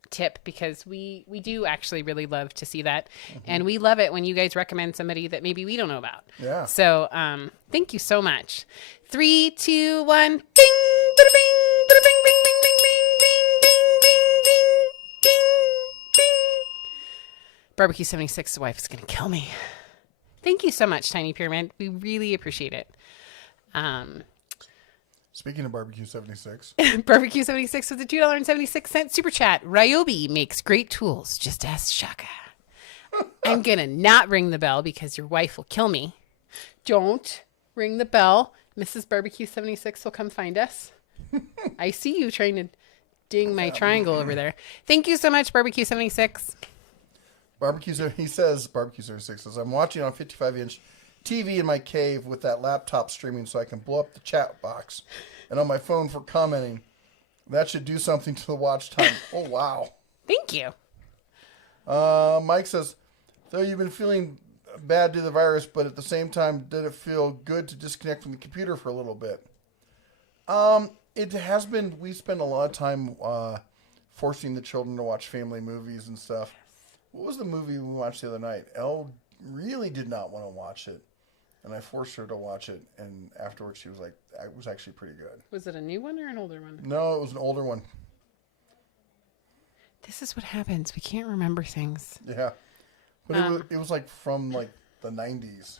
tip, because we do actually really love to see that. And we love it when you guys recommend somebody that maybe we don't know about. Yeah. So thank you so much. 3, 2, 1. Ding! Bada bing! Bada bing! Bing! Bing! Bing! Bing! Ding! Ding! Ding! Ding! Ding! Ding! Barbecue 76's wife is going to kill me. Thank you so much, Tiny Pyramid. We really appreciate it. Speaking of Barbecue 76. Barbecue 76 with a $2.76 super chat. Ryobi makes great tools. Just ask Shaka. I'm going to not ring the bell because your wife will kill me. Don't ring the bell. Mrs. Barbecue 76 will come find us. I see you trying to ding my triangle over there. Thank you so much, Barbecue 76. He says, Barbecue 76 says, "I'm watching on 55-inch TV in my cave with that laptop streaming so I can blow up the chat box and on my phone for commenting. That should do something to the watch time." Oh, wow. Thank you. Mike says, "Though you've been feeling bad due to the virus, but at the same time, did it feel good to disconnect from the computer for a little bit?" It has been. We spend a lot of time forcing the children to watch family movies and stuff. What was the movie we watched the other night? Elle really did not want to watch it, and I forced her to watch it, and afterwards she was like, "It was actually pretty good." Was it a new one or an older one? No, it was an older one. This is what happens. We can't remember things. Yeah. But it was like from like the 90s.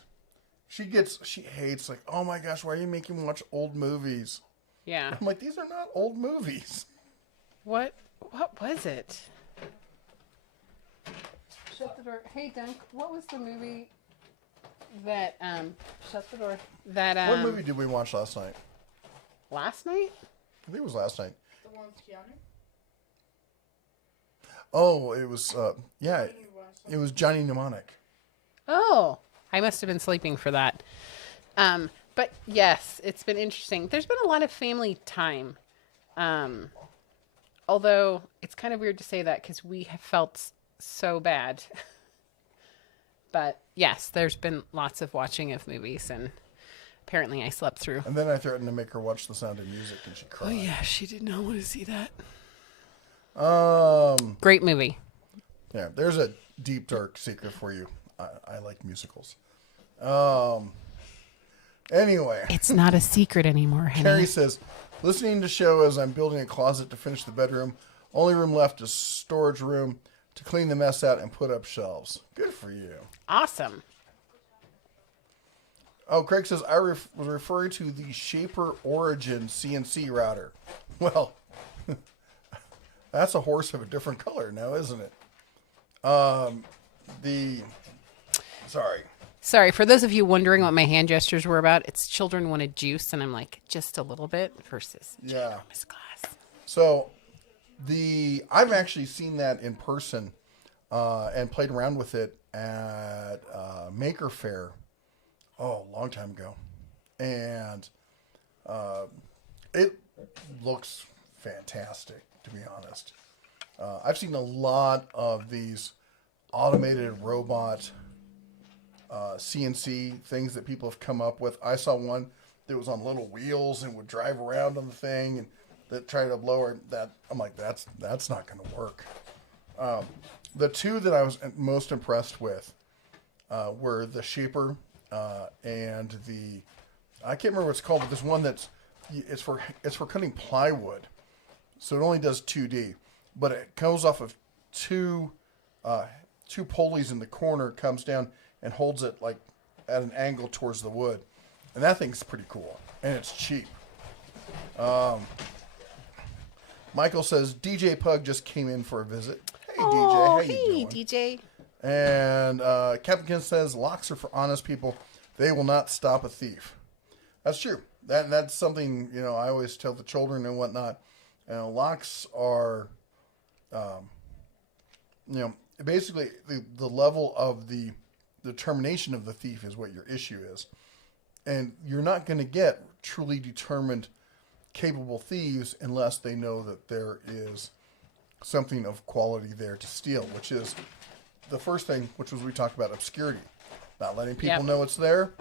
She hates like, "Oh my gosh, why are you making me watch old movies?" Yeah. I'm like, "These are not old movies." What was it? Shut the door. Hey, Dunk, what was the movie that, shut the door, that, What movie did we watch last night? last night? I think it was last night. The one with Keanu? Oh, it was, it was Johnny Mnemonic. Oh, I must have been sleeping for that. But yes, it's been interesting. There's been a lot of family time. Although it's kind of weird to say that because we have felt so bad. But yes, there's been lots of watching of movies, and apparently I slept through. And then I threatened to make her watch The Sound of Music, and she cried. Oh yeah, she did not want to see that. Um, Great movie. Yeah, there's a deep, dark secret for you. I like musicals. Anyway. It's not a secret anymore, honey. Carrie says, listening to show as I'm building a closet to finish the bedroom. Only room left is storage room to clean the mess out and put up shelves. Good for you. Awesome. Oh, Craig says, I was referring to the Shaper Origin CNC router. Well, that's a horse of a different color now, isn't it? Sorry, for those of you wondering what my hand gestures were about, it's children wanted juice, and I'm like, just a little bit versus ginormous glass. So, I've actually seen that in person and played around with it at Maker Faire. Oh, a long time ago. And it looks fantastic, to be honest. I've seen a lot of these automated robot CNC things that people have come up with. I saw one that was on little wheels and would drive around on the thing and that tried to lower that. I'm like, that's not going to work. The two that I was most impressed with were the Shaper and the, I can't remember what it's called, but there's one it's for cutting plywood, so it only does 2D, but it comes off of two pulleys in the corner, comes down and holds it like at an angle towards the wood, and that thing's pretty cool and it's cheap. Michael says DJ Pug just came in for a visit. Hey DJ, how you doing? DJ. And Captain Ken says locks are for honest people. They will not stop a thief. That's true. That's something, I always tell the children and whatnot. Locks are, basically the level of the determination of the thief is what your issue is. And you're not going to get truly determined, capable thieves unless they know that there is something of quality there to steal, which is the first thing, which was we talked about obscurity. Not letting people know it's there.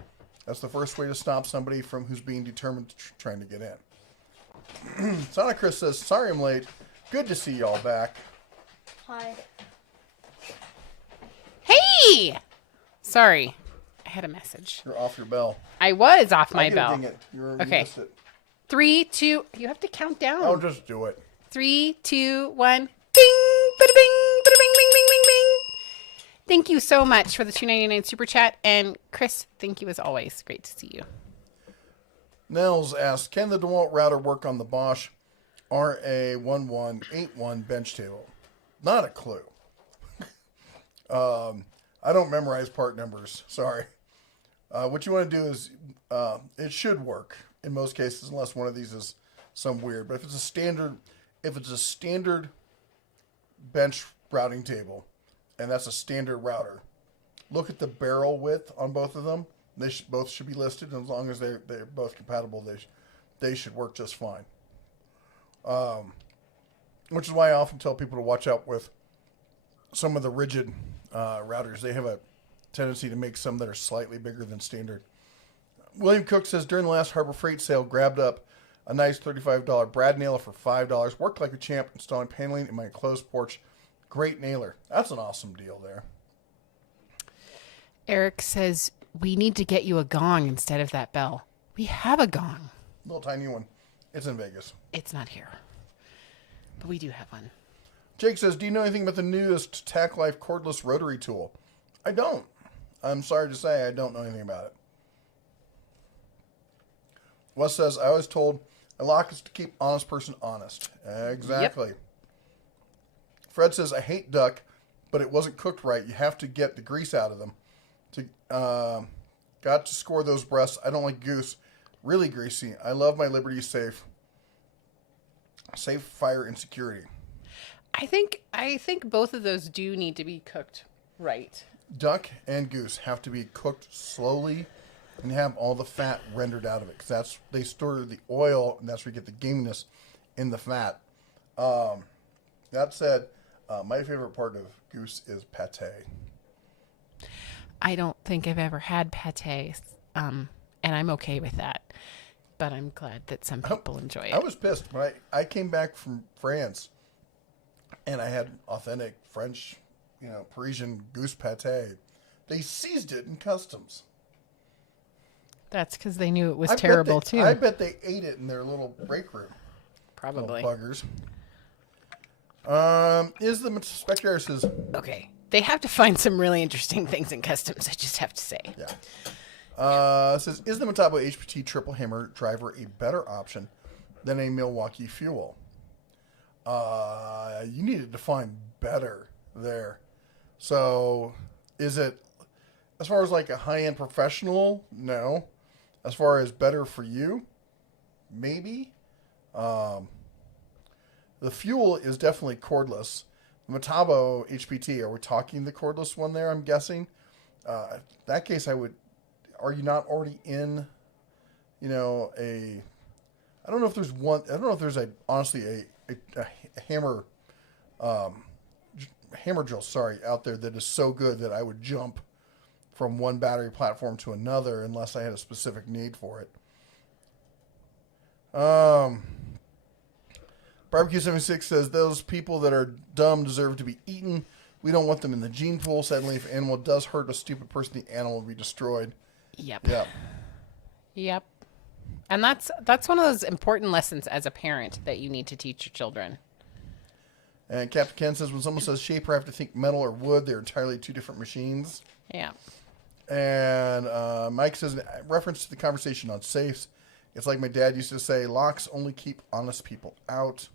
That's the first way to stop somebody from who's being determined trying to get in. Sonic Chris says, sorry I'm late. Good to see y'all back. Hi. Hey! Sorry. I had a message. You're off your bell. I was off my bell. Ding it. You Okay. missed it. 3, 2, you have to count down. Oh, just do it. 3, 2, 1. Bing! Bada bing! Bada bing! Bing! Bing! Bing! Bing! Thank you so much for the $2.99 super chat. And Chris, thank you as always. Great to see you. Nels asks, can the DeWalt router work on the Bosch RA1181 bench table? Not a clue. I don't memorize part numbers. Sorry. What you want to do is, it should work in most cases, unless one of these is some weird. But if it's a standard bench routing table, and that's a standard router, look at the barrel width on both of them. They both should be listed, and as long as they're both compatible, they should work just fine. Which is why I often tell people to watch out with some of the rigid routers. They have a tendency to make some that are slightly bigger than standard. William Cook says, during the last Harbor Freight sale, grabbed up a nice $35 brad nailer for $5. Worked like a champ installing paneling in my enclosed porch. Great nailer. That's an awesome deal there. Eric says, we need to get you a gong instead of that bell. We have a gong. Little tiny one. It's in Vegas. It's not here. But we do have one. Jake says, do you know anything about the newest Tac Life cordless rotary tool? I don't. I'm sorry to say I don't know anything about it. Wes says, I always told a lock is to keep honest person honest. Exactly. Yep. Fred says, I hate duck, but it wasn't cooked right. You have to get the grease out of them. Got to score those breasts. I don't like goose. Really greasy. I love my Liberty safe. Safe fire and security. I think both of those do need to be cooked right. Duck and goose have to be cooked slowly and have all the fat rendered out of it because they store the oil and that's where you get the gaminess in the fat. That said, my favorite part of goose is pate. I don't think I've ever had pate, and I'm okay with that. But I'm glad that some people enjoy it. I was pissed when I came back from France and I had authentic French, Parisian goose pate. They seized it in customs. That's because they knew it was terrible, too. I bet they ate it in their little break room. Probably. Little buggers. Is the Spectre says... Okay. They have to find some really interesting things in customs, I just have to say. Yeah. Says, is the Metabo HPT triple hammer driver a better option than a Milwaukee Fuel? You need to define better there. So, is it, as far as like a high-end professional? No. As far as better for you? Maybe. The Fuel is definitely cordless. The Metabo HPT, are we talking the cordless one there, I'm guessing? In that case, are you not already in, I don't know if there's one, I don't know if there's honestly a hammer drill, out there that is so good that I would jump from one battery platform to another unless I had a specific need for it. Barbecue 76 says, those people that are dumb deserve to be eaten. We don't want them in the gene pool. Suddenly, if an animal does hurt a stupid person, the animal will be destroyed. Yep. And that's one of those important lessons as a parent that you need to teach your children. And Captain Ken says, when someone says shaper, I have to think metal or wood. They're entirely two different machines. Yeah. And Mike says, in reference to the conversation on safes, it's like my dad used to say, locks only keep honest people out.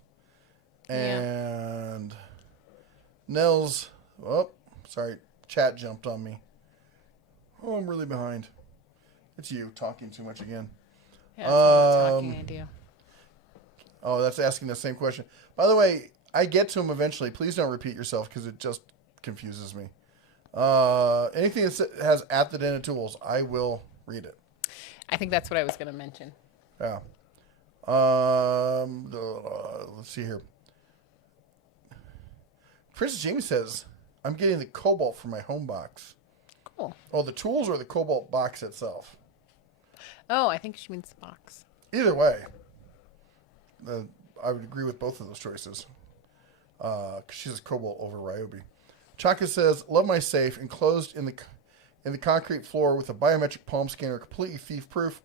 And Nels, chat jumped on me. Oh, I'm really behind. It's you talking too much again. Yeah, that's all the talking I do. Oh, that's asking the same question. By the way, I get to him eventually. Please don't repeat yourself because it just confuses me. Anything that has at the den of tools, I will read it. I think that's what I was going to mention. Yeah. Let's see here. Princess Jamie says, I'm getting the Cobalt for my home box. Cool. Oh, the tools or the Cobalt box itself? Oh, I think she means the box. Either way, I would agree with both of those choices. She says Cobalt over Ryobi. Chaka says, love my safe, enclosed in the concrete floor with a biometric palm scanner, completely thief-proof? ?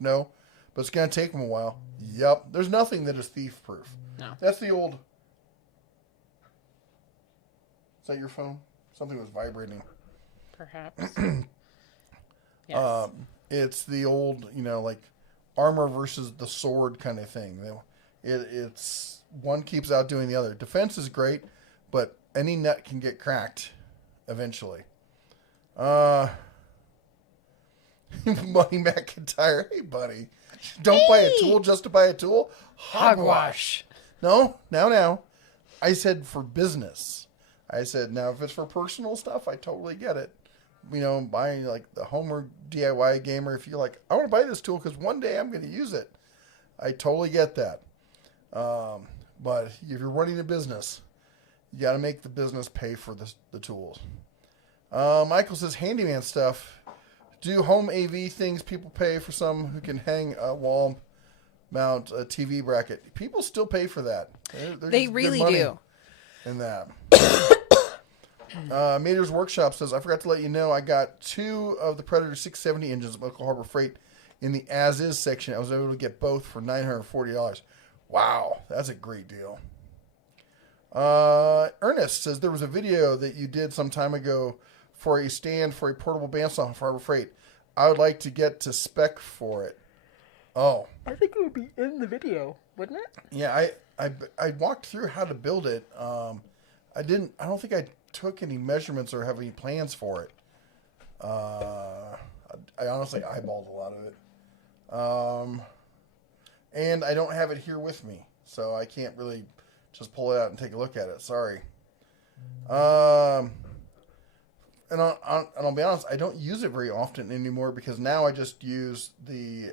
No. But it's going to take them a while. Yep. There's nothing that is thief-proof. No. That's the old... Is that your phone? Something was vibrating. Perhaps. Yes. It's the old, like armor versus the sword kind of thing. It's one keeps outdoing the other. Defense is great, but any nut can get cracked eventually. Buddy McIntyre. Hey, buddy. Don't buy a tool just to buy a tool. Hogwash. No, now. I said for business. I said, now, if it's for personal stuff, I totally get it. Buying like the Homer DIY gamer, if you're like, I want to buy this tool because one day I'm going to use it. I totally get that. But if you're running a business, you got to make the business pay for the tools. Michael says, handyman stuff. Do home AV things people pay for some who can hang a wall mount a TV bracket. People still pay for that. They really do. In that. Mater's Workshop says, I forgot to let you know I got 2 of the Predator 670 engines at local Harbor Freight in the as-is section. I was able to get both for $940. Wow, that's a great deal. Ernest says, there was a video that you did some time ago for a stand for a portable bandsaw for Harbor Freight. I would like to get to spec for it. Oh. I think it would be in the video, wouldn't it? Yeah, I walked through how to build it. I don't think I took any measurements or have any plans for it. I honestly eyeballed a lot of it. And I don't have it here with me, so I can't really just pull it out and take a look at it. Sorry. And I'll be honest, I don't use it very often anymore because now I just use the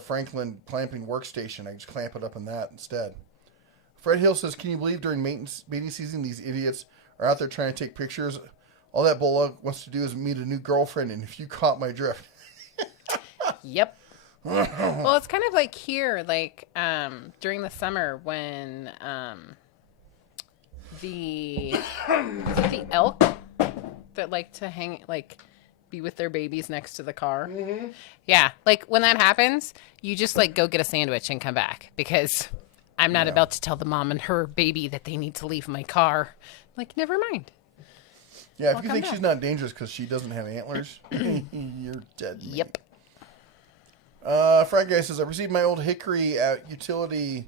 Franklin clamping workstation. I just clamp it up in that instead. Fred Hill says, can you believe during mating season these idiots are out there trying to take pictures? All that Bulldog wants to do is meet a new girlfriend, and if you caught my drift. Yep. Well, it's kind of like here, like during the summer when is it the elk that like to hang, like be with their babies next to the car. Mm-hmm. Yeah, like when that happens, you just like go get a sandwich and come back because I'm not about to tell the mom and her baby that they need to leave my car. Like, never mind. Yeah, if you think she's not dangerous because she doesn't have antlers, you're dead. Mate. Yep. Frank Guy says, I received my old hickory utility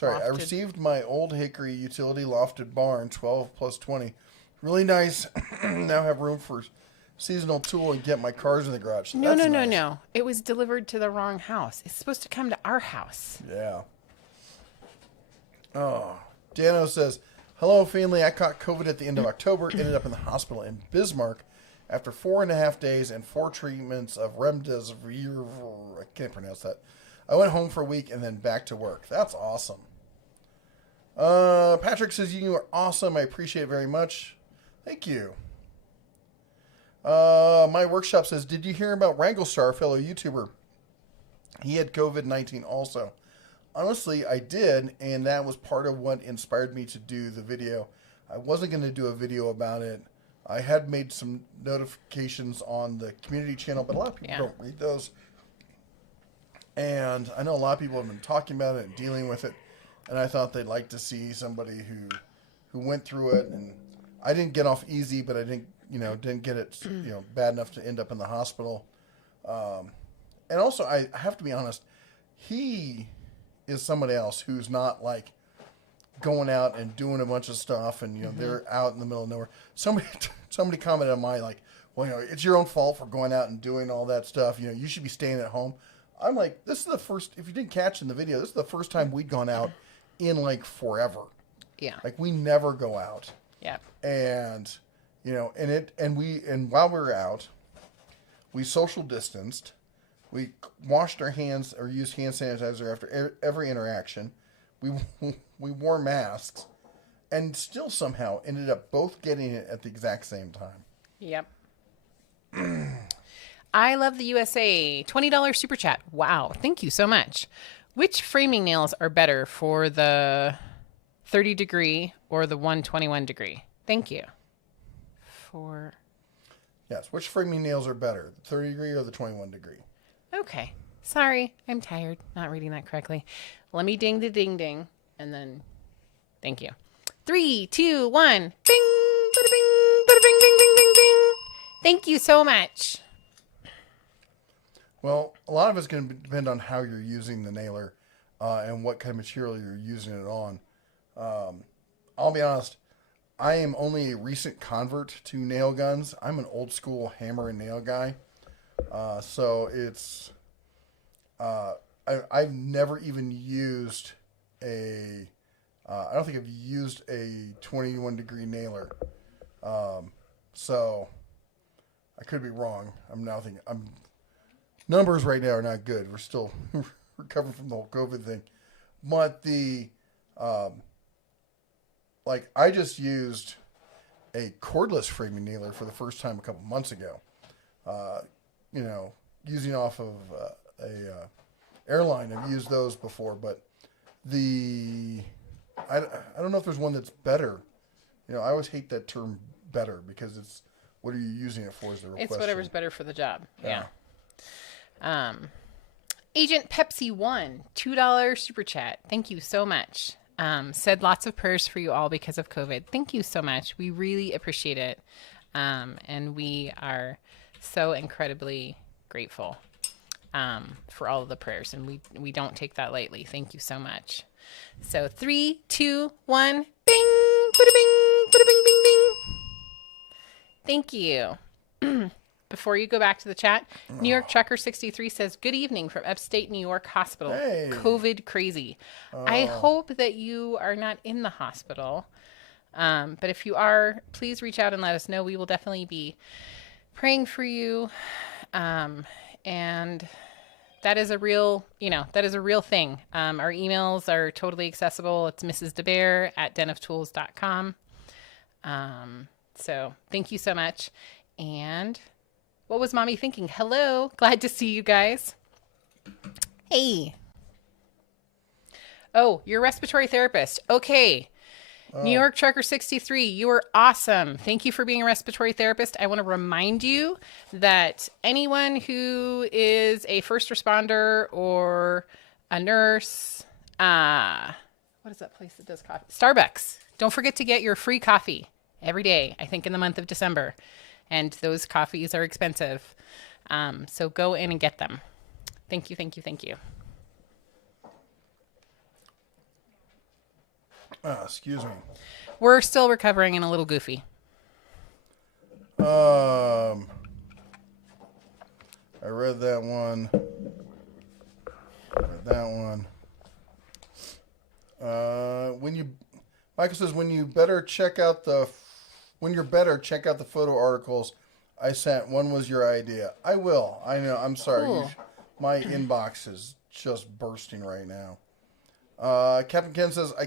lofted barn, 12 plus 20. Really nice. Now have room for seasonal tool and get my cars in the garage. So No. It was delivered to the wrong house. It's supposed to come to our house. Yeah. Oh, Dano says, hello, family. I caught COVID at the end of October. Ended up in the hospital in Bismarck after 4.5 days and 4 treatments of Remedies. I can't pronounce that. I went home for a week and then back to work. That's awesome. Patrick says, you are awesome. I appreciate it very much. Thank you. My workshop says, did you hear about Wranglestar, fellow YouTuber? He had COVID-19 also. Honestly, I did, and that was part of what inspired me to do the video. I wasn't going to do a video about it. I had made some notifications on the community channel, but a lot of people don't read those. And I know a lot of people have been talking about it and dealing with it, and I thought they'd like to see somebody who went through it. And I didn't get off easy, but I didn't get it bad enough to end up in the hospital. And also, I have to be honest, he is somebody else who's not like going out and doing a bunch of stuff and they're out in the middle of nowhere. Somebody commented on my like, well, it's your own fault for going out and doing all that stuff. You should be staying at home. I'm like, this is the first, if you didn't catch in the video, this is the first time we'd gone out in like forever. Yeah. Like we never go out. Yeah. And and while we were out, we social distanced. We washed our hands or used hand sanitizer after every interaction. We wore masks, and still somehow ended up both getting it at the exact same time. Yep. I love the USA. $20 super chat. Wow. Thank you so much. Which framing nails are better for the 30 degree or the 121 degree? Thank you. Yes. Which framing nails are better, the 30 degree or the 21 degree? Okay. Sorry. I'm tired. Not reading that correctly. Let me ding the ding ding. And then thank you. 3, 2, 1. Bing. Bada bing. Bada bing bing bing bing bing. Thank you so much. Well, a lot of it's going to depend on how you're using the nailer and what kind of material you're using it on. I'll be honest, I am only a recent convert to nail guns. I'm an old school hammer and nail guy. So it's, I've never even used I don't think I've used a 21 degree nailer. So I could be wrong. I'm now thinking numbers right now are not good. We're still recovering from the whole COVID thing, but I just used a cordless framing nailer for the first time a couple months ago. Using off of a airline. I've used those before, but I don't know if there's one that's better. I always hate that term better because it's what are you using it for is the real It's question. whatever's better for the job. Yeah. Agent Pepsi 1, $2 super chat. Thank you so much. Said lots of prayers for you all because of COVID. Thank you so much. We really appreciate it. And we are so incredibly grateful for all of the prayers. And we don't take that lightly. Thank you so much. So 3, 2, 1, bing, bada bing, bing, bing. Thank you. before you go back to the chat, New York Trucker 63 says, good evening from upstate New York hospital. Hey. COVID crazy. I hope that you are not in the hospital. But if you are, please reach out and let us know. We will definitely be praying for you. And that is a real, thing. Our emails are totally accessible. It's mrsdebear@denoftools.com. So thank you so much. And what was mommy thinking? Hello. Glad to see you guys. Hey. Oh, you're a respiratory therapist. Okay. New York Trucker 63, you are awesome. Thank you for being a respiratory therapist. I want to remind you that anyone who is a first responder or a nurse, what is that place that does coffee? Starbucks. Don't forget to get your free coffee every day, I think in the month of December. And those coffees are expensive. So go in and get them. Thank you, thank you, thank you. Excuse me. We're still recovering and a little goofy. I read that one. Michael says, when you're better, check out the photo articles I sent. One was your idea. I will. I know. I'm sorry. Cool. My inbox is just bursting right now. Captain Ken says, I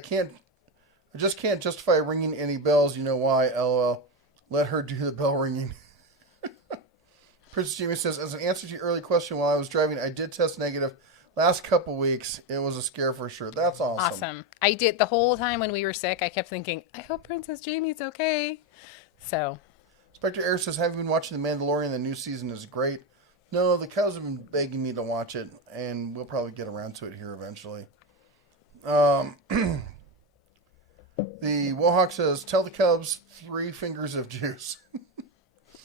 just can't justify ringing any bells. You know why? LOL. Let her do the bell ringing. Princess Jamie says, as an answer to your early question, while I was driving, I did test negative. Last couple weeks, it was a scare for sure. That's awesome. Awesome. I did the whole time when we were sick. I kept thinking, I hope Princess Jamie's okay. So. Spectre Air says, have you been watching The Mandalorian? The new season is great. No, the cows have been begging me to watch it, and we'll probably get around to it here eventually. The Wohawk says, tell the Cubs 3 fingers of juice.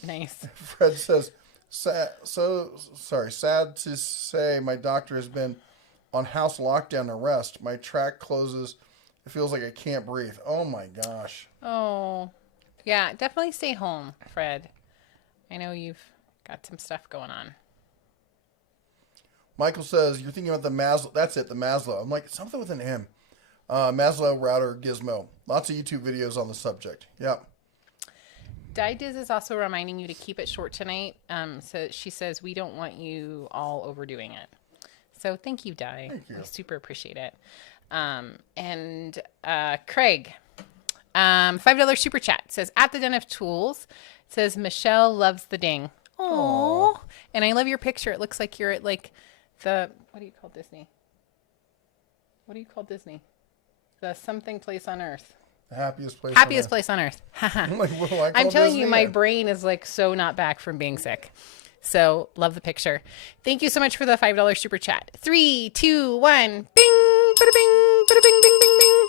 Nice. Fred says, sad to say my doctor has been on house lockdown arrest. My track closes. It feels like I can't breathe. Oh my gosh. Oh, yeah, definitely stay home, Fred. I know you've got some stuff going on. Michael says, you're thinking about the Maslow. That's it, the Maslow. I'm like, something with an M. Maslow router gizmo. Lots of YouTube videos on the subject. Yep. Didiz is also reminding you to keep it short tonight. So she says, we don't want you all overdoing it. So thank you, Di. Thank you. We super appreciate it. And Craig, $5 super chat says, at the Den of Tools, says, Michelle loves the ding. Aww. And I love your picture. It looks like you're at like the, what do you call Disney? What do you call Disney? The something place on earth. The happiest place on earth. I'm telling you, my brain is like so not back from being sick. So love the picture. Thank you so much for the $5 super chat. 3, 2, 1. Bing, bada bing, bada bing, bing, bing, bing.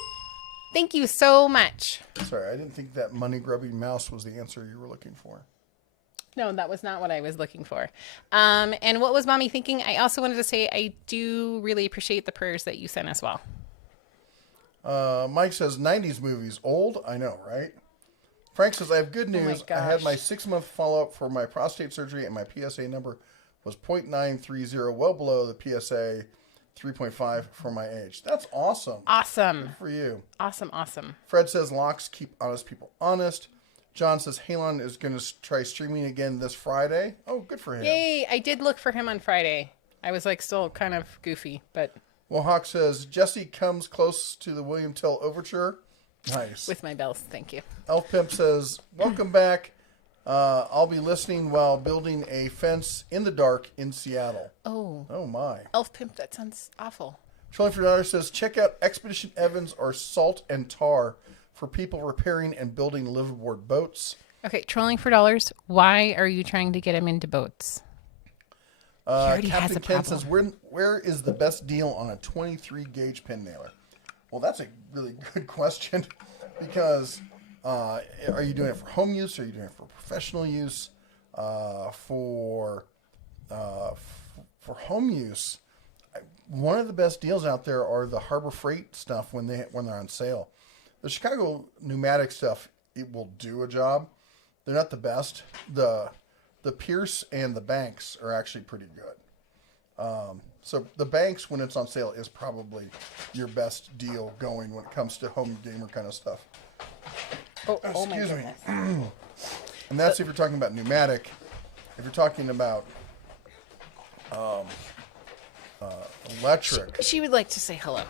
Thank you so much. Sorry, I didn't think that money grubbing mouse was the answer you were looking for. No, that was not what I was looking for. And what was mommy thinking? I also wanted to say I do really appreciate the prayers that you sent as well. Mike says, 90s movies. Old? I know, right? Frank says, I have good news. I had my 6-month follow-up for my prostate surgery, and my PSA number was 0.930, well below the PSA 3.5 for my age. That's awesome. Awesome. Good for you. Awesome. Fred says, locks keep honest people honest. John says, Halon is going to try streaming again this Friday. Oh, good for him. Yay. I did look for him on Friday. I was like still kind of goofy, but... Well, Hawk says, Jesse comes close to the William Tell Overture. Nice. With my bells, thank you. Elf Pimp says, welcome back. I'll be listening while building a fence in the dark in Seattle. Oh my. Elf Pimp, that sounds awful. Trolling for $1 says, check out Expedition Evans or Salt and Tar for people repairing and building liveaboard boats. Okay, Trolling for $, why are you trying to get him into boats? Captain Ken says, where is the best deal on a 23 gauge pin nailer? Well, that's a really good question because are you doing it for home use? Or are you doing it for professional use? For home use, one of the best deals out there are the Harbor Freight stuff when they're on sale. The Chicago pneumatic stuff, it will do a job. They're not the best. The the Pierce and the Banks are actually pretty good. So the Banks, when it's on sale, is probably your best deal going when it comes to home gamer kind of stuff. Oh my Excuse me. goodness. And that's if you're talking about pneumatic. If you're talking about electric. She would like to say hello.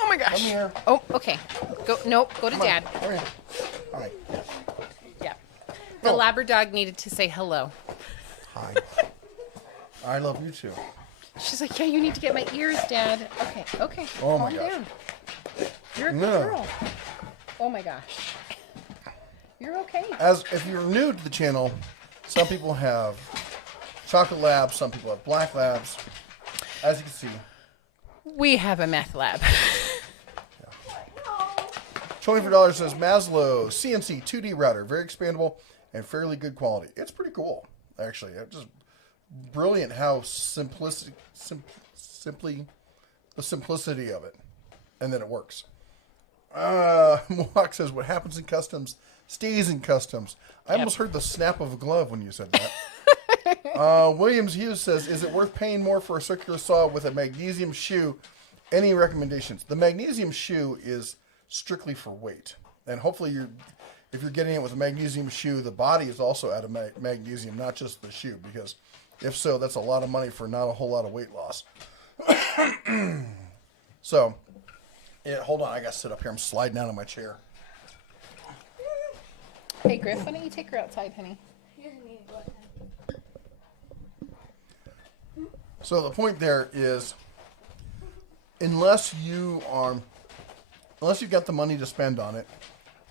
Oh my gosh. Come here. Oh, okay. Go to Dad. Come here. Hi. Yeah. The Labrador needed to say hello. Hi. I love you too. She's like, yeah, you need to get my ears, Dad. Okay. Oh my Calm gosh. down. You're a good No. girl. Oh my gosh. You're okay. As if you're new to the channel, some people have chocolate labs, some people have black labs. As you can see, We have a meth lab. $24 says Maslow CNC 2D router, very expandable and fairly good quality. It's pretty cool, actually. It's just brilliant how simply the simplicity of it, and then it works. Mohawk says, what happens in customs stays in customs. I almost heard the snap of a glove when you said that. Williams Hughes says, is it worth paying more for a circular saw with a magnesium shoe? Any recommendations? The magnesium shoe is strictly for weight. And hopefully if you're getting it with a magnesium shoe, the body is also out of magnesium, not just the shoe, because if so, that's a lot of money for not a whole lot of weight loss. So, hold on, I got to sit up here. I'm sliding out of my chair. Hey, Griff, why don't you take her outside, honey? So the point there is, unless you've got the money to spend on it,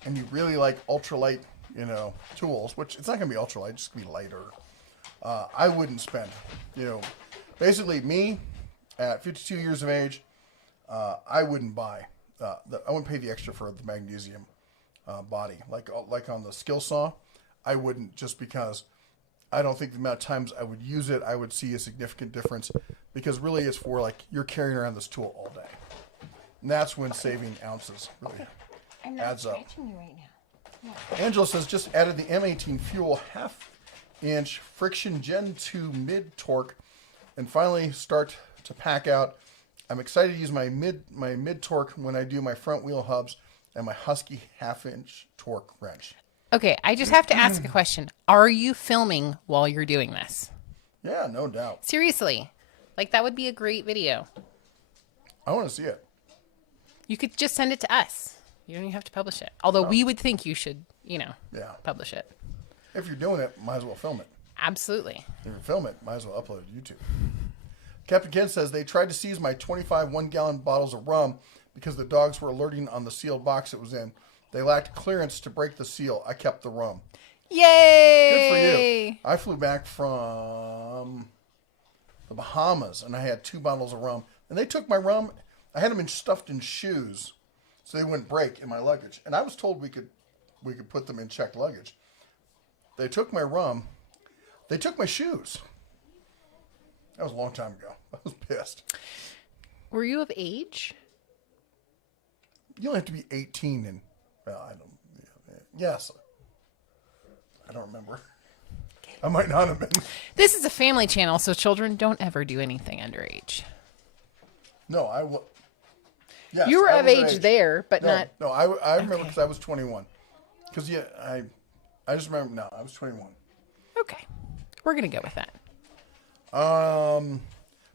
and you really like ultralight, tools, which it's not going to be ultralight, it's just going to be lighter. I wouldn't spend, basically me at 52 years of age, I wouldn't buy, I wouldn't pay the extra for the magnesium body, like on the skill saw. I wouldn't, just because I don't think the amount of times I would use it, I would see a significant difference, because really it's for like you're carrying around this tool all day. And that's when saving ounces really adds up. You right now. Angela says, just added the M18 Fuel half-inch friction Gen 2 mid-torque and finally start to pack out. I'm excited to use my mid-torque when I do my front wheel hubs and my Husky half-inch torque wrench. Okay, I just have to ask a question. Are you filming while you're doing this? Yeah, no doubt. Seriously. Like, that would be a great video. I want to see it. You could just send it to us. You don't even have to publish it. Although we would think you should, Yeah. publish it. If you're doing it, might as well film it. Absolutely. If you film it, might as well upload it to YouTube. Captain Ken says, they tried to seize my 25 one-gallon bottles of rum because the dogs were alerting on the sealed box it was in. They lacked clearance to break the seal. I kept the rum. Yay! Good for you. I flew back from the Bahamas, and I had 2 bottles of rum. And they took my rum. I had them stuffed in shoes, so they wouldn't break in my luggage. And I was told we could put them in checked luggage. They took my rum. They took my shoes. That was a long time ago. I was pissed. Were you of age? You only have to be 18 and, well, I don't, yes. I don't remember. I might not have been. This is a family channel, so children don't ever do anything underage. No, yes, You were I of was age there, but not... No, I remember because I was 21. Because, I just remember, no, I was 21. Okay. We're going to go with that.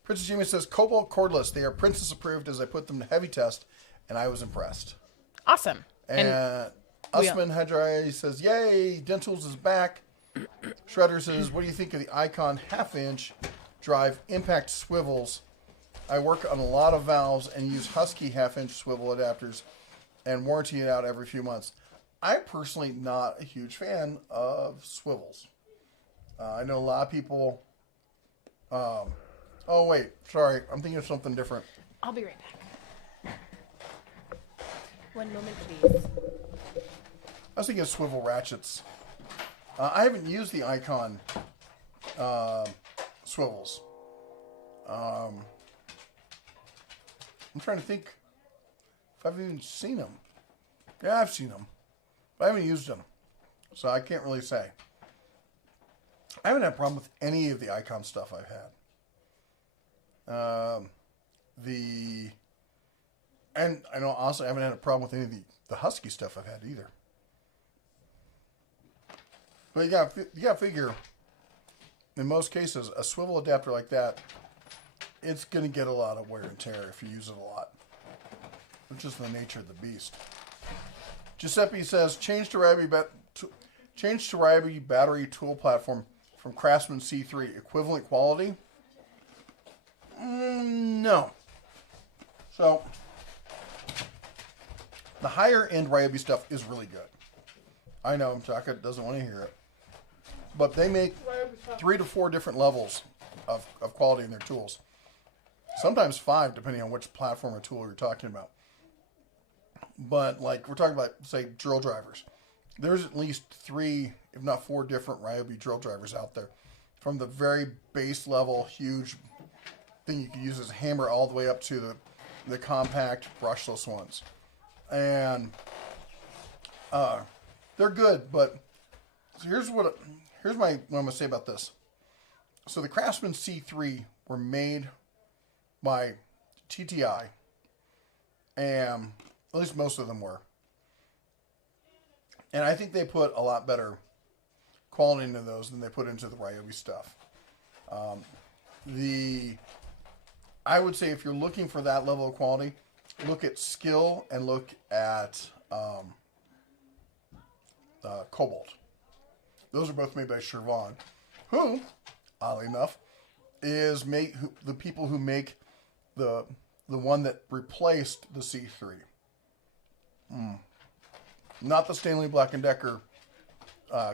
Princess Jamie says, Cobalt cordless. They are princess approved as I put them to heavy test, and I was impressed. Awesome. And Usman Hadrai says, yay, Dentals is back. Shredder says, what do you think of the Icon half-inch drive impact swivels? I work on a lot of valves and use Husky half-inch swivel adapters and warranty it out every few months. I'm personally not a huge fan of swivels. I know a lot of people... oh, wait. Sorry. I'm thinking of something different. I'll be right back. One moment, please. I was thinking of swivel ratchets. I haven't used the Icon swivels. I'm trying to think if I've even seen them. Yeah, I've seen them. But I haven't used them. So I can't really say. I haven't had a problem with any of the Icon stuff I've had. And I know also I haven't had a problem with any of the Husky stuff I've had either. But you got to figure, in most cases, a swivel adapter like that, it's going to get a lot of wear and tear if you use it a lot. It's just the nature of the beast. Giuseppe says, change to Ryobi battery tool platform from Craftsman C3. Equivalent quality? No. So, the higher end Ryobi stuff is really good. I know, Chaka doesn't want to hear it. But they make 3 to 4 different levels of quality in their tools. Sometimes 5, depending on which platform or tool you're talking about. But, like, we're talking about, say, drill drivers. There's at least 3, if not 4 different Ryobi drill drivers out there. From the very base level, huge thing you can use as a hammer all the way up to the compact, brushless ones. And they're good, but so here's what I'm going to say about this. So the Craftsman C3 were made by TTI, and at least most of them were. And I think they put a lot better quality into those than they put into the Ryobi stuff. I would say if you're looking for that level of quality, look at Skill and look at Cobalt. Those are both made by Shervon, who, oddly enough, is the people who make the one that replaced the C3. Not the Stanley Black & Decker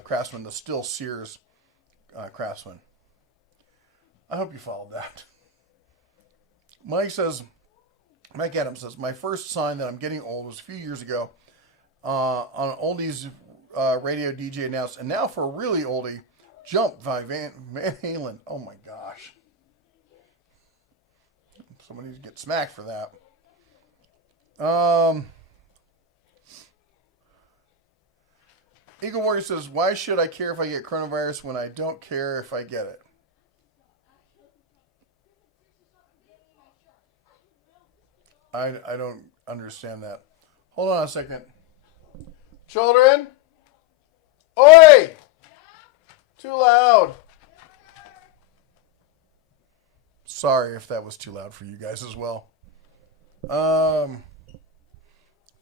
Craftsman, the still Sears Craftsman. I hope you followed that. Mike Adams says, my first sign that I'm getting old was a few years ago on an oldies radio DJ announced, and now for a really oldie, Jump by Van Halen. Oh my gosh. Somebody needs to get smacked for that. Eagle Warrior says, why should I care if I get coronavirus when I don't care if I get it? I don't understand that. Hold on a second. Children? Oi! Too loud. Sorry if that was too loud for you guys as well.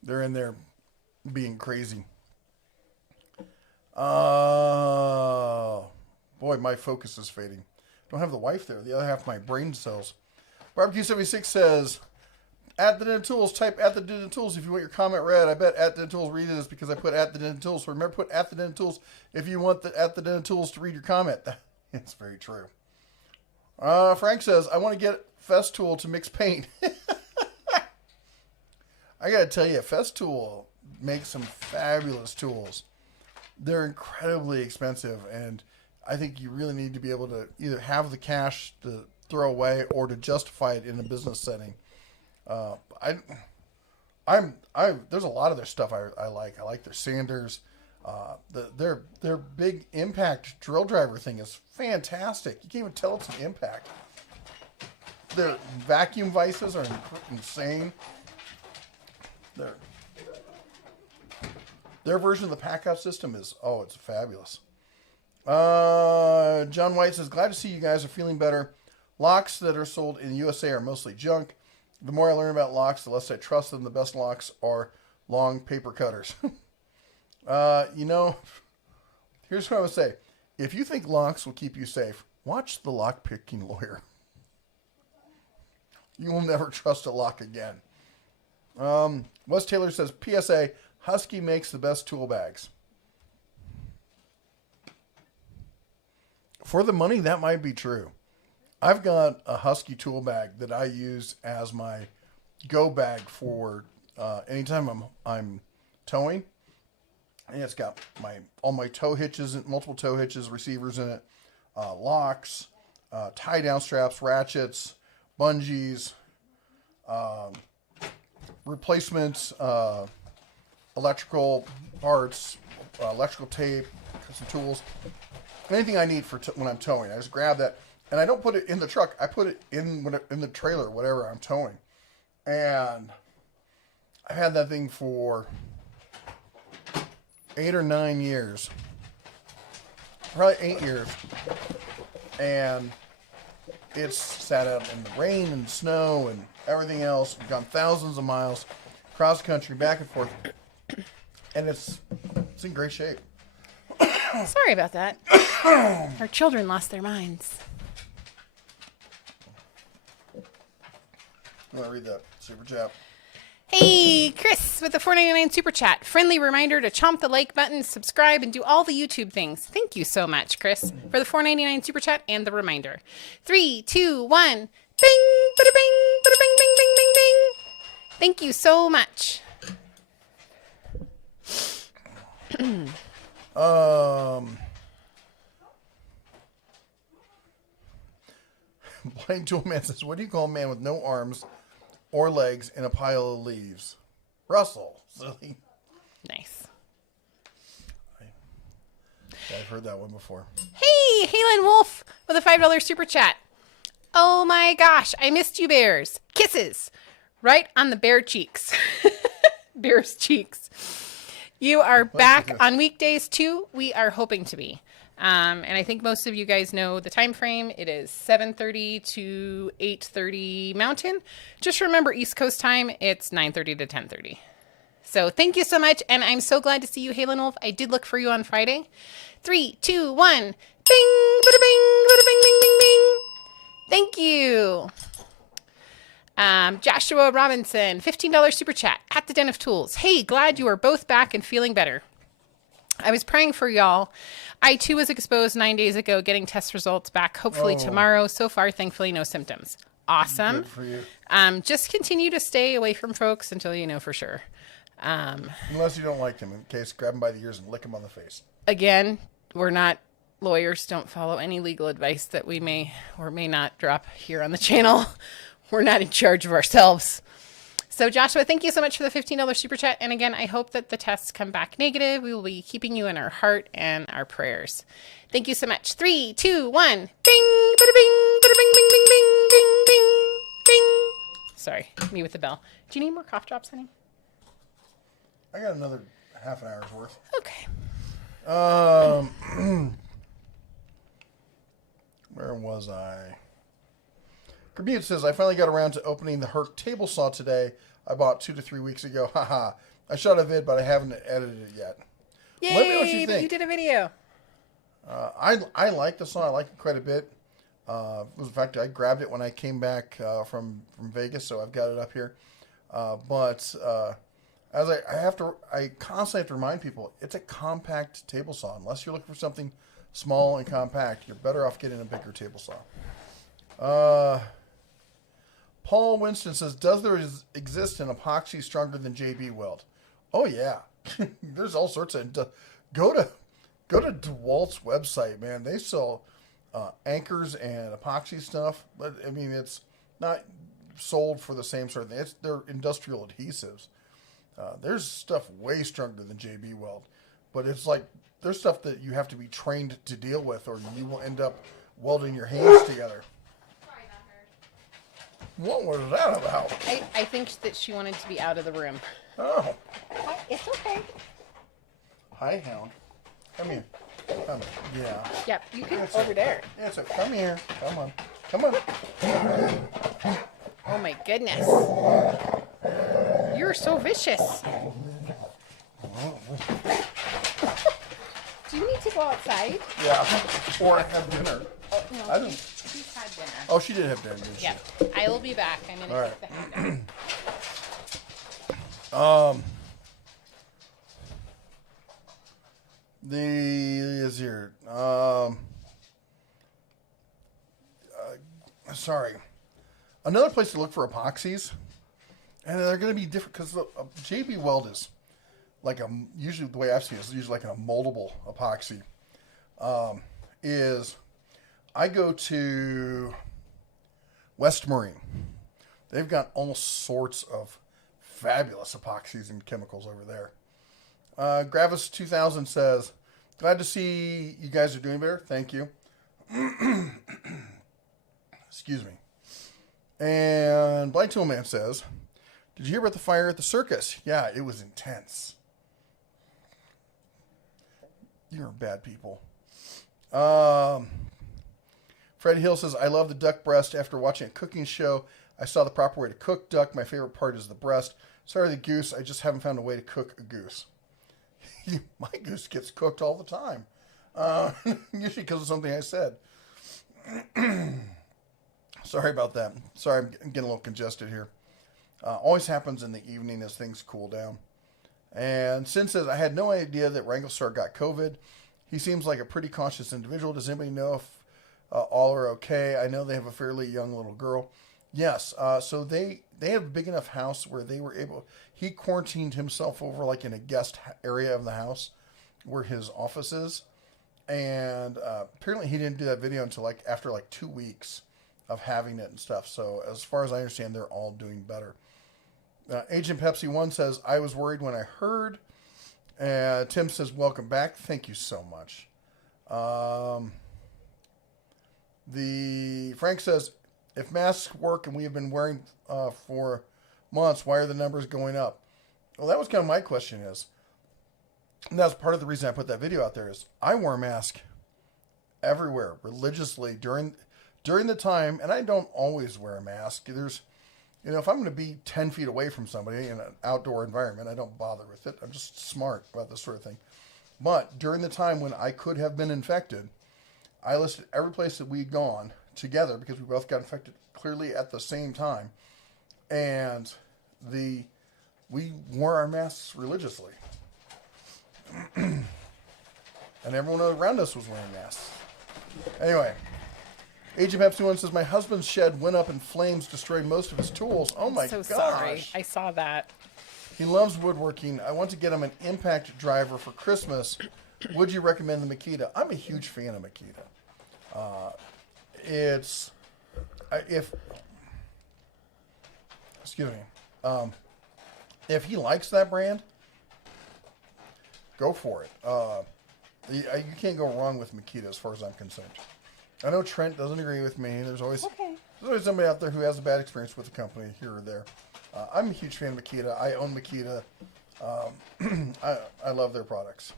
They're in there being crazy. Boy, my focus is fading. Don't have the wife there. The other half of my brain cells. Barbecue 76 says, at the Dental Tools, type at the Dental Tools if you want your comment read. I bet at the Dental Tools read this because I put at the Dental Tools. So remember, put at the Dental Tools if you want at the Dental Tools to read your comment. It's very true. Frank says, I want to get Festool to mix paint. I got to tell you, Festool makes some fabulous tools. They're incredibly expensive, and I think you really need to be able to either have the cash to throw away or to justify it in a business setting. There's a lot of their stuff I like. I like their sanders. Their big impact drill driver thing is fantastic. You can't even tell it's an impact. Their vacuum vices are insane. Their version of the pack-out system is, it's fabulous. John White says, glad to see you guys are feeling better. Locks that are sold in the USA are mostly junk. The more I learn about locks, the less I trust them. The best locks are long paper cutters. Here's what I would say. If you think locks will keep you safe, watch The Lock-Picking Lawyer. You will never trust a lock again. Wes Taylor says, PSA, Husky makes the best tool bags. For the money, that might be true. I've got a Husky tool bag that I use as my go bag for anytime I'm towing. And it's got all my tow hitches, multiple tow hitches, receivers in it, locks, tie down straps, ratchets, bungees, replacements, electrical parts, electrical tape, some tools. anything I need for when I'm towing. I just grab that, and I don't put it in the truck. I put it in the trailer, whatever I'm towing. And I've had that thing for 8 or 9 years, probably 8 years, and it's sat out in the rain and snow and everything else. We've gone thousands of miles cross country, back and forth, and it's in great shape. Sorry about that. Our children lost their minds. I'm gonna read that super chat. Hey, Chris with the $4.99 super chat. Friendly reminder to chomp the like button, subscribe, and do all the YouTube things. Thank you so much, Chris, for the $4.99 super chat and the reminder. 3, 2, 1. Bing! Bada bing! Bada bing! Bing! Bing! Bing! Bing! Thank you so much. Blind Tool Man says, what do you call a man with no arms or legs in a pile of leaves? Russell. Silly. Nice. I've heard that one before. Hey, Halen Wolf with a $5 super chat. Oh my gosh, I missed you, bears. Kisses. Right on the bear cheeks. Bear's cheeks. You are back on weekdays too. We are hoping to be. And I think most of you guys know the time frame. It is 7:30 to 8:30 Mountain. Just remember East Coast time, it's 9:30 to 10:30. So thank you so much, and I'm so glad to see you, Halen Wolf. I did look for you on Friday. 3, 2, 1. Bing! Bada bing! Bada bing! Bing! Bing! Bing! Thank you. Joshua Robinson, $15 super chat at the Den of Tools. Hey, glad you are both back and feeling better. I was praying for y'all. I too was exposed 9 days ago, getting test results back hopefully tomorrow. So far, thankfully, no symptoms. Awesome. Good for you. Just continue to stay away from folks until you know for sure. Unless you don't like them. In case, grab them by the ears and lick them on the face. Again, we're not lawyers. Don't follow any legal advice that we may or may not drop here on the channel. We're not in charge of ourselves. So Joshua, thank you so much for the $15 super chat. And again, I hope that the tests come back negative. We will be keeping you in our heart and our prayers. Thank you so much. 3, 2, 1. Bing, bada bing, bada bing, bing, bing, bing, bing, bing, bing. Sorry, me with the bell. Do you need more cough drops, honey? I got another half an hour's worth. Okay. Where was I? Commute says, I finally got around to opening the Herc table saw today. I bought 2 to 3 weeks ago. Haha. I shot a vid, but I haven't edited it yet. Yay, Let me know what you but think. you did a video. I like the saw. I like it quite a bit. In fact, I grabbed it when I came back from Vegas, so I've got it up here. But as I constantly have to remind people, it's a compact table saw. Unless you're looking for something small and compact, you're better off getting a bigger table saw. Paul Winston says, does there exist an epoxy stronger than JB Weld? Oh, yeah. There's all sorts of... Go to DeWalt's website, man. They sell anchors and epoxy stuff. But, I mean, it's not sold for the same sort of thing. They're industrial adhesives. There's stuff way stronger than JB Weld. But it's like, there's stuff that you have to be trained to deal with, or you will end up welding your hands together. What was that about? I think that she wanted to be out of the room. Oh. It's okay. Hi, Hound. Come here. Come here. Yeah. Yep, you can It's over there. Yeah, so come here. Come on. Come on. Oh my goodness. You're so vicious. Do you need to go outside? Yeah. Or have dinner. Oh, no, I don't. she's had dinner. Oh, she did have dinner, didn't she? Yep. I will be back. I'm going All to right. take the hand out. Sorry. Another place to look for epoxies, and they're going to be different because JB Weld is like usually the way I've seen it is usually like a moldable epoxy. I go to West Marine. They've got all sorts of fabulous epoxies and chemicals over there. Gravis 2000 says, Glad to see you guys are doing better. Thank you. Excuse me. And Blind Toolman says, did you hear about the fire at the circus? Yeah, it was intense. You're bad people. Fred Hill says, I love the duck breast. After watching a cooking show, I saw the proper way to cook duck. My favorite part is the breast. Sorry, the goose. I just haven't found a way to cook a goose. My goose gets cooked all the time. Usually because of something I said. Sorry about that. Sorry, I'm getting a little congested here. Always happens in the evening as things cool down. And Sin says, I had no idea that Wranglestar got COVID. He seems like a pretty conscious individual. Does anybody know if all are okay? I know they have a fairly young little girl. Yes. So they have a big enough house where they were able... He quarantined himself over like in a guest area of the house where his office is. And apparently he didn't do that video until like after like 2 weeks of having it and stuff. So as far as I understand, they're all doing better. Agent Pepsi 1 says, I was worried when I heard. Tim says, welcome back. Thank you so much. Frank says, if masks work and we have been wearing for months, why are the numbers going up? Well, that was kind of my question is. And that's part of the reason I put that video out there is I wore a mask everywhere religiously during the time, and I don't always wear a mask. There's, if I'm going to be 10 feet away from somebody in an outdoor environment, I don't bother with it. I'm just smart about this sort of thing. But during the time when I could have been infected, I listed every place that we'd gone together because we both got infected clearly at the same time. And we wore our masks religiously. And everyone around us was wearing masks. Anyway, Agent Pepsi 1 says, my husband's shed went up in flames, destroying most of his tools. Oh my gosh. Sorry. I saw that. He loves woodworking. I want to get him an impact driver for Christmas. Would you recommend the Makita? I'm a huge fan of Makita. If he likes that brand, go for it. You can't go wrong with Makita as far as I'm concerned. I know Trent doesn't agree with me. There's always somebody out there who has a bad experience with the company here or there. I'm a huge fan of Makita. I own Makita. I love their products.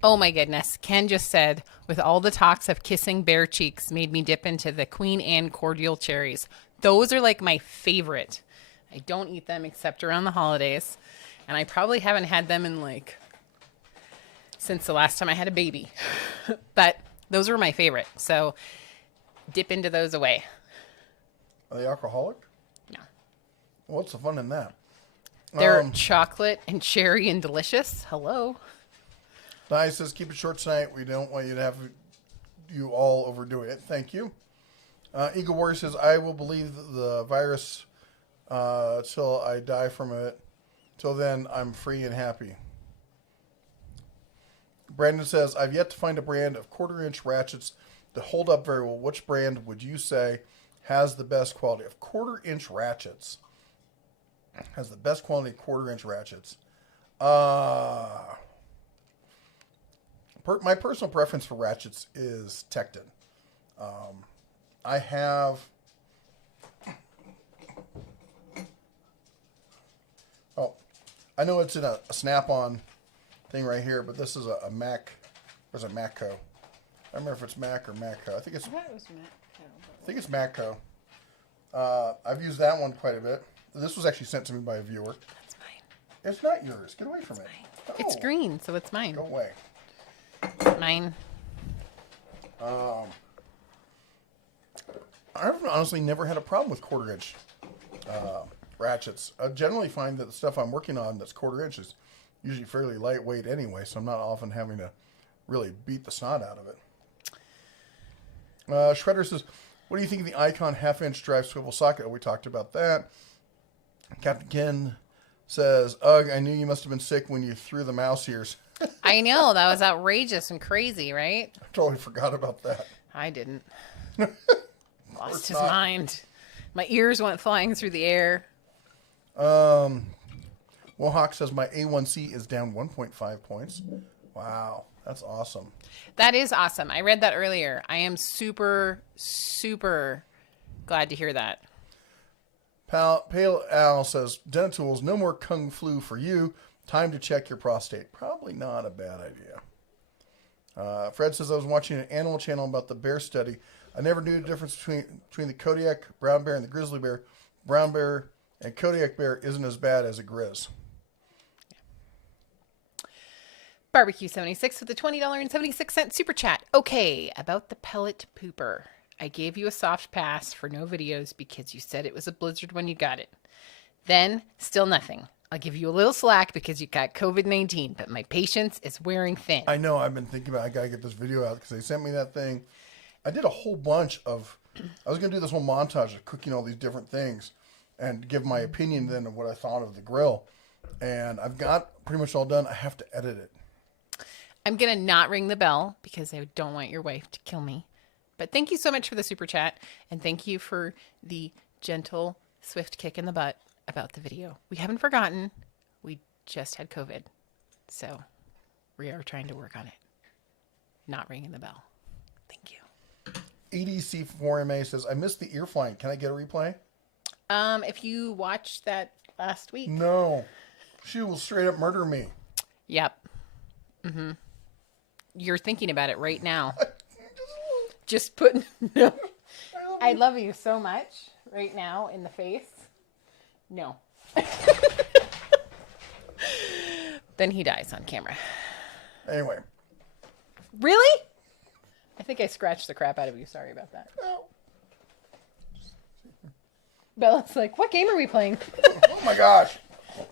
Oh my goodness. Ken just said, with all the talks of kissing bare cheeks made me dip into the Queen Anne cordial cherries. Those are like my favorite. I don't eat them except around the holidays. And I probably haven't had them in since the last time I had a baby. But those were my favorite. So dip into those away. Are they alcoholic? No. What's the fun in that? They're chocolate and cherry and delicious. Hello. Nice says, keep it short tonight. We don't want you to have you all overdoing it. Thank you. Eagle Warrior says, I will believe the virus till I die from it. Till then, I'm free and happy. Brandon says, I've yet to find a brand of quarter-inch ratchets that hold up very well. Which brand would you say has the best quality of quarter-inch ratchets? Has the best quality quarter-inch ratchets? My personal preference for ratchets is Tekton. I have... Oh, I know it's in a Snap-on thing right here, but this is a Mac. Or is it Macco? I don't remember if it's Mac or Macco. I thought it was Macco. I think it's Macco. I've used that one quite a bit. This was actually sent to me by a viewer. That's mine. It's not yours. Get away from it. Oh. It's green, so it's mine. Go away. Mine. I've honestly never had a problem with quarter-inch ratchets. I generally find that the stuff I'm working on that's quarter-inch is usually fairly lightweight anyway, so I'm not often having to really beat the snot out of it. Shredder says, what do you think of the Icon half-inch drive swivel socket? Oh, we talked about that. Captain Ken says, ugh, I knew you must have been sick when you threw the mouse ears. I know. That was outrageous and crazy, right? I totally forgot about that. I didn't. Lost his mind. My ears went flying through the air. Mohawk says my A1C is down 1.5 points. Wow. That's awesome. That is awesome. I read that earlier. I am super, super glad to hear that. Pale Al says, Dental Tools, no more Kung Flu for you. Time to check your prostate. Probably not a bad idea. Fred says, I was watching an animal channel about the bear study. I never knew the difference between the Kodiak brown bear and the grizzly bear. Brown bear and Kodiak bear isn't as bad as a grizz. Barbecue 76 with a $20.76 super chat. Okay, about the pellet pooper. I gave you a soft pass for no videos because you said it was a blizzard when you got it. Then, still nothing. I'll give you a little slack because you got COVID-19, but my patience is wearing thin. I know. I've been thinking about I got to get this video out because they sent me that thing. I did a whole bunch of... I was going to do this whole montage of cooking all these different things and give my opinion then of what I thought of the grill. And I've got pretty much all done. I have to edit it. I'm going to not ring the bell because I don't want your wife to kill me. But thank you so much for the super chat. And thank you for the gentle, swift kick in the butt about the video. We haven't forgotten. We just had COVID. So we are trying to work on it. Not ringing the bell. Thank you. EDC4MA says, I missed the ear flying. Can I get a replay? If you watched that last week. No. She will straight up murder me. Yep. Mm-hmm. You're thinking about it right now. Just putting... No. I love you so much right now in the face. No. Then he dies on camera. Anyway. Really? I think I scratched the crap out of you. Sorry about that. No. Bella's like, what game are we playing? Oh my gosh.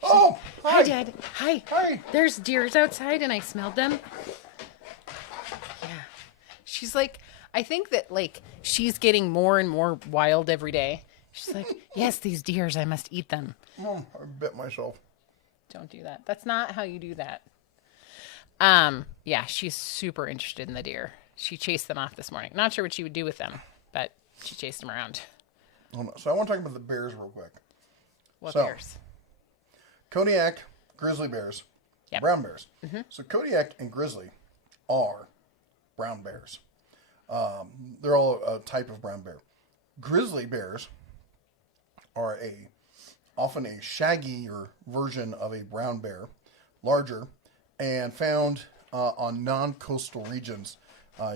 Oh, Hi, Dad. Hi. Hi. There's deers outside and I smelled them. Yeah. She's like, I think that like she's getting more and more wild every day. She's like, yes, these deers, I must eat them. I bit myself. Don't do that. That's not how you do that. Yeah, she's super interested in the deer. She chased them off this morning. Not sure what she would do with them, but she chased them around. So I want to talk about the bears real quick. What bears? Kodiak, grizzly bears, Yep. brown bears. Mm-hmm. So Kodiak and grizzly are brown bears. They're all a type of brown bear. Grizzly bears are often a shaggier version of a brown bear, larger, and found on non-coastal regions,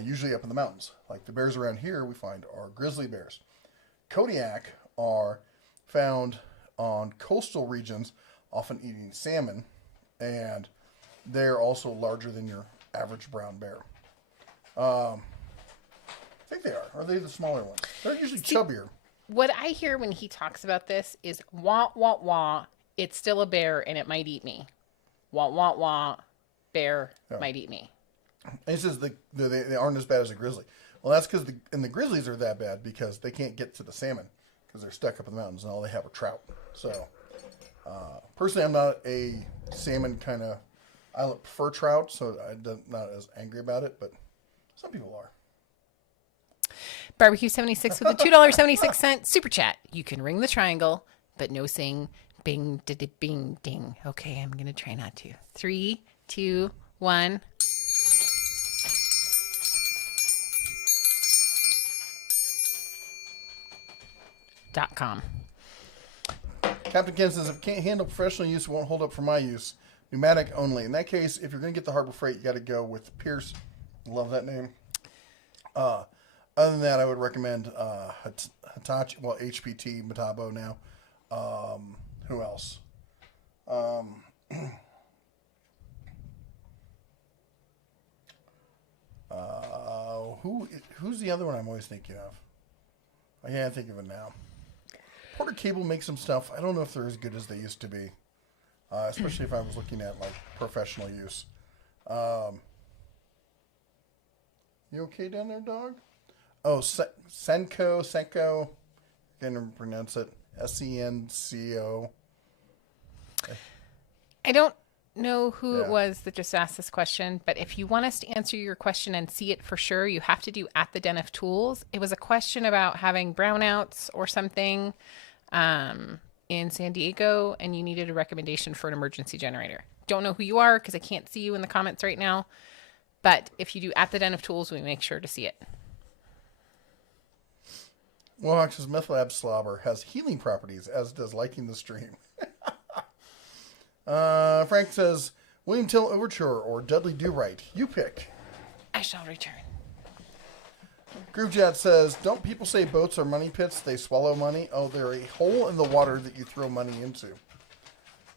usually up in the mountains. Like the bears around here we find are grizzly bears. Kodiak are found on coastal regions, often eating salmon, and they're also larger than your average brown bear. I think they are. Are they the smaller ones? They're usually chubbier. What I hear when he talks about this is wah, wah, wah. It's still a bear and it might eat me. Wah, wah, wah. Bear might eat me. And he says they aren't as bad as a grizzly. Well, that's because the grizzlies are that bad because they can't get to the salmon because they're stuck up in the mountains and all they have are trout. So, personally, I'm not a salmon kind of... I prefer trout, so I'm not as angry about it, but some people are. Barbecue 76 with a $2.76 super chat. You can ring the triangle, but no saying bing, bing, ding. Okay, I'm going to try not to. 3, 2, 1. .com. Captain Ken says, if it can't handle professional use, it won't hold up for my use. Pneumatic only. In that case, if you're going to get the Harbor Freight, you got to go with Pierce. Love that name. Other than that, I would recommend Hitachi, well, HPT, Metabo now. Who else? Who's the other one I'm always thinking of? I can't think of it now. Porter Cable makes some stuff. I don't know if they're as good as they used to be, especially if I was looking at like professional use. You okay down there, dog? Oh, Senko. I can't pronounce it. Senco. I don't know who it was that just asked this question, but if you want us to answer your question and see it for sure, you have to do at the Den of Tools. It was a question about having brownouts or something in San Diego, and you needed a recommendation for an emergency generator. Don't know who you are because I can't see you in the comments right now. But if you do at the Den of Tools, we make sure to see it. Wilcox's Meth Lab Slobber has healing properties, as does liking the stream. Frank says, William Tell Overture or Dudley Do Right. You pick. I shall return. Groovejet says, don't people say boats are money pits? They swallow money? Oh, they're a hole in the water that you throw money into.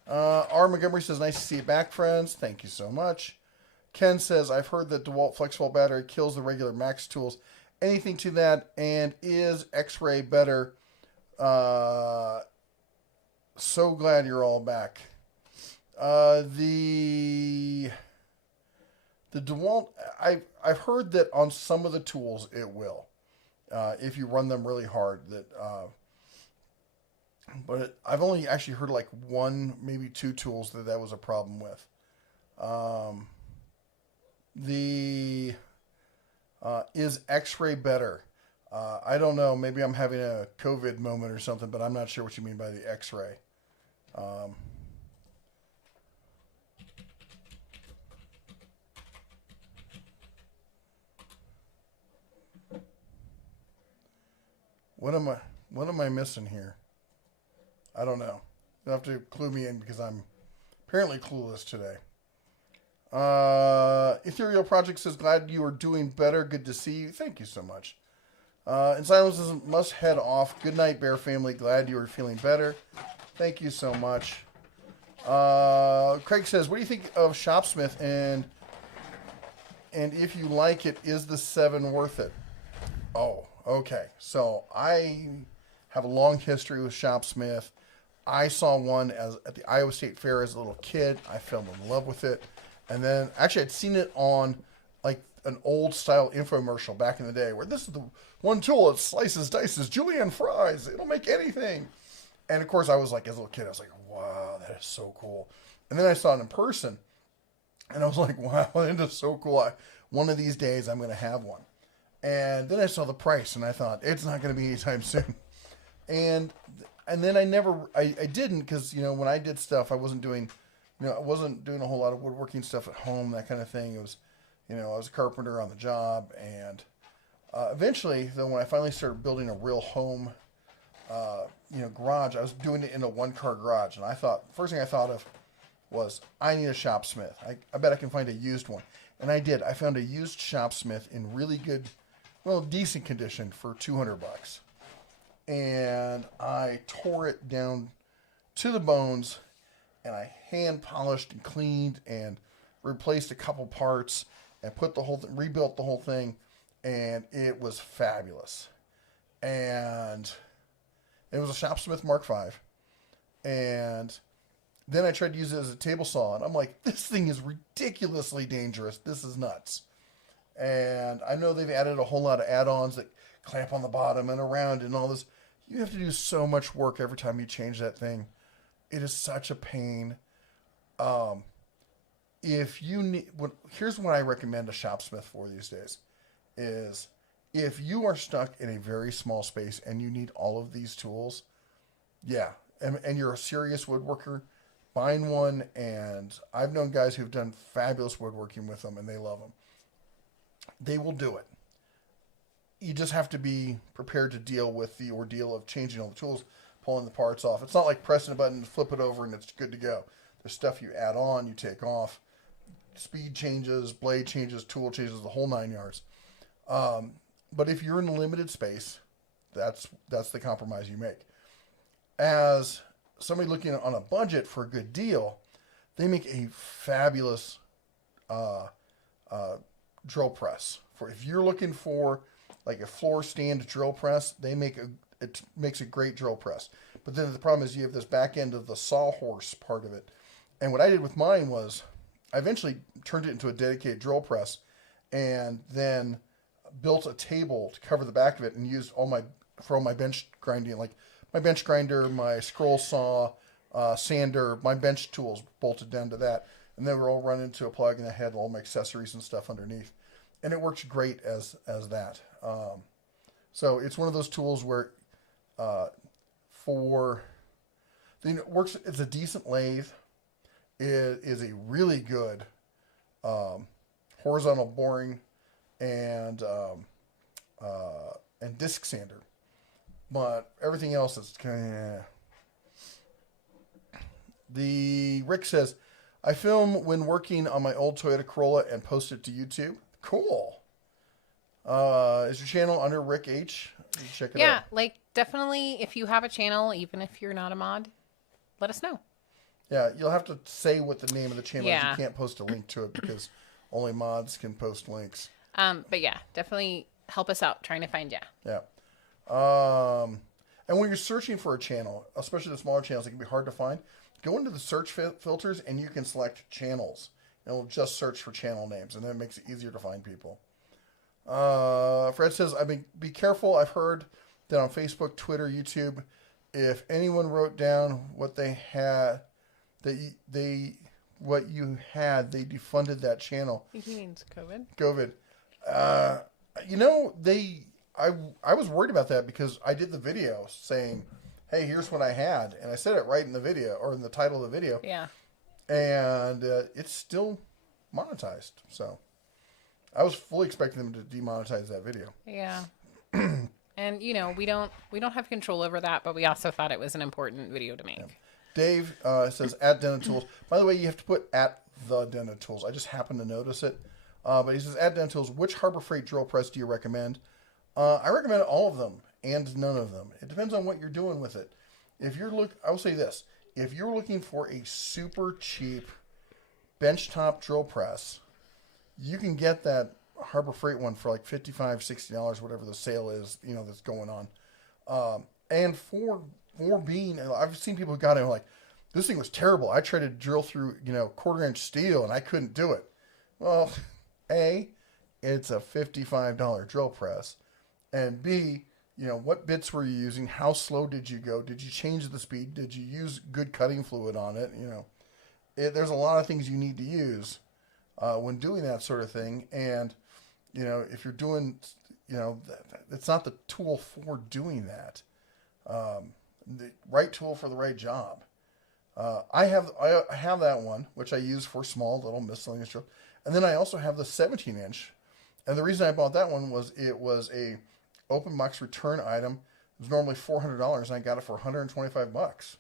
R. Montgomery says, nice to see you back, friends. Thank you so much. Ken says, I've heard that DeWalt FlexVault battery kills the regular Max tools. Anything to that? And is X-Ray better? So glad you're all back. The DeWalt, I've heard that on some of the tools it will, if you run them really hard. But I've only actually heard like one, maybe two tools that was a problem with. Is X-Ray better? I don't know. Maybe I'm having a COVID moment or something, but I'm not sure what you mean by the X-Ray. What am I missing here? I don't know. You'll have to clue me in because I'm apparently clueless today. Ethereal Project says, glad you are doing better. Good to see you. Thank you so much. And Silence says, must head off. Good night, Bear Family. Glad you are feeling better. Thank you so much. Craig says, what do you think of Shopsmith? And if you like it, is the 7 worth it? Oh, okay. So I have a long history with Shopsmith. I saw one at the Iowa State Fair as a little kid. I fell in love with it. And then, actually, I'd seen it on, like, an old-style infomercial back in the day where this is the one tool that slices, dices, julienne fries. It'll make anything. And, of course, I was like, as a little kid, I was like, wow, that is so cool. And then I saw it in person, and I was like, wow, that is so cool. One of these days, I'm going to have one. And then I saw the price, and I thought, it's not going to be anytime soon. And then I didn't, because, when I did stuff, I wasn't doing a whole lot of woodworking stuff at home, that kind of thing. It was, I was a carpenter on the job. And eventually, though, when I finally started building a real home, garage, I was doing it in a one-car garage. And first thing I thought of was, I need a Shopsmith. I bet I can find a used one. And I did. I found a used Shopsmith in really good, decent condition for $200. And I tore it down to the bones, and I hand polished and cleaned and replaced a couple parts and rebuilt the whole thing, and it was fabulous. And it was a Shopsmith Mark V. And then I tried to use it as a table saw, and I'm like, this thing is ridiculously dangerous. This is nuts. And I know they've added a whole lot of add-ons that clamp on the bottom and around and all this. You have to do so much work every time you change that thing. It is such a pain. If you need, here's what I recommend a Shopsmith for these days, is if you are stuck in a very small space and you need all of these tools, and you're a serious woodworker, find one. And I've known guys who've done fabulous woodworking with them, and they love them. They will do it. You just have to be prepared to deal with the ordeal of changing all the tools, pulling the parts off. It's not like pressing a button, flip it over, and it's good to go. There's stuff you add on, you take off. Speed changes, blade changes, tool changes, the whole 9 yards. But if you're in a limited space, that's the compromise you make. As somebody looking on a budget for a good deal, they make a fabulous drill press. If you're looking for like a floor stand drill press, it makes a great drill press. But then the problem is you have this back end of the sawhorse part of it. And what I did with mine was I eventually turned it into a dedicated drill press and then built a table to cover the back of it and used all my bench grinding, like my bench grinder, my scroll saw, sander, my bench tools bolted down to that. And they were all run into a plug, and I had all my accessories and stuff underneath. And it works great as that. So it's one of those tools where it works. It's a decent lathe. It is a really good horizontal boring, and disc sander. But everything else is kind of... The Rick says, I film when working on my old Toyota Corolla and post it to YouTube. Cool. Is your channel under Rick H? Check it out. Yeah, like definitely if you have a channel, even if you're not a mod, let us know. Yeah, you'll have to say what the name of the channel is. Yeah. You can't post a link to it because only mods can post links. But yeah, definitely help us out trying to find you. Yeah. And when you're searching for a channel, especially the smaller channels, it can be hard to find. Go into the search filters and you can select channels. It'll just search for channel names, and that makes it easier to find people. Fred says, be careful. I've heard that on Facebook, Twitter, YouTube, if anyone wrote down what they had, what you had, they defunded that channel. He means COVID. COVID. I was worried about that because I did the video saying, hey, here's what I had. And I said it right in the video, or in the title of the video. Yeah. And it's still monetized. So I was fully expecting them to demonetize that video. Yeah. And we don't have control over that, but we also thought it was an important video to make. Yeah. Dave says at Denatools. By the way, you have to put at the Denatools. I just happened to notice it. But he says at Denatools, which Harbor Freight drill press do you recommend? I recommend all of them and none of them. It depends on what you're doing with it. I will say this: if you're looking for a super cheap benchtop drill press, you can get that Harbor Freight one for like $55, $60, whatever the sale is, that's going on. And for being, I've seen people who got it and like, this thing was terrible. I tried to drill through, 1/4-inch steel and I couldn't do it. Well, A, it's a $55 drill press. And B, what bits were you using? How slow did you go? Did you change the speed? Did you use good cutting fluid on it? There's a lot of things you need to use when doing that sort of thing. And, if you're doing, it's not the tool for doing that. The right tool for the right job. I have that one, which I use for small little miscellaneous drill. And then I also have the 17-inch. And the reason I bought that one was it was a open box return item. It was normally $400, and I got it for $125.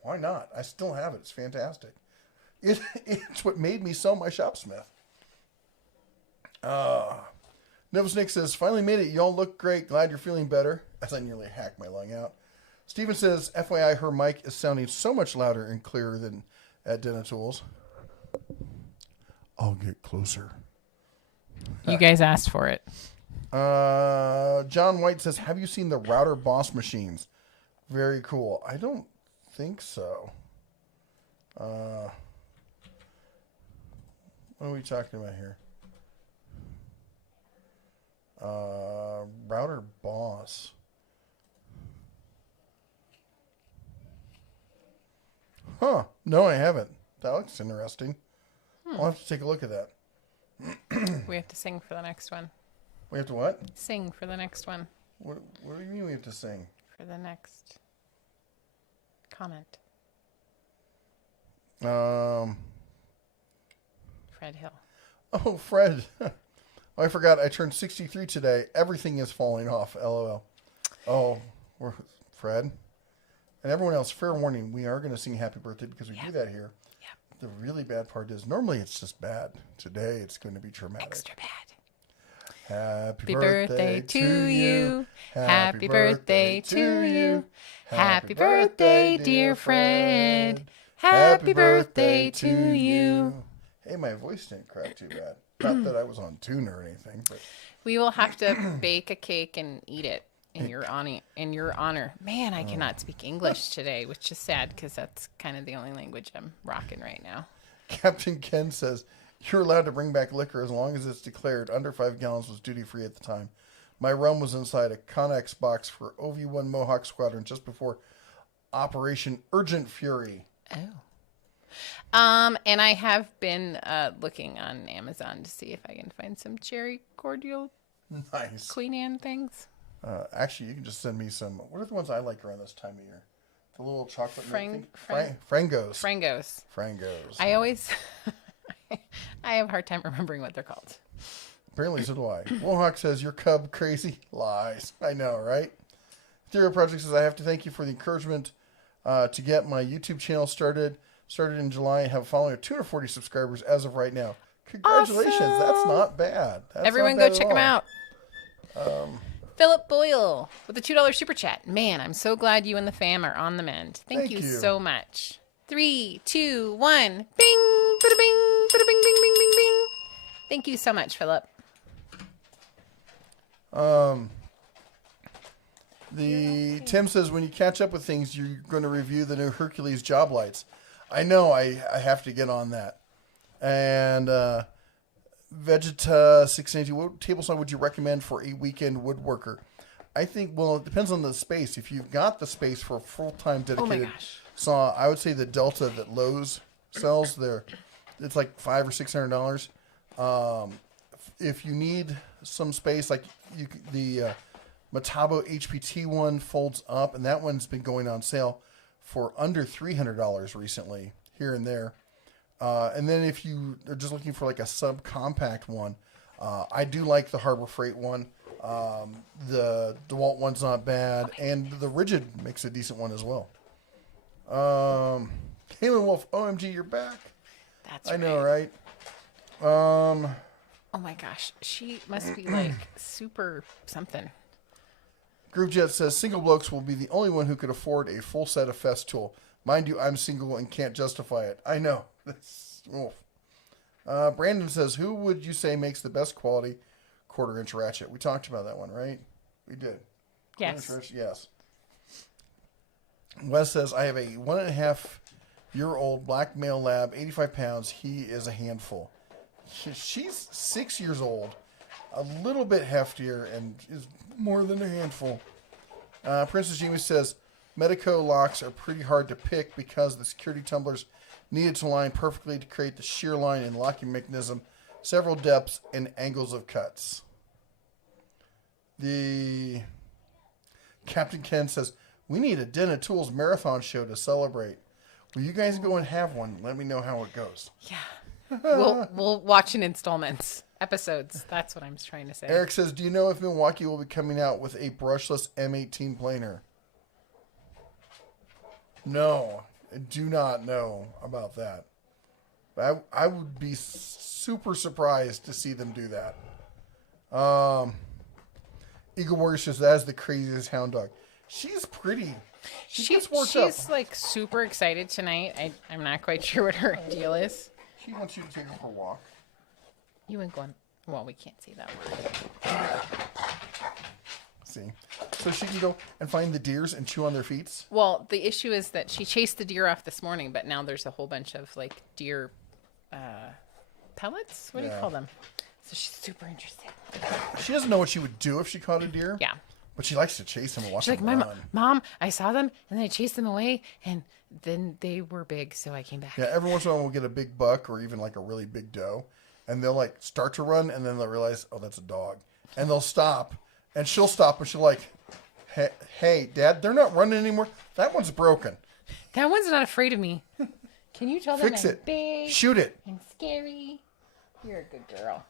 Why not? I still have it. It's fantastic. It's what made me sell my Shopsmith. Nova Snake says, finally made it. Y'all look great. Glad you're feeling better. As I nearly hacked my lung out. Steven says, FYI, her mic is sounding so much louder and clearer than at Denatools. I'll get closer. You guys asked for it. John White says, have you seen the Router Boss machines? Very cool. I don't think so. What are we talking about here? Router Boss. Huh. No, I haven't. That looks interesting. I'll have to take a look at that. We have to sing for the next one. We have to what? Sing for the next one. What do you mean we have to sing? For the next comment. Fred Hill. Oh, Fred. Oh, I forgot. I turned 63 today. Everything is falling off. LOL. Oh, Fred. And everyone else, fair warning, we are going to sing happy birthday because we do that here. Yep. The really bad part is normally it's just bad. Today it's going to be traumatic. Extra bad. Happy birthday to you. Happy birthday to you. Happy birthday, dear Fred. Happy birthday to you. Hey, my voice didn't crack too bad. Not that I was on tune or anything, but we will have to bake a cake and eat it in your honor. Man, I cannot speak English today, which is sad because that's kind of the only language I'm rocking right now. Captain Ken says, you're allowed to bring back liquor as long as it's declared under 5 gallons was duty-free at the time. My rum was inside a Connex box for OV-1 Mohawk Squadron just before Operation Urgent Fury. Oh. And I have been looking on Amazon to see if I can find some cherry cordial Nice. Queen Anne things. Actually, you can just send me some. What are the ones I like around this time of year? The little chocolate Frangos. Frangos. I always... I have a hard time remembering what they're called. Apparently, so do I. Wohawk says, "Your cub crazy." Lies. I know, right? Ethereal Project says, "I have to thank you for the encouragement to get my YouTube channel started. Started in July and have a following of 240 subscribers as of right now. Congratulations. Awesome. That's not bad. That's Everyone not go bad at check him all. out. Philip Boyle with a $2 super chat. Man, I'm so glad you and the fam are on the mend. Thank you so much. 3, 2, 1. Bing! Bada bing! Bada bing! Bing! Bing! Bing! Bing! Thank you so much, Philip. Tim says, when you catch up with things, you're going to review the new Hercules job lights. I know. I have to get on that. And Vegeta 690, what table saw would you recommend for a weekend woodworker? I think, well, it depends on the space. If you've got the space for a full-time dedicated saw, I would say the Delta that Lowe's sells there, it's like $500 or $600. If you need some space, like the Metabo HPT one folds up, and that one's been going on sale for under $300 recently, here and there. And then if you are just looking for like a subcompact one, I do like the Harbor Freight one. The DeWalt one's not bad, and the Rigid makes a decent one as well. Halen Wolf, OMG, you're back. That's right. I know, right? Oh my gosh, she must be like super something. Groovejet says single blokes will be the only one who could afford a full set of Festool. Mind you, I'm single and can't justify it. I know. Brandon says, who would you say makes the best quality quarter-inch ratchet? We talked about that one, right? We did. Yes. Yes. Wes says, I have a 1.5-year-old black male lab, 85 pounds. He is a handful. She's 6 years old, a little bit heftier, and is more than a handful. Princess Jamie says, Medico locks are pretty hard to pick because the security tumblers needed to line perfectly to create the shear line and locking mechanism, several depths and angles of cuts. The Captain Ken says, we need a Den of Tools marathon show to celebrate. Will you guys go and have one? Let me know how it goes. Yeah. We'll watch in installments. Episodes. That's what I'm trying to say. Eric says, do you know if Milwaukee will be coming out with a brushless M18 planer? No, I do not know about that. But I would be super surprised to see them do that. Eagle Warrior says, that is the craziest hound dog. She's pretty. She's like super excited tonight. I'm not quite sure what her deal is. She wants you to take her for a walk. You ain't going. Well, we can't see that one. See, so she can go and find the deers and chew on their feet. Well, the issue is that she chased the deer off this morning, but now there's a whole bunch of like deer pellets. What do you call them? So she's super interested. She doesn't know what she would do if she caught a deer. Yeah. But she likes to chase them and watch She's them like, run. Mom, I saw them and then I chased them away and then they were big, so I came back. Yeah, every once in a while we'll get a big buck or even like a really big doe, and they'll like start to run, and then they'll realize, oh, that's a dog, and they'll stop, and she'll stop, and she'll like, hey, Dad, they're not running anymore. That one's broken. That one's not afraid of me. Can you tell them Fix I'm it. big? Shoot it. And scary. You're a good girl.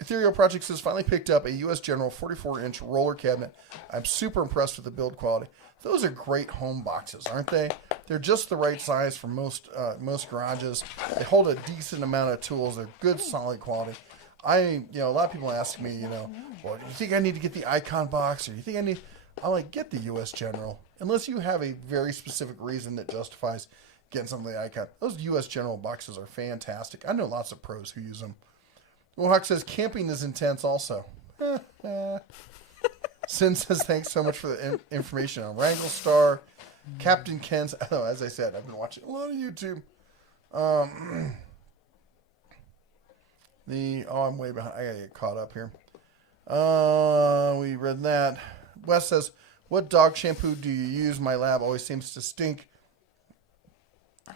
Ethereal Project says, finally picked up a U.S. General 44-inch roller cabinet. I'm super impressed with the build quality. Those are great home boxes, aren't they? They're just the right size for most garages. They hold a decent amount of tools. They're good, solid quality. A lot of people ask me, well, do you think I need to get the Icon box, or do you think I need? I'm like, get the U.S. General, unless you have a very specific reason that justifies getting something like Icon. Those U.S. General boxes are fantastic. I know lots of pros who use them. Mohawk says camping is intense also. Sin says thanks so much for the information on Wrangle Star. Captain Ken's, as I said, I've been watching a lot of YouTube. I'm way behind. I gotta get caught up here. We read that. Wes says, what dog shampoo do you use? My lab always seems to stink.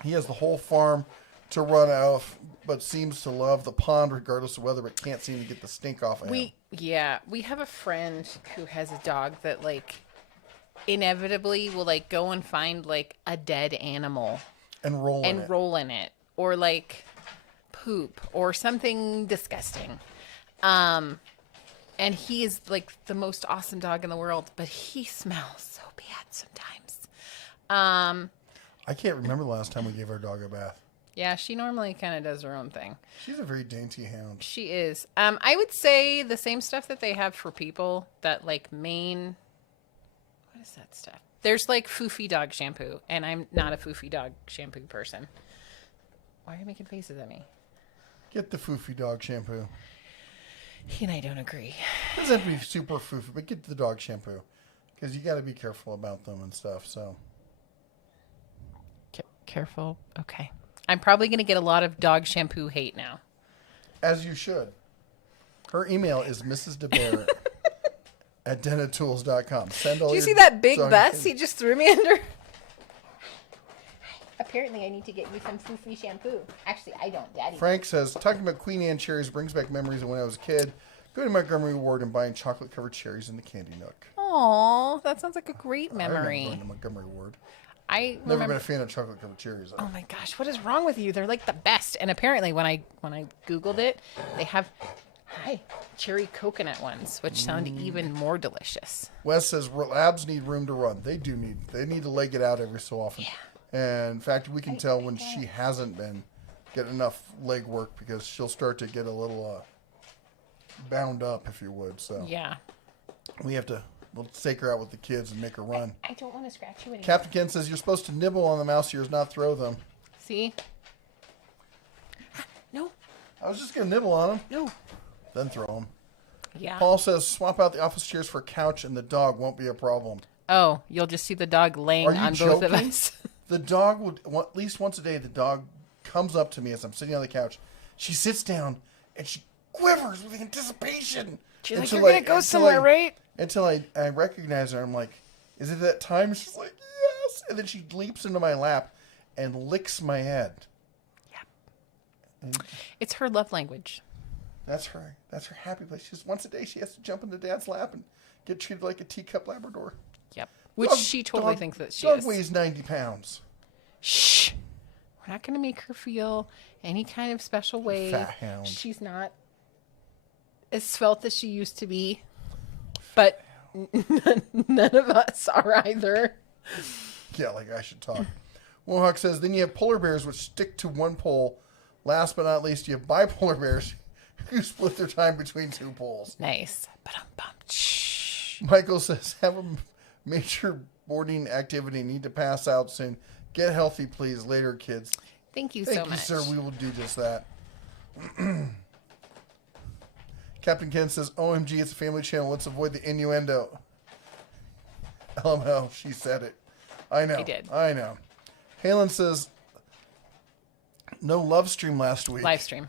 He has the whole farm to run off, but seems to love the pond regardless of weather, but can't seem to get the stink off of him. We have a friend who has a dog that like inevitably will like go and find like a dead animal and roll in it. Or like poop or something disgusting. And he is like the most awesome dog in the world, but he smells so bad sometimes. I can't remember the last time we gave our dog a bath. Yeah, she normally kind of does her own thing. She's a very dainty hound. She is. I would say the same stuff that they have for people, that like Maine. What is that stuff? There's like Foofy dog shampoo, and I'm not a Foofy dog shampoo person. Why are you making faces at me? Get the Foofy dog shampoo. He and I don't agree. It doesn't have to be super foofy, but get the dog shampoo. Because you got to be careful about them and stuff, so. Careful. Okay. I'm probably going to get a lot of dog shampoo hate now. As you should. Her email is mrsdebear at denatools.com. Send all Do you your see that big dog bus shampoo. he just threw me under? Apparently, I need to get you some Foofy shampoo. Actually, I don't. Daddy. Frank says, talking about Queen Anne cherries brings back memories of when I was a kid. Going to Montgomery Ward and buying chocolate-covered cherries in the Candy Nook. Aw, that sounds like a great I remember memory. going to Montgomery Ward. I Never remember. been a fan of chocolate-covered cherries. Oh my gosh, what is wrong with you? They're like the best. And apparently, when I Googled it, they have cherry coconut ones, which sound even more delicious. Wes says, labs need room to run. They need to leg it out every so often. Yeah. And in fact, we can tell when she hasn't been getting enough leg work because she'll start to get a little bound up, if you would. So Yeah. we'll take her out with the kids and make her run. I don't want to scratch you anymore. Captain Ken says, you're supposed to nibble on the mouse ears, not throw them. See? No. I was just going to nibble on them, No. then throw them. Yeah. Paul says, swap out the office chairs for a couch and the dog won't be a problem. Oh, you'll just see the dog laying Are you on both of joking? us. The dog would, at least once a day, the dog comes up to me as I'm sitting on the couch. She sits down and she quivers with anticipation. She's like, Until you're going to go somewhere, right? Until I recognize her. I'm like, is it that time? She's like, yes. And then she leaps into my lap and licks my head. Yeah. And It's her love language. that's her happy place. Just once a day, she has to jump into Dad's lap and get treated like a teacup Labrador. Yep. Which Dog- she totally dog- thinks that she dog is. weighs 90 pounds. Shh. We're not going to make her feel any kind of special way. Fat hound. She's not as svelte as she used to be. But none of us are either. Yeah, like I should talk. Mohawk says, then you have polar bears which stick to one pole. Last but not least, you have bipolar bears who split their time between two poles. Nice. Ba-dum-bum. Shh. Michael says, have a major boarding activity. Need to pass out soon. Get healthy, please. Later, kids. Thank you Thank so you, much. sir. We will do just that. Captain Ken says, OMG, it's a family channel. Let's avoid the innuendo. LML, she said it. I know. I did. I know. Halen says, no love stream last week. Live stream.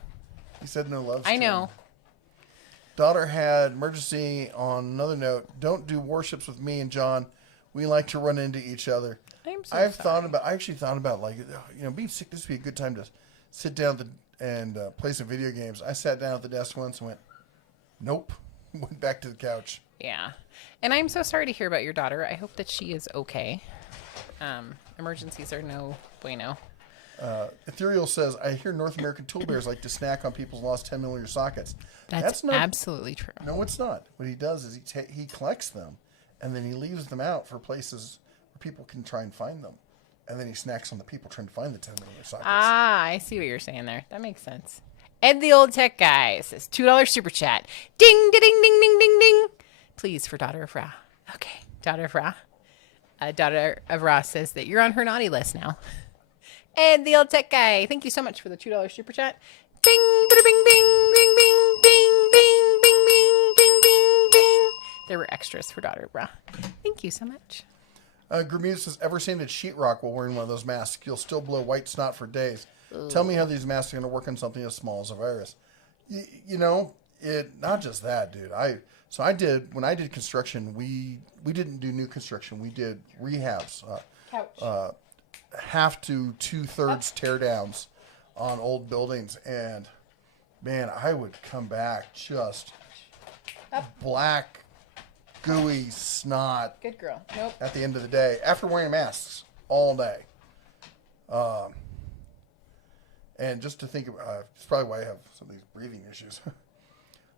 He said no love I stream. know. Daughter had emergency. On another note, don't do warships with me and John. We like to run into each other. I'm so I sorry. actually thought about like, being sick. This would be a good time to sit down and play some video games. I sat down at the desk once and went, nope. Went back to the couch. Yeah. And I'm so sorry to hear about your daughter. I hope that she is okay. Emergencies are no bueno. Ethereal says, I hear North American tool bears like to snack on people's lost 10mm sockets. That's not absolutely true. No, it's not. What he does is he collects them, and then he leaves them out for places where people can try and find them. And then he snacks on the people trying to find the 10mm sockets. Ah, I see what you're saying there. That makes sense. Ed the Old Tech Guy says $2 super chat. Ding, ding, ding, ding, ding, ding. Please, for Daughter of Ra. Okay, Daughter of Ra. Daughter of Ra says that you're on her naughty list now. Ed the Old Tech Guy, thank you so much for the $2 super chat. Bing, bada, bing, bing, bing, bing, bing, bing, bing, bing, bing, bing, bing. There were extras for Daughter of Ra. Thank you so much. Grimita says, ever sanded sheetrock while wearing one of those masks? You'll still blow white snot for days. Tell me how these masks are going to work on something as small as a virus. Not just that, dude. When I did construction, we didn't do new construction. We did rehabs. Couch. Half to 2/3 teardowns on old buildings, and man, I would come back just black, gooey snot Good girl. Nope. at the end of the day after wearing masks all day. And just to think about, it's probably why I have some of these breathing issues.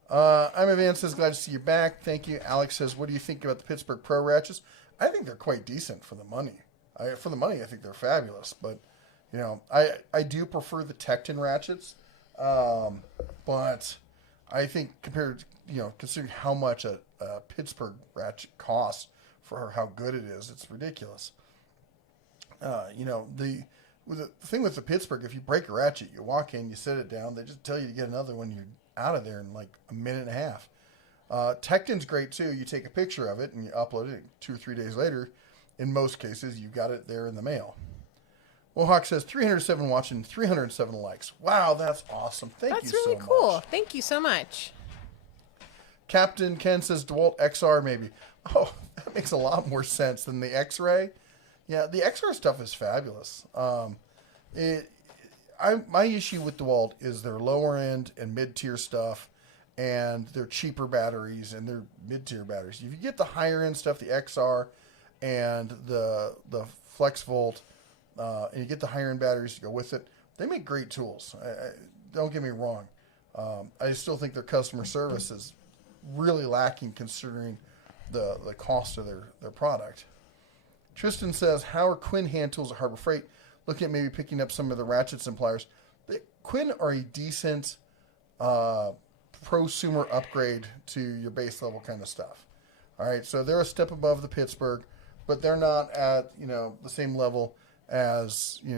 I'm Evan says, glad to see you back. Thank you. Alex says, what do you think about the Pittsburgh Pro ratchets? I think they're quite decent for the money. I think they're fabulous. But, I do prefer the Tecton ratchets. But I think considering how much a Pittsburgh ratchet costs for how good it is, it's ridiculous. The thing with the Pittsburgh, if you break a ratchet, you walk in, you set it down, they just tell you to get another one, you're out of there in like a minute and a half. Tecton's great too. You take a picture of it and you upload it 2 or 3 days later. In most cases, you've got it there in the mail. Mohawk says 307 watching, 307 likes. Wow, that's awesome. Thank you so much. That's really cool. Thank you so much. Captain Ken says DeWalt XR maybe. Oh, that makes a lot more sense than the X-Ray. Yeah, the XR stuff is fabulous. My issue with DeWalt is their lower end and mid-tier stuff, and their cheaper batteries and their mid-tier batteries. If you get the higher end stuff, the XR and the FlexVolt, and you get the higher end batteries to go with it, they make great tools. Don't get me wrong. I still think their customer service is really lacking considering the cost of their product. Tristan says, how are Quinn hand tools at Harbor Freight? Looking at maybe picking up some of the ratchets and pliers. The Quinn are a decent prosumer upgrade to your base level kind of stuff. All right, so they're a step above the Pittsburgh, but they're not at the same level as what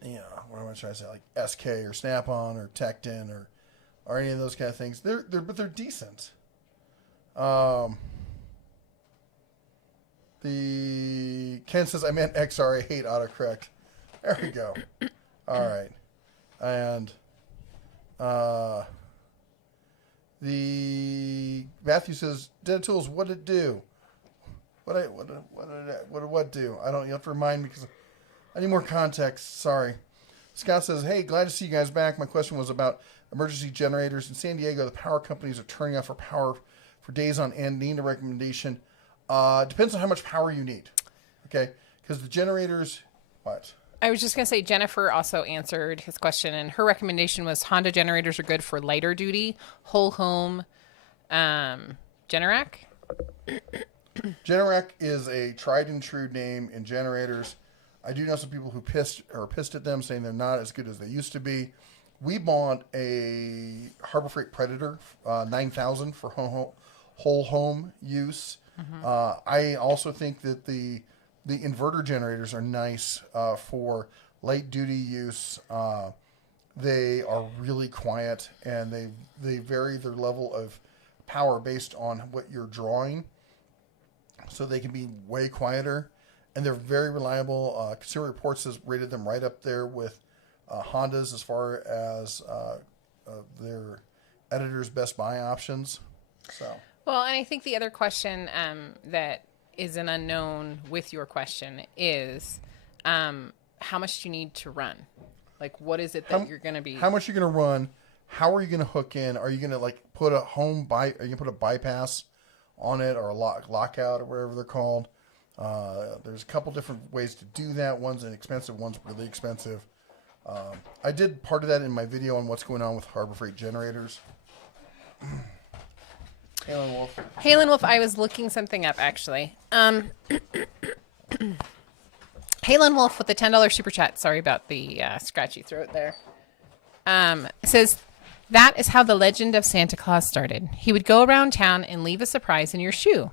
am I trying to say, like SK or Snap-on or Tecton or any of those kind of things. But they're decent. The Ken says, I meant XR. I hate autocorrect. There we go. All right. And the Matthew says, Dead Tools, what did it do? What did what do? I don't. You have to remind me because I need more context. Sorry. Scott says, hey, glad to see you guys back. My question was about emergency generators in San Diego. The power companies are turning off for power for days on end. Need a recommendation. Depends on how much power you need. Okay? Because the generators, what? I was just going to say Jennifer also answered his question, and her recommendation was Honda generators are good for lighter duty, whole home, Generac. Generac is a tried and true name in generators. I do know some people who are pissed at them, saying they're not as good as they used to be. We bought a Harbor Freight Predator 9000 for whole home use. Mm-hmm. I also think that the inverter generators are nice for light duty use. They are really quiet, and they vary their level of power based on what you're drawing. So they can be way quieter, and they're very reliable. Consumer Reports has rated them right up there with Hondas as far as their editor's best buy options. So. Well, and I think the other question that is an unknown with your question is how much do you need to run? Like, what is it that you're going to be? How much you're going to run? How are you going to hook in? Are you going to put a are you going to put a bypass on it, or a lockout, or whatever they're called? There's a couple different ways to do that. One's inexpensive, one's really expensive. I did part of that in my video on what's going on with Harbor Freight generators. Halen Wolf, I was looking something up, actually. Halen Wolf with the $10 super chat. Sorry about the scratchy throat there. Says, that is how the legend of Santa Claus started. He would go around town and leave a surprise in your shoe.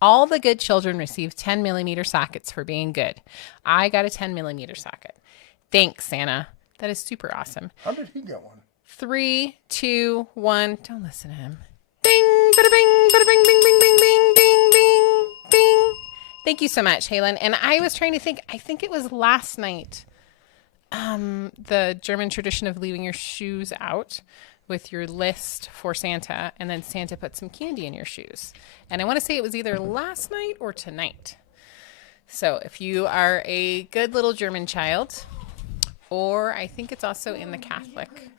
All the good children received 10 millimeter sockets for being good. I got a 10 millimeter socket. Thanks, Santa. That is super awesome. How did he get one? 3, 2, 1. Don't listen to him. Bing, bada bing, bada bing, bing, bing, bing, bing, bing, bing, bing. Thank you so much, Halen. And I was trying to think, I think it was last night, the German tradition of leaving your shoes out with your list for Santa, and then Santa put some candy in your shoes. And I want to say it was either last night or tonight. So if you are a good little German child, or I think it's also in the Catholic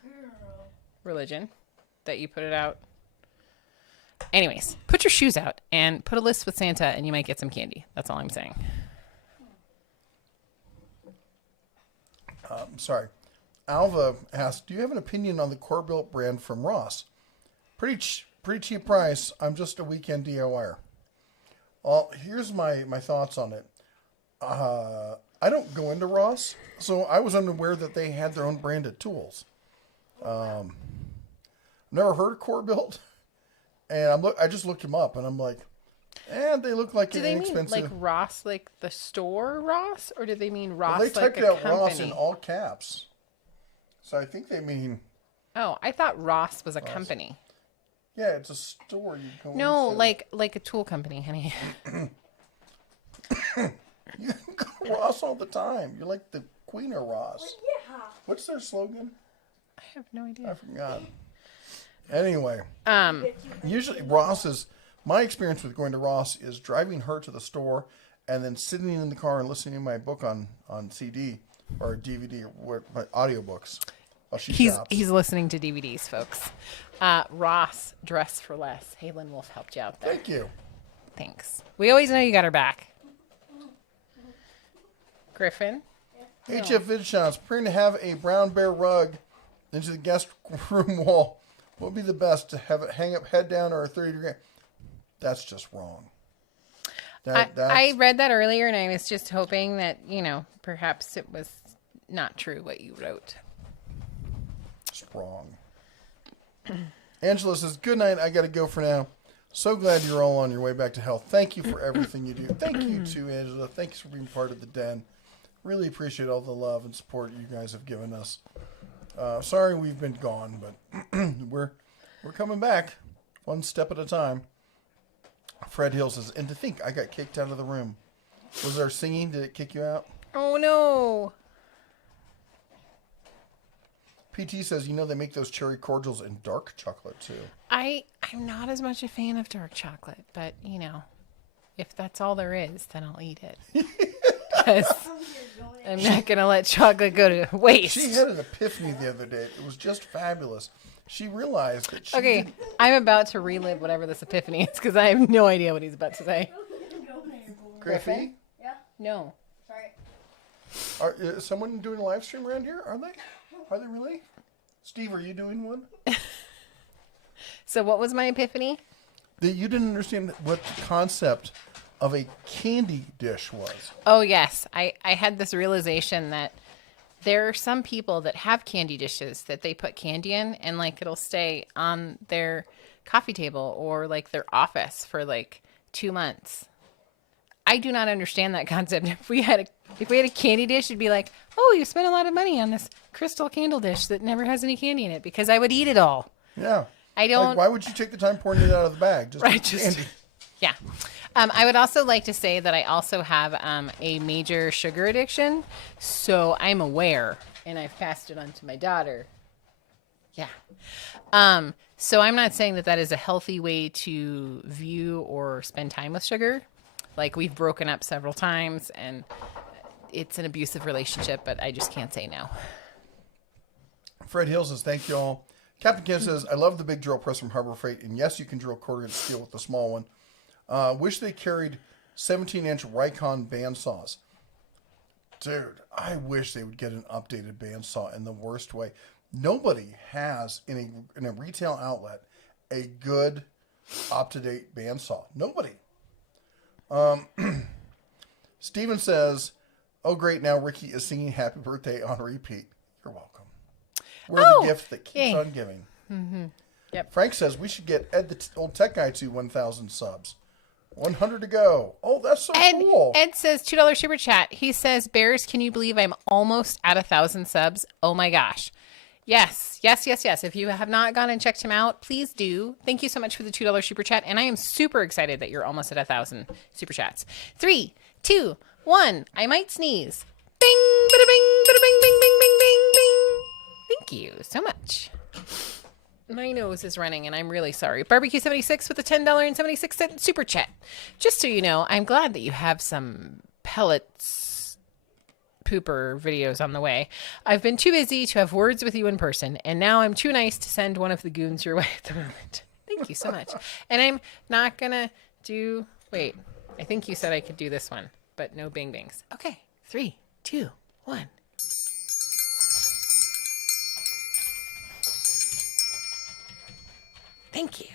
religion that you put it out. Anyways, put your shoes out and put a list with Santa, and you might get some candy. That's all I'm saying. Sorry. Alva asked, do you have an opinion on the Core-Built brand from Ross? Pretty cheap price. I'm just a weekend DIYer. Well, here's my thoughts on it. I don't go into Ross, so I was unaware that they had their own branded tools. Never heard of Core-Built, and I just looked them up, and I'm like, they look like Do an they mean inexpensive. like Ross, like the store Ross, or do they mean Ross Well, they like typed a out company? Ross in all caps, so I think they mean Oh, I thought Ross was a company. yeah, it's a store you go No, into. like a tool company, honey. You go to Ross all the time. You're like the queen of Ross. Yeah. What's their slogan? I have no I idea. forgot. Anyway, usually Ross is, my experience with going to Ross is driving her to the store and then sitting in the car and listening to my book on CD or DVD or my audiobooks while she shops. He's listening to DVDs, folks. Ross, Dress for Less. Halen Wolf helped you out there. Thank you. Thanks. We always know you got her back. Griffin. HF Vid Shots, preparing to have a brown bear rug into the guest room wall. What would be the best, to have it hang up head down or a 30-degree? That's just wrong. I That's read that earlier, and I was just hoping that, perhaps it was not true what you wrote. just wrong. Angela says, good night. I got to go for now. So glad you're all on your way back to health. Thank you for everything you do. Thank you too, Angela. Thanks for being part of the den. Really appreciate all the love and support you guys have given us. Sorry we've been gone, but we're coming back one step at a time. Fred Hill says, and to think I got kicked out of the room. Was there singing? Did it kick you out? Oh, no. PT says, they make those cherry cordials in dark chocolate too. I'm not as much a fan of dark chocolate, but, if that's all there is, then I'll eat it. Because I'm not going to let chocolate go to waste. She had an epiphany the other day. It was just fabulous. She realized that she Okay, didn't- I'm about to relive whatever this epiphany is because I have no idea what he's about to say. Griffey, Yeah. No. Sorry. is someone doing a live stream around here? Are they? Are they really? Steve, are you doing one? So what was my epiphany? That you didn't understand what the concept of a candy dish was. Oh, yes. I had this realization that there are some people that have candy dishes that they put candy in and it'll stay on their coffee table or their office for 2 months. I do not understand that concept. If we had a candy dish, it'd be like, oh, you spent a lot of money on this crystal candle dish that never has any candy in it because I would eat it all. Yeah. I don't. Why would you take the time pouring it out of the bag? Just Right, eat just- candy. Yeah. I would also like to say that I also have a major sugar addiction. So I'm aware, and I've passed it on to my daughter. Yeah. So I'm not saying that is a healthy way to view or spend time with sugar. We've broken up several times, and it's an abusive relationship, but I just can't say no. Fred Hill says, thank you all. Captain Ken says, I love the big drill press from Harbor Freight, and yes, you can drill quarter-inch steel with the small one. Wish they carried 17-inch Rikon bandsaws. Dude, I wish they would get an updated bandsaw in the worst way. Nobody has, in a retail outlet, a good, up-to-date bandsaw. Nobody. Steven says, oh, great, now Ricky is singing Happy Birthday on repeat. You're welcome. We're the gift that keeps yay. on giving. Mm-hmm. Yep. Frank says we should get Ed the old tech guy to 1,000 subs. 100 to go. Oh, that's so cool. Ed says $2 super chat. He says, Bears, can you believe I'm almost at 1,000 subs? Oh my gosh. Yes. If you have not gone and checked him out, please do. Thank you so much for the $2 super chat. And I am super excited that you're almost at 1,000 super chats. 3, 2, 1. I might sneeze. Bing, bada bing, bada bing, bing, bing, bing, bing, bing. Thank you so much. My nose is running, and I'm really sorry. Barbecue76 with a $10.76 super chat. Just so you know, I'm glad that you have some pellets pooper videos on the way. I've been too busy to have words with you in person, and now I'm too nice to send one of the goons your way at the moment. Thank you so much. And I'm not going to do... Wait, I think you said I could do this one, but no bing bings. Okay, 3, 2, 1. Thank you.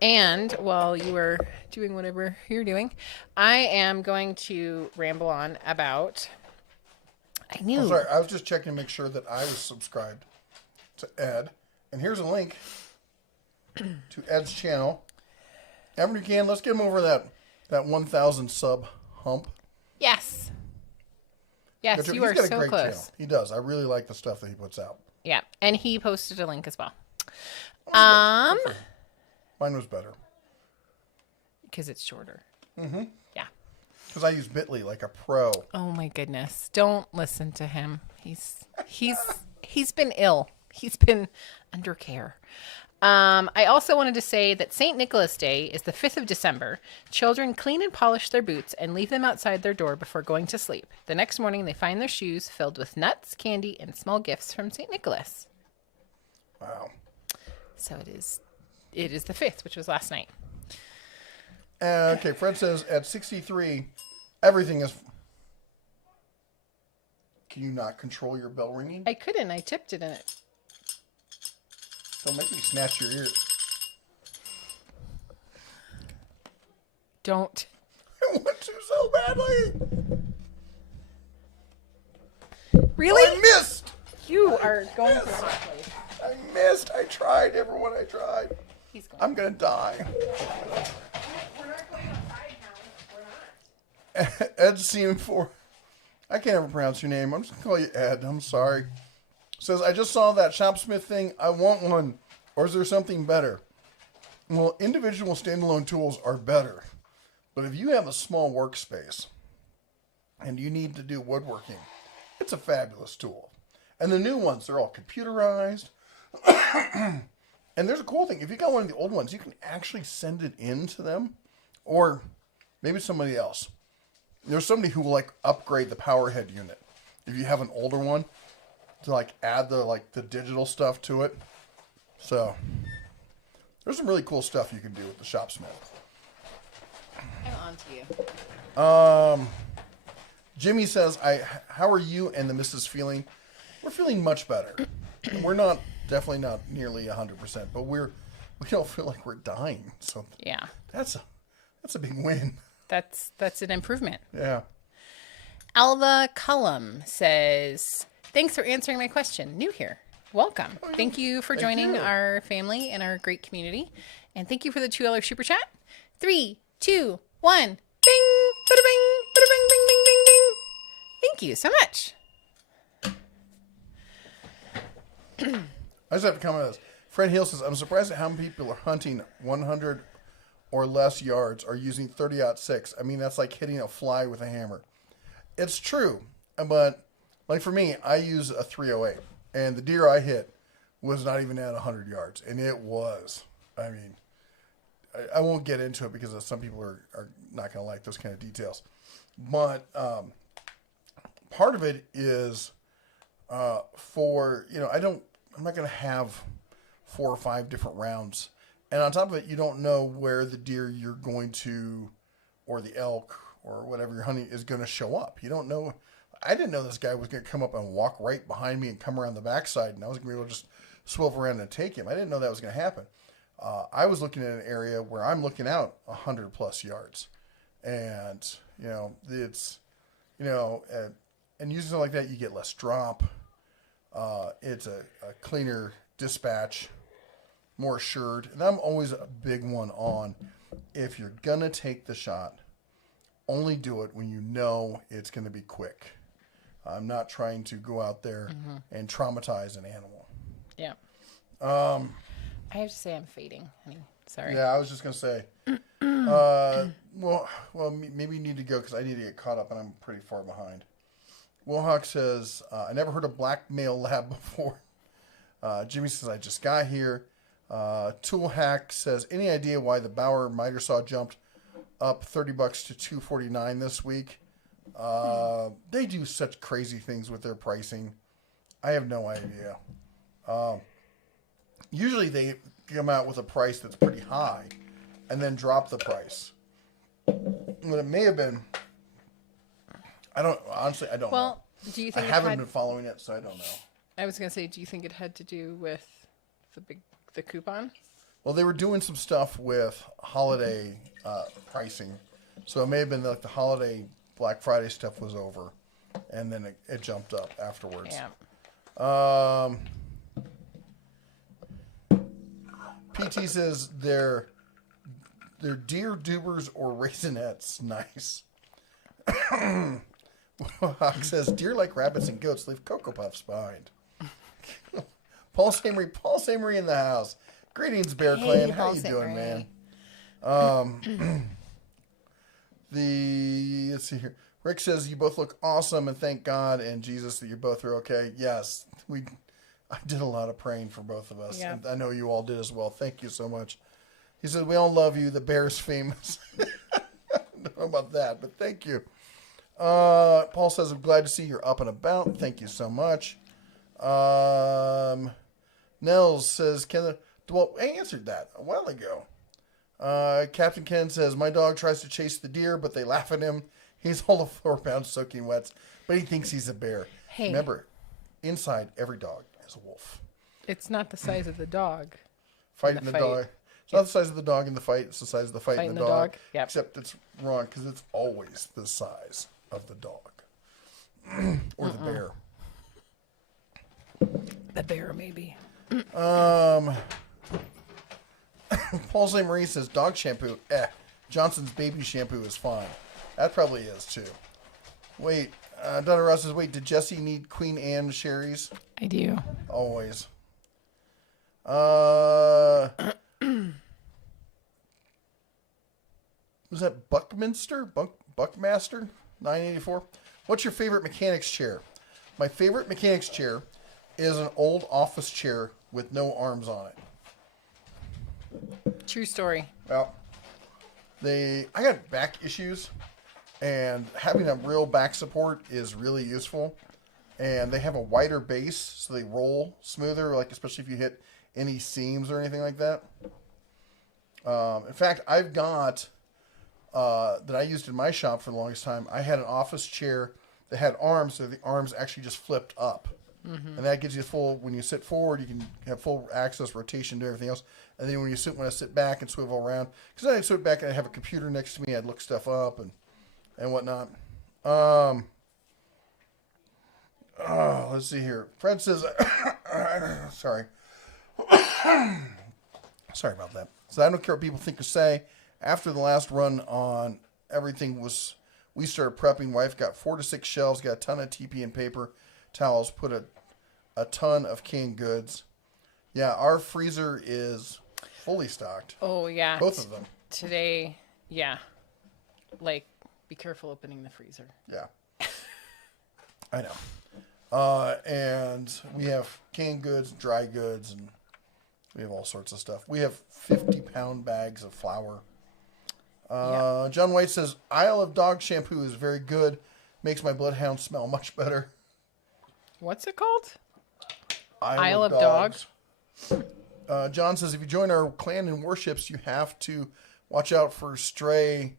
And while you were doing whatever you're doing, I am going to ramble on about. I knew. I'm sorry, I was just checking to make sure that I was subscribed to Ed. And here's a link to Ed's channel. Ever you can, let's get him over that 1,000 sub hump. Yes. Yes, He's you are got a so great close. channel. He does. I really like the stuff that he puts out. Yeah, and he posted a link as well. Mine was better. Because it's shorter. Mm-hmm. Yeah. Because I use Bitly like a pro. Oh my goodness! Don't listen to him. He's been ill. He's been under care. I also wanted to say that St. Nicholas Day is the 5th of December. Children clean and polish their boots and leave them outside their door before going to sleep. The next morning, they find their shoes filled with nuts, candy, and small gifts from St. Nicholas. Wow. So it is the 5th, which was last night. Okay, Fred says at 63, everything is... Can you not control your bell ringing? I couldn't. I tipped it in it. Don't make me snatch your ear. Don't. I want to so badly. Really? I missed. You are going to the wrong place. I missed. I tried, everyone. I tried. He's going. I'm going to die. We're not going outside now. We're not. Ed CM4. I can't ever pronounce your name. I'm just going to call you Ed. I'm sorry. Says, I just saw that Shopsmith thing. I want one. Or is there something better? Well, individual standalone tools are better. But if you have a small workspace and you need to do woodworking, it's a fabulous tool. And the new ones, they're all computerized. And there's a cool thing. If you got one of the old ones, you can actually send it in to them. Or maybe somebody else. There's somebody who will like upgrade the power head unit. If you have an older one, to like add the digital stuff to it. So there's some really cool stuff you can do with the Shopsmith. I'm on to you. Jimmy says, how are you and the missus feeling? We're feeling much better. We're definitely not nearly 100%, but we don't feel like we're dying. So Yeah. that's a big win. That's an improvement. Yeah. Alva Cullum says, thanks for answering my question. New here. Welcome. Thank you for joining our family and our great community. And thank you for the $2 super chat. 3, 2, 1. Bing! Bada bing! Bada bing! Bing! Bing! Bing! Bing! Thank you so much. I just have to comment on this. Fred Hill says, I'm surprised at how many people are hunting 100 or less yards or using 30-06. I mean, that's like hitting a fly with a hammer. It's true, but like for me, I use a 308, and the deer I hit was not even at 100 yards, and it was. I mean, I won't get into it because some people are not going to like those kind of details. But part of it is for, I'm not going to have 4 or 5 different rounds. And on top of it, you don't know where the deer you're going to, or the elk, or whatever you're hunting is going to show up. You don't know. I didn't know this guy was going to come up and walk right behind me and come around the backside, and I was going to be able to just swivel around and take him. I didn't know that was going to happen. I was looking at an area where I'm looking out 100 plus yards, and it's and using something like that, you get less drop. It's a cleaner dispatch, more assured, and I'm always a big one on if you're gonna take the shot, only do it when you know it's gonna be quick. I'm not trying to go out there and traumatize an animal. Yeah. I have to say I'm fading, honey. Sorry. Yeah, I was just gonna say. Well, maybe you need to go because I need to get caught up, and I'm pretty far behind. Wilhawk says, I never heard of black male lab before. Jimmy says, I just got here. Tool Hack says, any idea why the Bauer miter saw jumped up $30 to $249 this week? They do such crazy things with their pricing. I have no idea. Usually they come out with a price that's pretty high and then drop the price. But it may have been... I don't know. Well, do you think I haven't been following it, so I don't know. I was going to say, do you think it had to do with the big the coupon? Well, they were doing some stuff with holiday pricing. So it may have been like the holiday Black Friday stuff was over, and then it jumped up afterwards. Yeah. PT says they're deer dubers or raisinets. Nice. Hawk says deer like rabbits and goats leave Cocoa Puffs behind. Paul Samery in the house. Greetings, Bear Clan. How you doing, man? Let's see here. Rick says you both look awesome and thank God and Jesus that you both are okay. Yes, I did a lot of praying for both of us. Yeah. And I know you all did as well. Thank you so much. He said we all love you. The Bear's famous. I don't know about that, but thank you. Paul says I'm glad to see you're up and about. Thank you so much. Nels says well, I answered that a while ago. Captain Ken says, my dog tries to chase the deer, but they laugh at him. He's all of 4 pounds soaking wet, but he thinks he's a bear. Hey. Remember, inside every dog is a wolf. It's not the size of the dog. Fighting the dog. It's not the size of the dog in the fight. It's the size of the fight in the dog. Yep. Except it's wrong because it's always the size of the dog. Or the bear. The bear, maybe. Paul St. Marie says dog shampoo. Johnson's baby shampoo is fine. That probably is too. Wait, Donna Ross says, wait, did Jesse need Queen Anne sherries? I do. Always. Was that Buckminster? Buckmaster? 984? What's your favorite mechanic's chair? My favorite mechanic's chair is an old office chair with no arms on it. True story. Well, I got back issues, and having a real back support is really useful. And they have a wider base, so they roll smoother, like especially if you hit any seams or anything like that. In fact, I've got that I used in my shop for the longest time. I had an office chair that had arms, so the arms actually just flipped up. Mm-hmm. And that gives you when you sit forward, you can have full access, rotation, do everything else. And then when I sit back and swivel around, because I sit back and I have a computer next to me, I'd look stuff up and whatnot. Let's see here. Fred says, sorry. Sorry about that. So I don't care what people think or say. After the last run on everything we started prepping. Wife got 4 to 6 shelves, got a ton of TP and paper towels, put a ton of canned goods. Yeah, our freezer is fully stocked. Oh, yeah. Both of them. Today, yeah. Like, be careful opening the freezer. Yeah. I know. And we have canned goods, dry goods, and we have all sorts of stuff. We have 50-pound bags of flour. Yeah. John White says, Isle of Dog shampoo is very good. Makes my bloodhound smell much better. What's it called? Isle of Dogs. John says, if you join our clan and warships, you have to watch out for a stray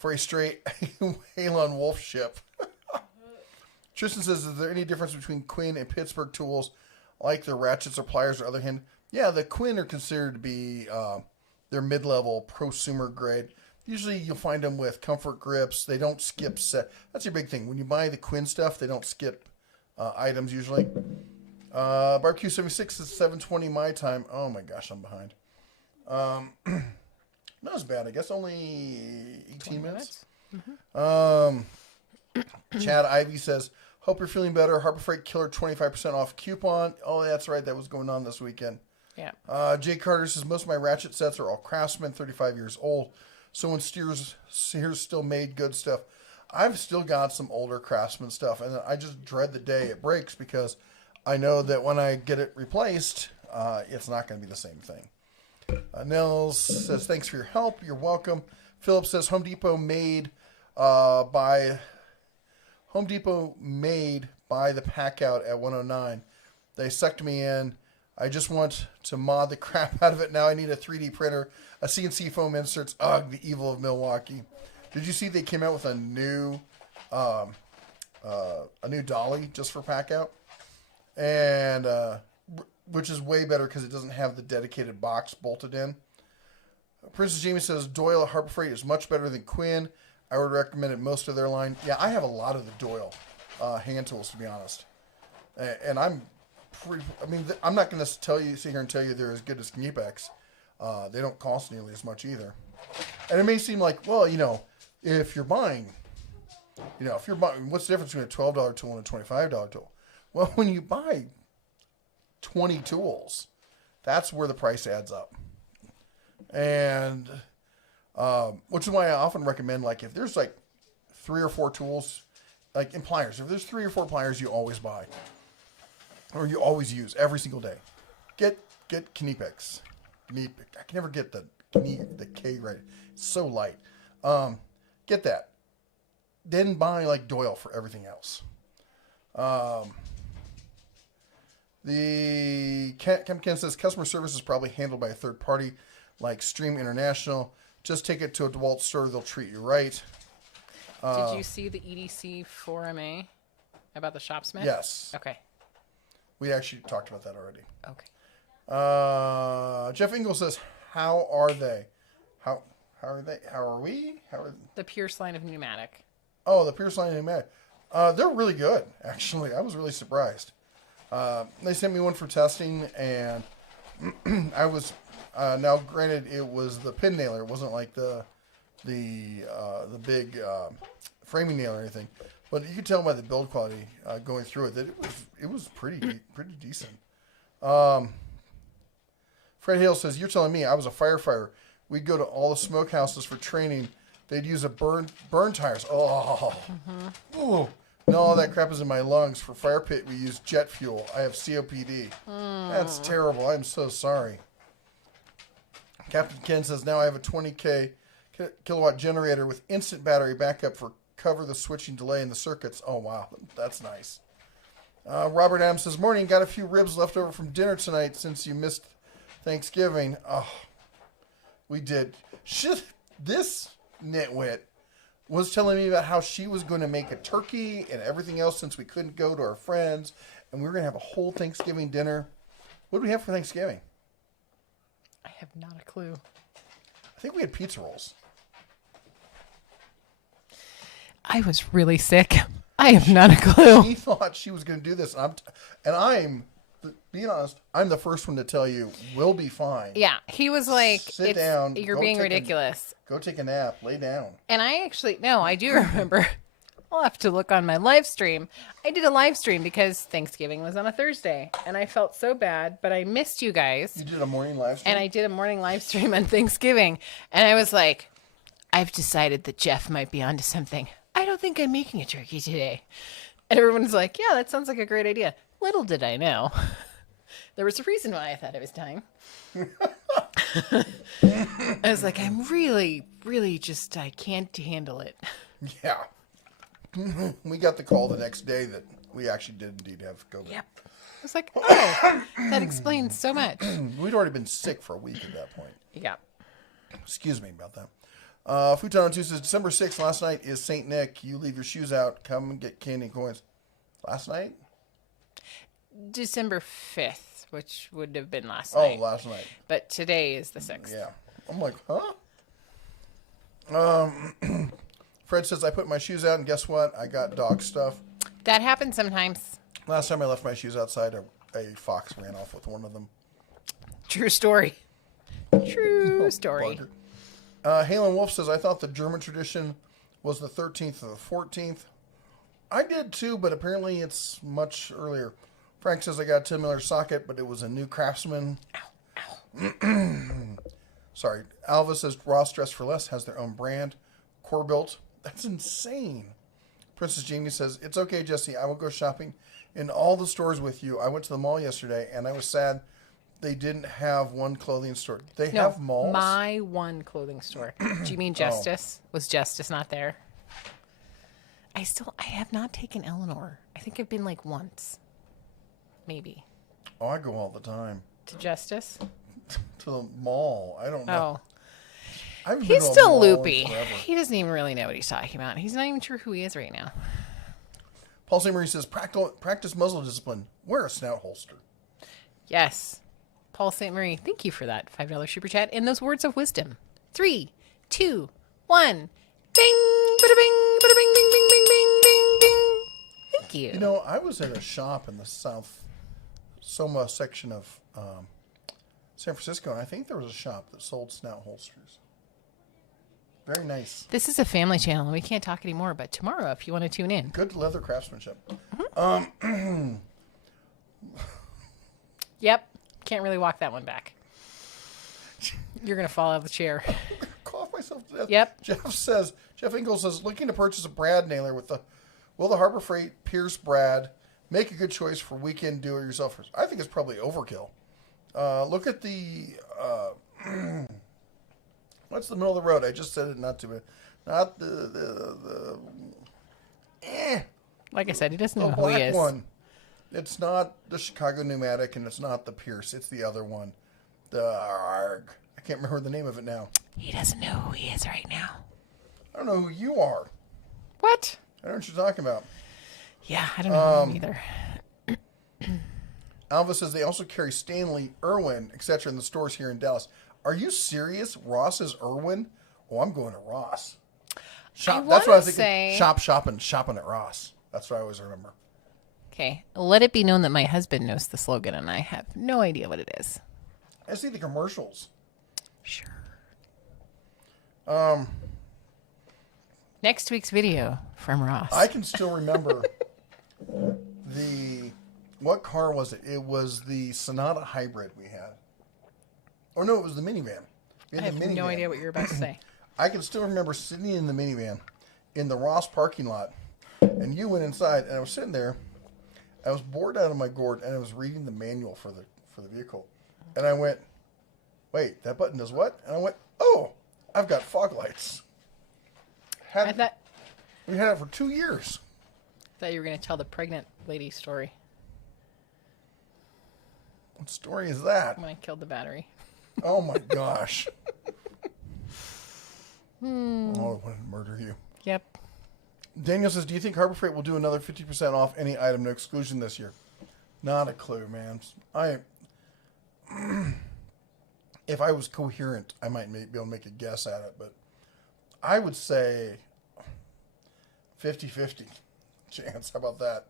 Halon wolf ship. Tristan says, is there any difference between Quinn and Pittsburgh tools, like their ratchets or pliers or other hand? Yeah, the Quinn are considered to be their mid-level prosumer grade. Usually you'll find them with comfort grips. They don't skip set. That's your big thing. When you buy the Quinn stuff, they don't skip items usually. Barbecue 76 is 7:20 my time. Oh my gosh, I'm behind. Not as bad, I guess. Only 18 minutes. Mm-hmm. Chad Ivy says, hope you're feeling better. Harbor Freight Killer 25% off coupon. Oh, that's right. That was going on this weekend. Yeah. Jay Carter says, most of my ratchet sets are all Craftsman, 35 years old. So when Sears still made good stuff. I've still got some older Craftsman stuff, and I just dread the day it breaks because I know that when I get it replaced, it's not going to be the same thing. Nels says, thanks for your help. You're welcome. Philip says, Home Depot made by the pack out at 109. They sucked me in. I just want to mod the crap out of it. Now I need a 3D printer, a CNC foam inserts. Ugh, the evil of Milwaukee. Did you see they came out with a new dolly just for pack out? And which is way better because it doesn't have the dedicated box bolted in. Princess Jamie says Doyle Harbor Freight is much better than Quinn. I would recommend it most of their line. Yeah, I have a lot of the Doyle hand tools, to be honest. And I'm pretty... I mean, I'm not going to sit here and tell you they're as good as Kniepex. They don't cost nearly as much either. And it may seem like, well, if you're buying... what's the difference between a $12 tool and a $25 tool? Well, when you buy 20 tools, that's where the price adds up. And which is why I often recommend, like, if there's like 3 or 4 tools, like in pliers, if there's 3 or 4 pliers you always buy or you always use every single day, get Kniepex. I can never get the K right. It's so light. Get that. Then buy like Doyle for everything else. The Ken says customer service is probably handled by a third party like Stream International. Just take it to a DeWalt store; they'll treat you right. Did you see the EDC 4MA about the Shopsmith? Yes. Okay. We actually talked about that already. Okay. Jeff Ingle says, "How are they? How are they? How are we? How are the Pierce line of pneumatic? Oh, the Pierce line pneumatic. They're really good. Actually, I was really surprised. They sent me one for testing, and I was now granted it was the pin nailer. It wasn't like the big framing nail or anything, but you could tell by the build quality going through it that it was pretty decent. Fred Hale says, "You're telling me I was a firefighter. We'd go to all the smokehouses for training. They'd use a burn tires. Oh, ooh. No, all that crap is in my lungs. For fire pit, we use jet fuel. I have COPD. That's terrible. I'm so sorry." Captain Ken says, "Now I have a 20K kilowatt generator with instant battery backup for cover the switching delay in the circuits." Oh, wow. That's nice. Robert Adams says, "Morning. Got a few ribs left over from dinner tonight since you missed Thanksgiving." Oh, we did. This nitwit was telling me about how she was going to make a turkey and everything else since we couldn't go to our friends, and we were going to have a whole Thanksgiving dinner. What did we have for Thanksgiving? I have not a clue. I think we had pizza rolls. I was really sick. I have not a clue. She thought she was going to do this, and I'm being honest, I'm the first one to tell you we'll be fine. Yeah, he was like, Sit down. You're being ridiculous. Go take a nap. Lay down. And I do remember. I'll have to look on my live stream. I did a live stream because Thanksgiving was on a Thursday, and I felt so bad, but I missed you guys. You did a morning live stream? And I did a morning live stream on Thanksgiving, and I was like, I've decided that Jeff might be onto something. I don't think I'm making a turkey today. And everyone's like, yeah, that sounds like a great idea. Little did I know. There was a reason why I thought it was time. I was like, I'm really, really just, I can't handle it. Yeah. We got the call the next day that we actually did indeed have COVID. Yep. I was like, oh, that explains so much. We'd already been sick for a week at that point. Yeah. Excuse me about that. Futon on 2 says, December 6th, last night is St. Nick. You leave your shoes out. Come and get candy and coins. Last night? December 5th, which would have been last night. Oh, last night. But today is the 6th. Yeah. I'm like, huh? Fred says, I put my shoes out, and guess what? I got dog stuff. That happens sometimes. Last time I left my shoes outside, a fox ran off with one of them. True story. True story. Halen Wolf says, I thought the German tradition was the 13th or the 14th. I did too, but apparently it's much earlier. Frank says, I got a 10 Miller socket, but it was a new Craftsman. Sorry. Alva says, Ross Dress for Less has their own brand. Core built. That's insane. Princess Jamie says, it's okay, Jesse. I will go shopping in all the stores with you. I went to the mall yesterday, and I was sad they didn't have one clothing store. They have malls? My one clothing store. Do you mean Justice? Was Justice not there? I have not taken Eleanor. I think I've been like once. Maybe. Oh, I go all the time. To Justice? To the mall. I don't know. Oh. He's still loopy. He doesn't even really know what he's talking about. He's not even sure who he is right now. Paul St. Marie says, practice muzzle discipline. Wear a snout holster. Yes. Paul St. Marie, thank you for that $5 super chat and those words of wisdom. 3, 2, 1. Bing! Bada bing! Bada bing! Bing! Bing! Bing! Bing! Bing! Bing! Thank you. You know, I was at a shop in the South Soma section of San Francisco, and I think there was a shop that sold snout holsters. Very nice. This is a family channel, and we can't talk anymore, but tomorrow, if you want to tune in. Good leather craftsmanship. Yep. Can't really walk that one back. You're going to fall out of the chair. Cough myself to death. Yep. Jeff Ingalls says, looking to purchase a Brad nailer with the Will the Harbor Freight Pierce Brad make a good choice for weekend do-it-yourselfers? I think it's probably overkill. Look at the what's the middle of the road? I just said it not Like I said, he doesn't know the who he black is. one. It's not the Chicago Pneumatic, and it's not the Pierce. It's the other one. I can't remember the name of it now. He doesn't know who he is right now. I don't know who you are. What? I don't know what you're talking about. Yeah, I don't know him either. Alva says they also carry Stanley, Irwin, etc. in the stores here in Dallas. Are you serious? Ross is Irwin? Oh, I'm going to Ross. Shop. That's what I was thinking. Shopping at Ross. That's what I always remember. Okay, let it be known that my husband knows the slogan, and I have no idea what it is. I see the commercials. Sure. Next week's video from Ross. I can still remember what car was it? It was the Sonata Hybrid we had. Oh no, it was the minivan. I have no idea what you're about to say. I can still remember sitting in the minivan in the Ross parking lot, and you went inside, and I was sitting there. I was bored out of my gourd, and I was reading the manual for the vehicle, and I went, "Wait, that button does what?" And I went, "Oh, I've got fog lights." We had it for 2 years. I thought you were going to tell the pregnant lady story. What story is that? When I killed the battery. Oh my gosh. Oh, I want to murder you. Yep. Daniel says, do you think Harbor Freight will do another 50% off any item, no exclusion this year? Not a clue, man. If I was coherent, I might be able to make a guess at it, but I would say 50-50 chance. How about that?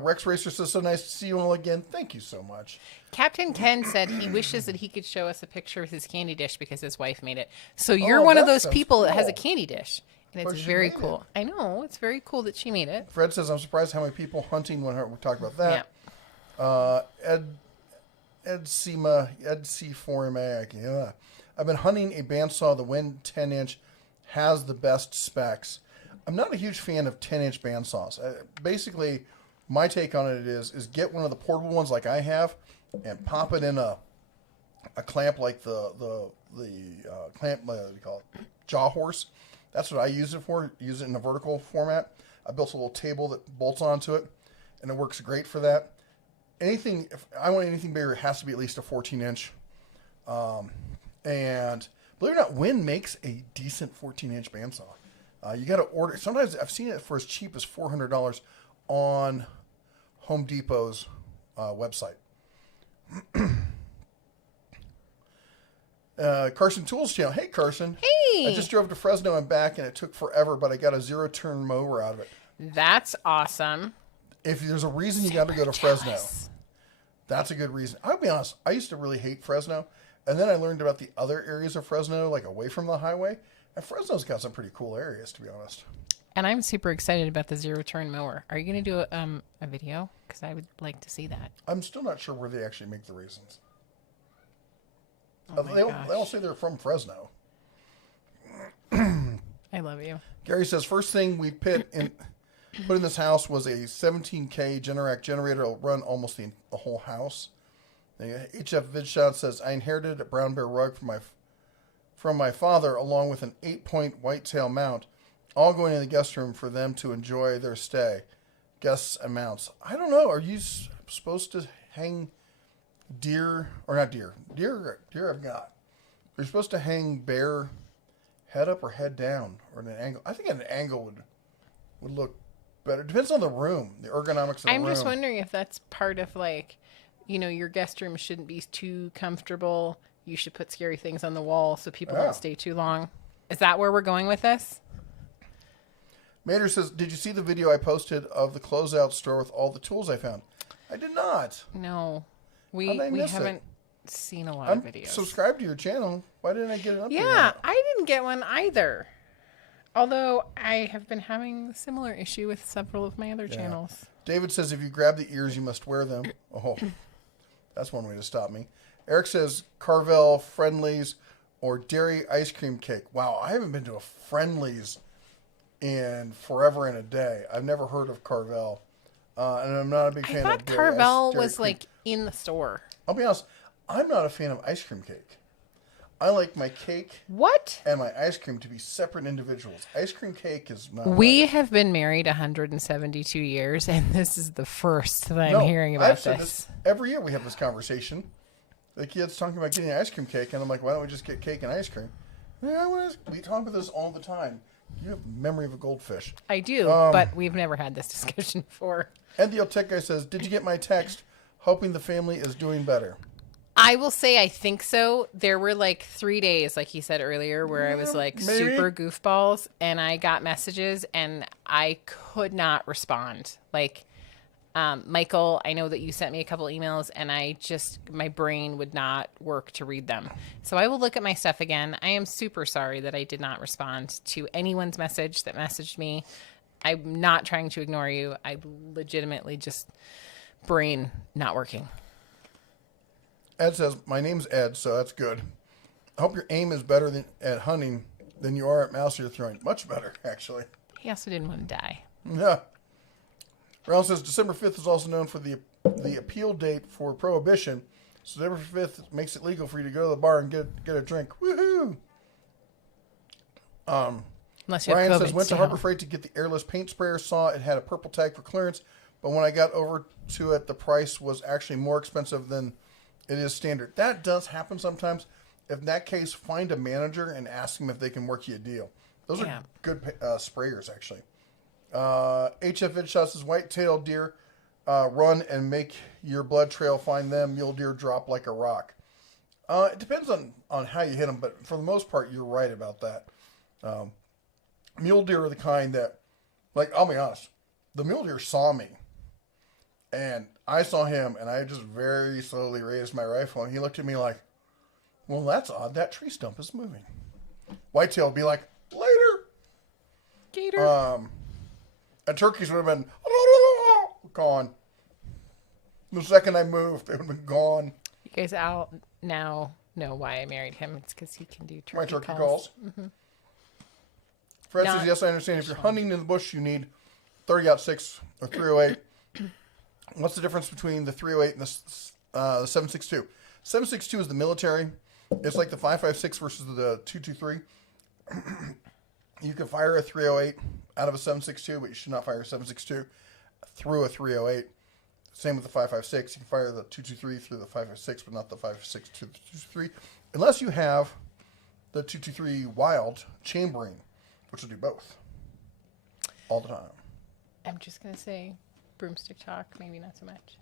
Rex Racer says, so nice to see you all again. Thank you so much. Captain Ken said he wishes that he could show us a picture of his candy dish because his wife made it. So you're one of those people that has a candy dish. And it's very cool. I know. It's very cool that she made it. Fred says, I'm surprised how many people hunting when we talked about that. Yeah. Ed C4MA. Yeah. I've been hunting a bandsaw. The Wind 10-inch has the best specs. I'm not a huge fan of 10-inch bandsaws. Basically, my take on it is get one of the portable ones like I have and pop it in a clamp like the clamp, what do you call it? Jaw horse. That's what I use it for. Use it in a vertical format. I built a little table that bolts onto it, and it works great for that. If I want anything bigger, it has to be at least a 14-inch. And believe it or not, Wind makes a decent 14-inch bandsaw. You got to order. Sometimes I've seen it for as cheap as $400 on Home Depot's website. Carson Tools channel. Hey, Carson. Hey. I just drove to Fresno and back, and it took forever, but I got a zero-turn mower out of it. That's awesome. If there's a reason you got to go to Fresno, that's a good reason. I'll be honest. I used to really hate Fresno, and then I learned about the other areas of Fresno, like away from the highway. And Fresno's got some pretty cool areas, to be honest. And I'm super excited about the zero-turn mower. Are you going to do a video? Because I would like to see that. I'm still not sure where they actually make the raisins. Oh they don't say they're from Fresno. I love you. Gary says, first thing we put in this house was a 17K Generac generator. It'll run almost the whole house. HF Vidshot says, I inherited a brown bear rug from my father, along with an 8-point whitetail mount, all going in the guest room for them to enjoy their stay. Guests and mounts. I don't know. Are you supposed to hang deer, or not deer? Deer I've got. You're supposed to hang bear head up or head down, or at an angle. I think at an angle would look better. Depends on the room, the ergonomics of the room. I'm just wondering if that's part of your guest room shouldn't be too comfortable. You should put scary things on the wall so people don't stay too long. Is that where we're going with this? Mater says, did you see the video I posted of the closeout store with all the tools I found? I did not. No. We miss haven't seen a lot I'm of videos. subscribed to your channel. Why didn't I get an update? Yeah, I didn't get one either. Although I have been having a similar issue with several of my other channels. David says, if you grab the ears, you must wear them. Oh, that's one way to stop me. Eric says, Carvel, Friendlies, or dairy ice cream cake. Wow, I haven't been to a Friendlies in forever and a day. I've never heard of Carvel. And I'm not a big fan I of thought dairy Carvel dairy was cream. like in the store. I'll be honest, I'm not a fan of ice cream cake. I like my cake What? and my ice cream to be separate individuals. Ice cream cake is not. We right. have been married 172 years, and this is the first that I'm No, hearing about I've said this. every year we have this conversation. The kids talking about getting ice cream cake, and I'm like, why don't we just get cake and ice cream? Yeah, we talk about this all the time. You have memory of a goldfish. I do, but we've never had this discussion before. And the old tech guy says, did you get my text? Hoping the family is doing better. I will say I think so. There were like 3 days, like he said earlier, where I was like maybe. super goofballs, and I got messages and I could not respond. Like, Michael, I know that you sent me a couple emails and my brain would not work to read them. So I will look at my stuff again. I am super sorry that I did not respond to anyone's message that messaged me. I'm not trying to ignore you. I legitimately just brain not working. Ed says, my name's Ed, so that's good. I hope your aim is better at hunting than you are at mouse you're throwing. Much better, actually. He also didn't want to die. Yeah. Brown says December 5th is also known for the appeal date for prohibition. So December 5th makes it legal for you to go to the bar and get a drink. Woohoo! Unless you have Ryan COVID says, went to still. Harbor Freight to get the airless paint sprayer. Saw it had a purple tag for clearance. But when I got over to it, the price was actually more expensive than it is standard. That does happen sometimes. In that case, find a manager and ask them if they can work you a deal. Those are good sprayers, actually. HF Vidshot says, white-tailed deer run and make your blood trail find them. Mule deer drop like a rock. It depends on how you hit them, but for the most part, you're right about that. Mule deer are the kind that, like, I'll be honest, the mule deer saw me. And I saw him, and I just very slowly raised my rifle, and he looked at me like, well, that's odd. That tree stump is moving. Whitetail would be like, later. Gator. And turkeys would have been gone. The second I moved, they would have been gone. You guys out now know why I married him. It's because he can do turkey My turkey calls. calls. Mm-hmm. Fred says, yes, I understand. If you're hunting in the bush, you need 30-06 or 308. What's the difference between the 308 and the 7.62? 7.62 is the military. It's like the 5.56 versus the 2.23. You can fire a 308 out of a 7.62, but you should not fire a 7.62 through a 308. Same with the 5.56. You can fire the 2.23 through the 5.56, but not the 5.56 to the 2.23, unless you have the 2.23 wild chambering, which will do both all the time. I'm just going to say broomstick talk, maybe not so much.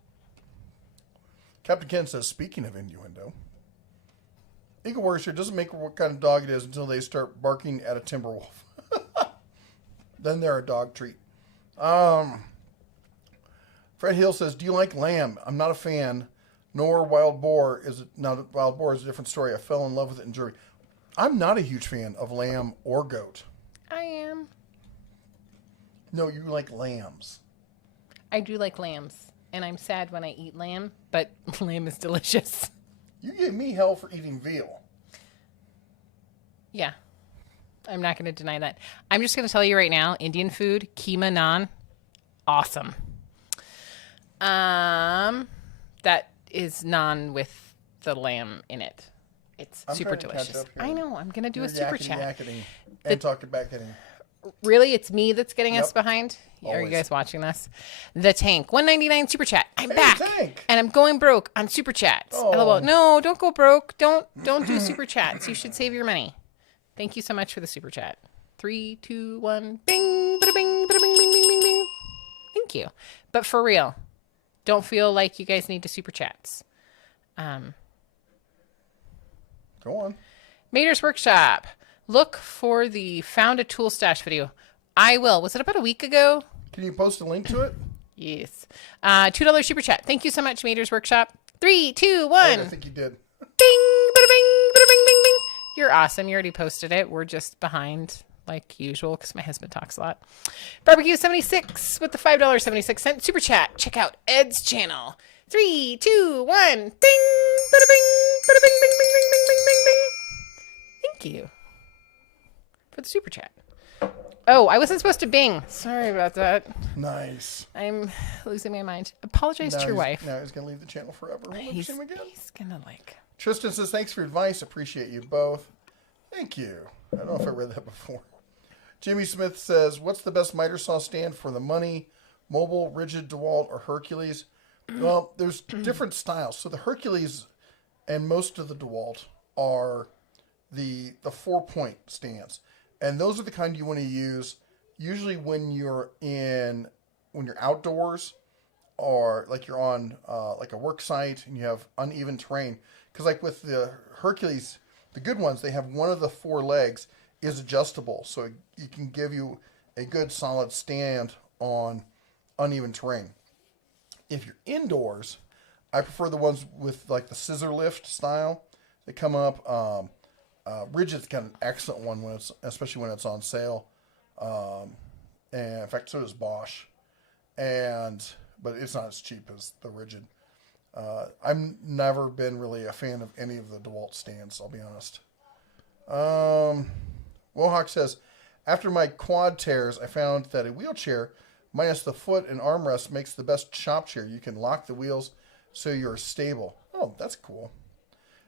Captain Ken says, speaking of innuendo, Eagle Warriors here doesn't make what kind of dog it is until they start barking at a timber wolf. Then they're a dog treat. Fred Hill says, do you like lamb? I'm not a fan, nor wild boar. Wild boar is a different story. I fell in love with it in jury. I'm not a huge fan of lamb or goat. I am. No, you like lambs. I do like lambs, and I'm sad when I eat lamb, but lamb is delicious. You gave me hell for eating veal. Yeah. I'm not going to deny that. I'm just going to tell you right now, Indian food, keema naan, awesome. That is naan with the lamb in it. It's super delicious. I know. I'm going to do a super chat. And talking back at him. Really? It's me that's getting us behind? Always. Are you guys watching this? The Tank, 199 super chat. I'm back. Tank. And I'm going broke on super chats. Oh. LOL. No, don't go broke. Don't do super chats. You should save your money. Thank you so much for the super chat. 3, 2, 1. Bing, bada bing, bada bing, bing, bing, bing, bing. Thank you. But for real, Don't feel like you guys need to super chats. Go on. Mater's Workshop. Look for the Found a Tool Stash video. I will. Was it about a week ago? Can you post a link to it? Yes. $2 super chat. Thank you so much, Mater's Workshop. 3, 2, 1. I think you did. Bing, bada bing, bada bing, bing, bing. You're awesome. You already posted it. We're just behind, like usual, because my husband talks a lot. Barbecue 76 with the $5.76 super chat. Check out Ed's channel. 3, 2, 1. Ding, bada bing, bada bing, bing, bing, bing, bing, bing, bing, bing. Thank you for the super chat. Oh, I wasn't supposed to bing. Sorry about that. Nice. I'm losing my mind. Apologize to your wife. Now he's going to leave the channel forever. He's gonna like. Tristan says, thanks for your advice. Appreciate you both. Thank you. I don't know if I read that before. Jimmy Smith says, what's the best miter saw stand for the money? Mobile, rigid, DeWalt, or Hercules? Well, there's different styles. So the Hercules and most of the DeWalt are the 4-point stands. And those are the kind you want to use usually when you're outdoors or like you're on like a work site and you have uneven terrain. Because like with the Hercules, the good ones, they have one of the 4 legs is adjustable. So it can give you a good solid stand on uneven terrain. If you're indoors, I prefer the ones with like the scissor lift style. They come up. Rigid's got an excellent one especially when it's on sale. And in fact, so does Bosch. But it's not as cheap as the Rigid. I've never been really a fan of any of the DeWalt stands, I'll be honest. Wohawk says, after my quad tears, I found that a wheelchair minus the foot and armrest makes the best shop chair. You can lock the wheels so you're stable. Oh, that's cool.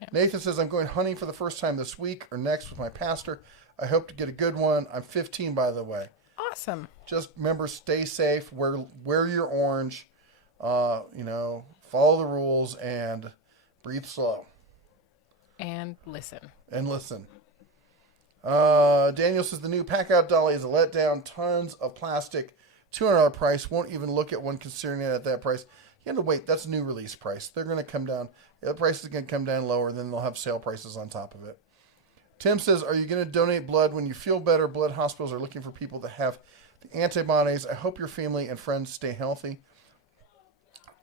Yeah. Nathan says, I'm going hunting for the first time this week or next with my pastor. I hope to get a good one. I'm 15, by the way. Awesome. Just remember, stay safe, wear your orange, follow the rules, and breathe slow. And listen. Daniel says, the new pack-out dolly is a letdown. Tons of plastic. $200 price. Won't even look at one considering it at that price. You have to wait. That's new release price. They're going to come down. The price is going to come down lower. Then they'll have sale prices on top of it. Tim says, are you going to donate blood when you feel better? Blood hospitals are looking for people that have the antibodies. I hope your family and friends stay healthy.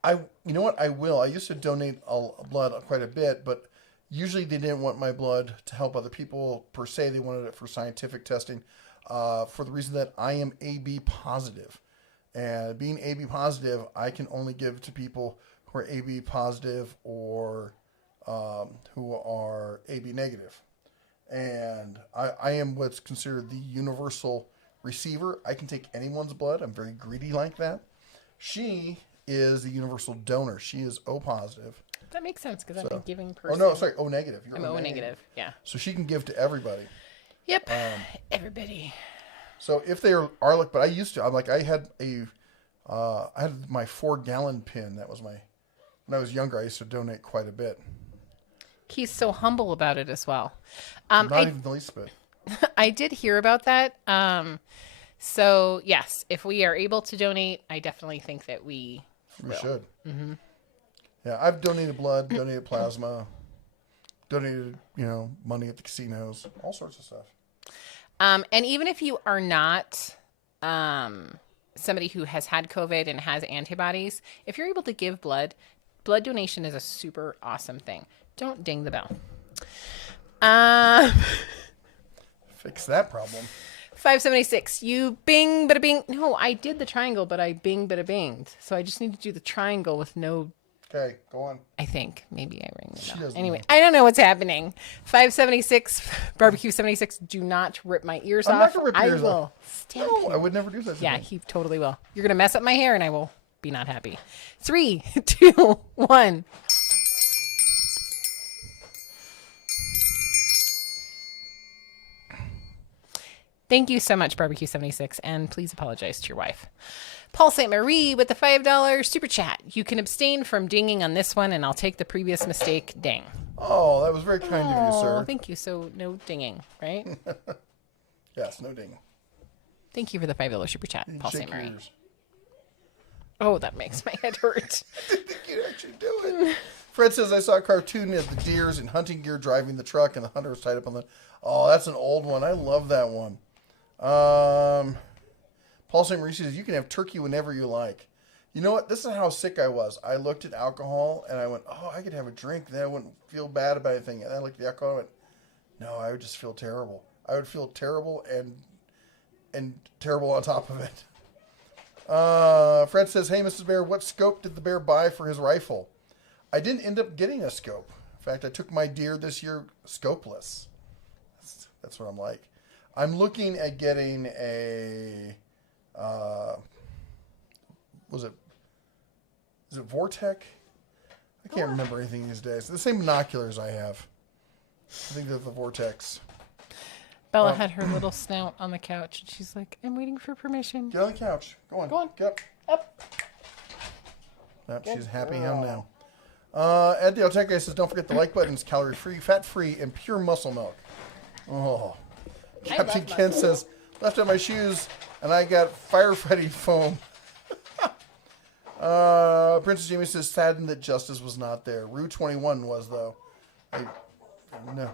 You know what? I will. I used to donate blood quite a bit, but usually they didn't want my blood to help other people per se. They wanted it for scientific testing for the reason that I am AB positive. And being AB positive, I can only give to people who are AB positive or who are AB negative. And I am what's considered the universal receiver. I can take anyone's blood. I'm very greedy like that. She is the universal donor. She is O positive. That makes sense because I'm a giving person. Oh, no, sorry, O negative. I'm O negative, yeah. So she can give to everybody. Yep, everybody. So if they are but I used to. I had my 4-gallon pin. That was when I was younger, I used to donate quite a bit. He's so humble about it as well. Not even the least bit. I did hear about that. So yes, if we are able to donate, I definitely think that we should. Mm-hmm. Yeah, I've donated blood, donated plasma, donated, money at the casinos, all sorts of stuff. And even if you are not somebody who has had COVID and has antibodies, if you're able to give blood donation is a super awesome thing. Don't ding the bell. Fix that problem. 576. You bing, bada bing. No, I did the triangle, but I bing, bada binged. So I just need to do the triangle with no. Okay, go on. I think maybe I rang the bell. She Anyway, know. I don't know what's happening. 576. Barbecue 76. Do not rip my ears off. I'm not gonna rip your ears will off. stab No, you. I would never do that. Yeah, he totally will. You're gonna mess up my hair, and I will be not happy. 3, 2, 1. Thank you so much, Barbecue 76, and please apologize to your wife. Paul St. Marie with the $5 super chat. You can abstain from dinging on this one, and I'll take the previous mistake ding. Oh, that was very kind of you, sir. Thank you. So no dinging, right? Yes, no ding. Thank you for the $5 super chat, Paul St. Marie. Oh, that makes my head hurt. I didn't think you'd actually do it. Fred says, I saw a cartoon of the deers in hunting gear driving the truck and the hunter was tied up on the... Oh, that's an old one. I love that one. Paul St. Marie says, you can have turkey whenever you like. You know what? This is how sick I was. I looked at alcohol and I went, oh, I could have a drink. Then I wouldn't feel bad about anything. And I looked at the alcohol and I went, no, I would just feel terrible. I would feel terrible and terrible on top of it. Fred says, hey, Mrs. Bear, what scope did the bear buy for his rifle? I didn't end up getting a scope. In fact, I took my deer this year scopeless. That's what I'm like. I'm looking at getting a, is it Vortec? I can't remember anything these days. The same binoculars I have. I think they're the Vortex. Bella had her little snout on the couch, and she's like, I'm waiting for permission. Get on the couch. Go on. Go on. Get Up. Nope, she's happy now. Ed the Otech guy says, don't forget the like button. It's calorie-free, fat-free, and pure muscle milk. Oh. Captain Ken says, left out my shoes, and I got firefighting foam. Princess Jamie says, saddened that Justice was not there. Rue 21 was, though. No.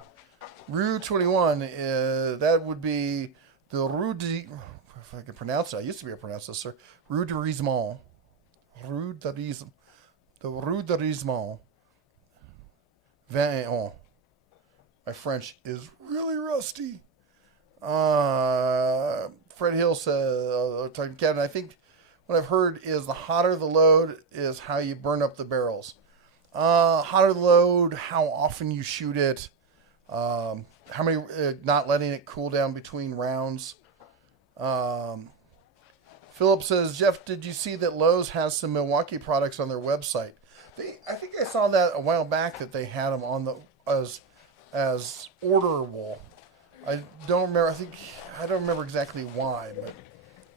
Rue 21, that would be the Rue de... If I can pronounce it. I used to be able to pronounce this, sir. Rue de Rizemont. The Rue de Rizemont. 21. My French is really rusty. Fred Hill says, talking to Kevin, I think what I've heard is the hotter the load is how you burn up the barrels. Hotter the load, how often you shoot it, how many, not letting it cool down between rounds. Philip says, Jeff, did you see that Lowe's has some Milwaukee products on their website? I think I saw that a while back that they had them on the as orderable. I don't remember. I don't remember exactly why, but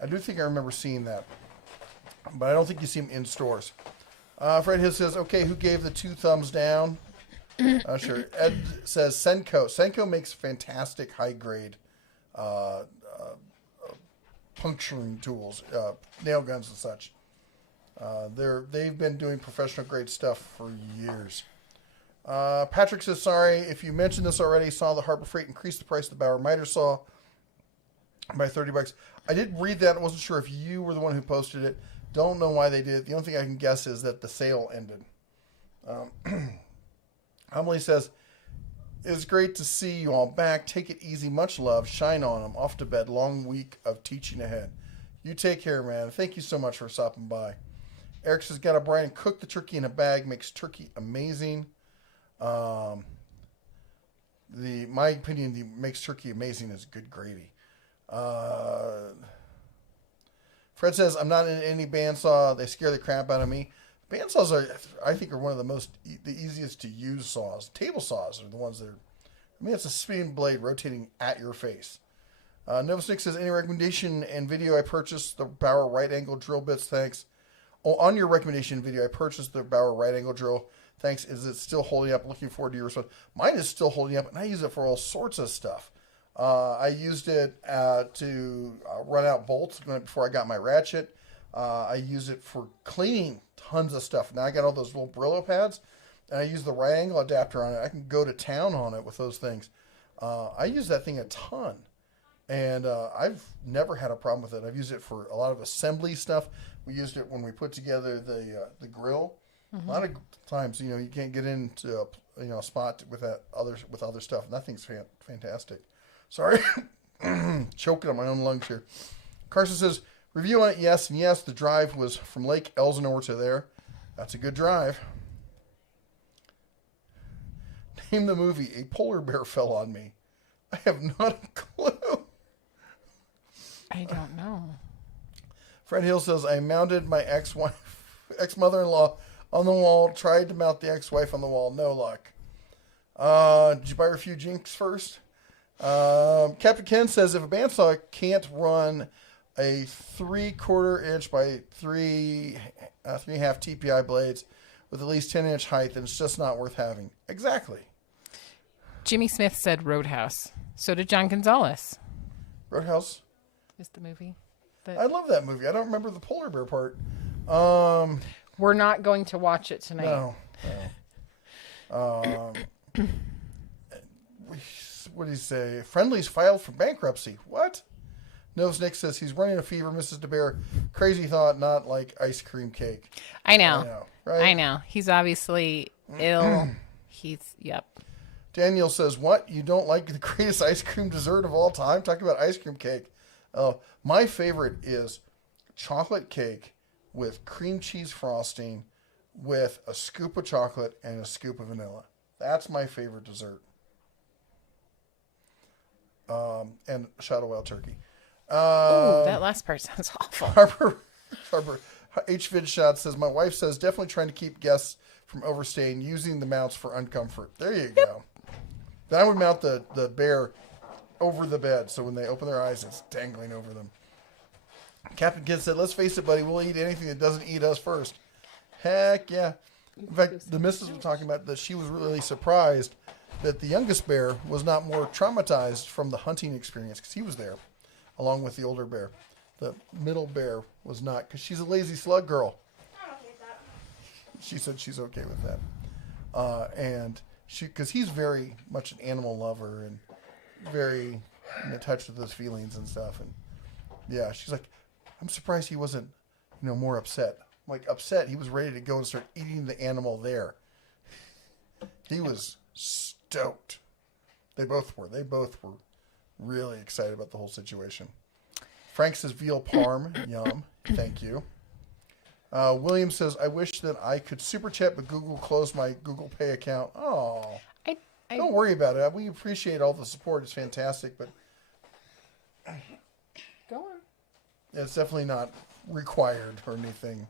I do think I remember seeing that. But I don't think you see them in stores. Fred Hill says, okay, who gave the 2 thumbs down? Sure. Ed says Senko. Senko makes fantastic high-grade puncturing tools, nail guns and such. They've been doing professional-grade stuff for years. Patrick says, sorry, if you mentioned this already, saw the Harbor Freight increase the price of the Bauer miter saw by $30. I did read that. I wasn't sure if you were the one who posted it. Don't know why they did it. The only thing I can guess is that the sale ended. Emily says, it's great to see you all back. Take it easy. Much love. Shine on. I'm off to bed. Long week of teaching ahead. You take care, man. Thank you so much for stopping by. Eric says, got a Brian cook the turkey in a bag. Makes turkey amazing. My opinion, the makes turkey amazing is good gravy. Fred says, I'm not in any bandsaw. They scare the crap out of me. Bandsaws I think are one of the easiest to use saws. Table saws are the ones that are, it's a spinning blade rotating at your face. Nova Six says, any recommendation and video I purchased the Bauer right angle drill bits, thanks. Oh, on your recommendation video, I purchased the Bauer right angle drill. Thanks. Is it still holding up? Looking forward to your response. Mine is still holding up, and I use it for all sorts of stuff. I used it to run out bolts before I got my ratchet. I use it for cleaning tons of stuff. Now I got all those little Brillo pads, and I use the right angle adapter on it. I can go to town on it with those things. I use that thing a ton, and I've never had a problem with it. I've used it for a lot of assembly stuff. We used it when we put together the grill. Mm-hmm. A lot of times, you can't get into a spot with other stuff. And that thing's fantastic. Sorry, choking on my own lungs here. Carson says, review on it, yes, and yes, the drive was from Lake Elsinore to there. That's a good drive. Name the movie. A polar bear fell on me. I have not a clue. I don't know. Fred Hill says, I mounted my ex-mother-in-law on the wall, tried to mount the ex-wife on the wall, no luck. Did you buy a few jinks first? Captain Ken says, if a bandsaw can't run a 3/4 inch by 3.5 TPI blades with at least 10-inch height, then it's just not worth having. Exactly. Jimmy Smith said Roadhouse. So did John Gonzalez. Roadhouse? Is the movie. I love that movie. I don't remember the polar bear part. We're not going to watch it tonight. No. What did he say? Friendly's filed for bankruptcy. What? Nose Nick says he's running a fever. Mrs. DeBear, crazy thought, not like ice cream cake. I know. Right? I know. He's obviously ill. Yep. Daniel says, what? You don't like the greatest ice cream dessert of all time? Talking about ice cream cake. My favorite is chocolate cake with cream cheese frosting with a scoop of chocolate and a scoop of vanilla. That's my favorite dessert. And Shadow Wild turkey. Ooh, that last part sounds awful. Harbor HVid Shot says, my wife says definitely trying to keep guests from overstaying using the mounts for uncomfort. There you go. Then I would mount the bear over the bed so when they open their eyes, it's dangling over them. Captain Kidd said, let's face it, buddy, we'll eat anything that doesn't eat us first. Heck yeah. In fact, the missus was talking about that she was really surprised that the youngest bear was not more traumatized from the hunting experience because he was there along with the older bear. The middle bear was not, because she's a lazy slug girl. I'm okay with that. She said she's okay with that. And because he's very much an animal lover and very in touch with his feelings and stuff. And yeah, she's like, I'm surprised he wasn't, more upset. Like, upset, he was ready to go and start eating the animal there. He was stoked. They both were. They both were really excited about the whole situation. Frank says veal parm. Yum. Thank you. William says, I wish that I could super chat, but Google closed my Google Pay account. Oh, don't worry about it. We appreciate all the support. It's fantastic, but Go on. it's definitely not required or anything.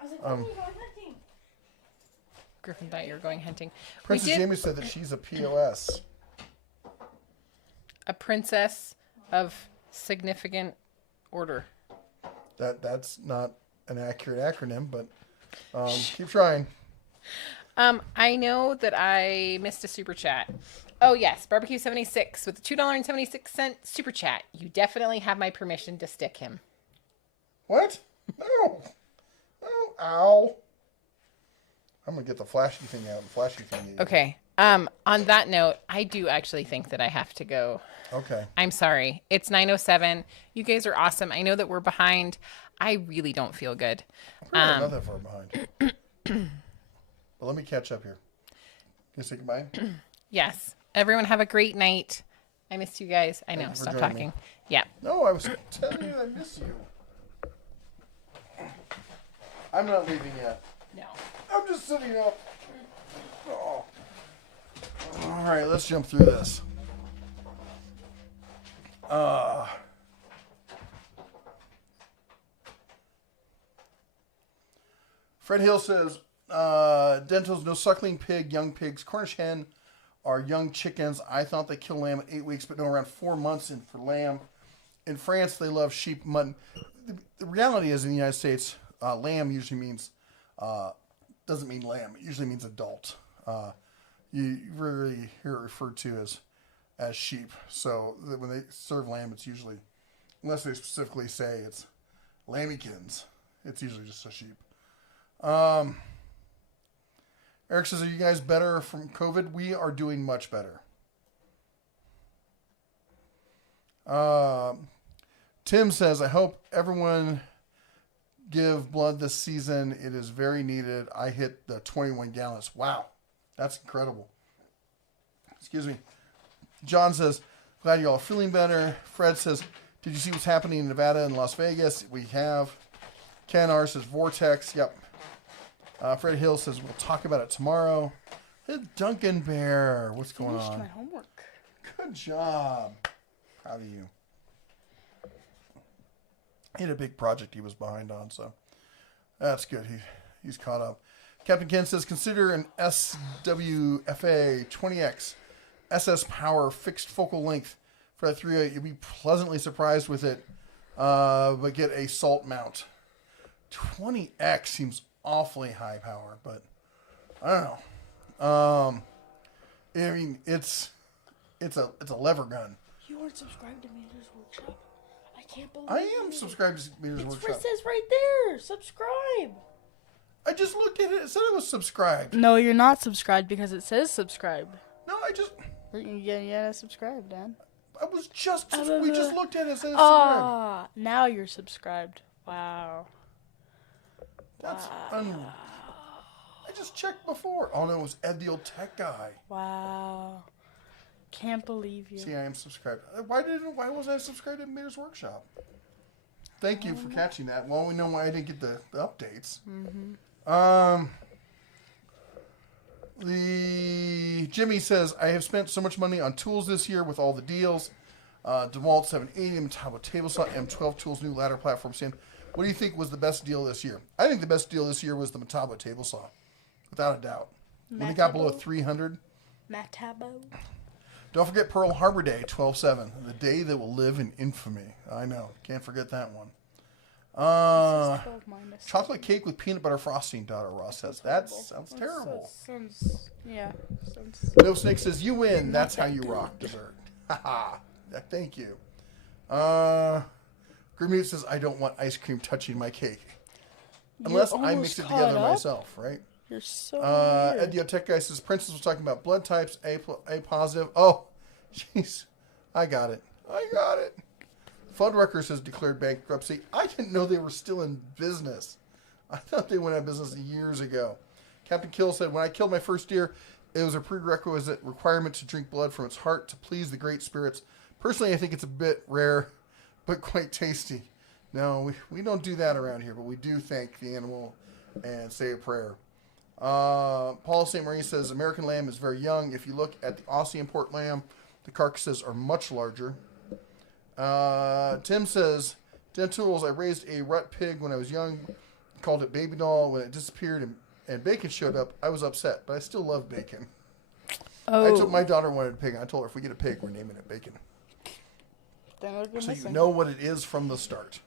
I was like, oh, we're going hunting. Griffin thought you were going hunting. Princess Jamie said that she's a POS. A princess of significant order. That's not an accurate acronym, but keep trying. I know that I missed a super chat. Oh yes, Barbecue 76 with the $2.76 super chat. You definitely have my permission to stick him. What? No. Oh, ow. I'm gonna get the flashy thing out. The flashy thing. Okay. On that note, I do actually think that I have to go. Okay. I'm sorry. It's 9:07. You guys are awesome. I know that we're behind. I really don't feel good. I'm not that far behind. But let me catch up here. Can you say goodbye? Yes. Everyone have a great night. I missed you guys. I know. you for Stop joining talking. me. Yeah. No, I was telling you I miss you. I'm not leaving yet. No. I'm just sitting up. Oh. All right, let's jump through this. Fred Hill says, Dento's no suckling pig, young pigs, Cornish hen are young chickens. I thought they kill lamb at 8 weeks, but no, around 4 months in for lamb. In France, they love sheep, mutton. The reality is in the United States, lamb usually means, doesn't mean lamb. It usually means adult. You rarely hear it referred to as sheep. So when they serve lamb, it's usually, unless they specifically say it's lambikins, it's usually just a sheep. Eric says, are you guys better from COVID? We are doing much better. Tim says, I hope everyone give blood this season. It is very needed. I hit the 21 gallons. Wow. That's incredible. Excuse me. John says, glad you all are feeling better. Fred says, did you see what's happening in Nevada and Las Vegas? We have. Ken R says, Vortex. Yep. Fred Hill says, we'll talk about it tomorrow. Duncan Bear. What's going on? My homework. Good job. Proud of you. He had a big project he was behind on, so that's good. He's caught up. Captain Ken says, consider an SWFA 20X SS Power fixed focal length for that 3.8. You'll be pleasantly surprised with it, but get a salt mount. 20X seems awfully high power, but I don't know. I mean, it's a lever gun. You weren't subscribed to Major's Workshop. I can't believe I am subscribed to Meters It Workshop. says right there, subscribe. I just looked at it. It said it was subscribed. No, you're not subscribed because it says subscribe. No, I just... You gotta subscribe, Dan. I was just... We just looked at it. It says subscribed. Ah, now you're subscribed. Wow. That's I just checked before. Oh, no, it was Ed, the old tech guy. Wow. Can't believe you. See, I am subscribed. Why was I subscribed to Meters Workshop? Thank you for catching that. Well, we know why I didn't get the updates. The Jimmy says, I have spent so much money on tools this year with all the deals. DeWalt 780, Metabo table saw, M12 tools, new ladder platform stand. What do you think was the best deal this year? I think the best deal this year was the Metabo table saw, without a doubt. When it got below 300. Metabo. Don't forget Pearl Harbor Day, 12/7, the day that will live in infamy. I know, can't forget that one. Chocolate cake with peanut butter frosting, daughter Ross says. That sounds terrible. Sounds. No Snake says, you win. That's how you rock dessert. Haha. Thank you. Grimute says, I don't want ice cream touching my cake. Unless I mix it together myself, right? You're so Ed the Tech guy says, Princess was talking about blood types, A positive. Oh, jeez. I got it. Fuddruckers has declared bankruptcy. I didn't know they were still in business. I thought they went out of business years ago. Captain Kill said, when I killed my first deer, it was a prerequisite requirement to drink blood from its heart to please the great spirits. Personally, I think it's a bit rare, but quite tasty. No, we don't do that around here, but we do thank the animal and say a prayer. Paul St. Marie says, American lamb is very young. If you look at the Aussie import lamb, the carcasses are much larger. Tim says, Den Tools, I raised a rut pig when I was young, called it Baby Doll. When it disappeared and bacon showed up, I was upset, but I still love bacon. I told my daughter wanted a pig, and I told her if we get a pig, we're naming it Bacon. So you know what it is from the start.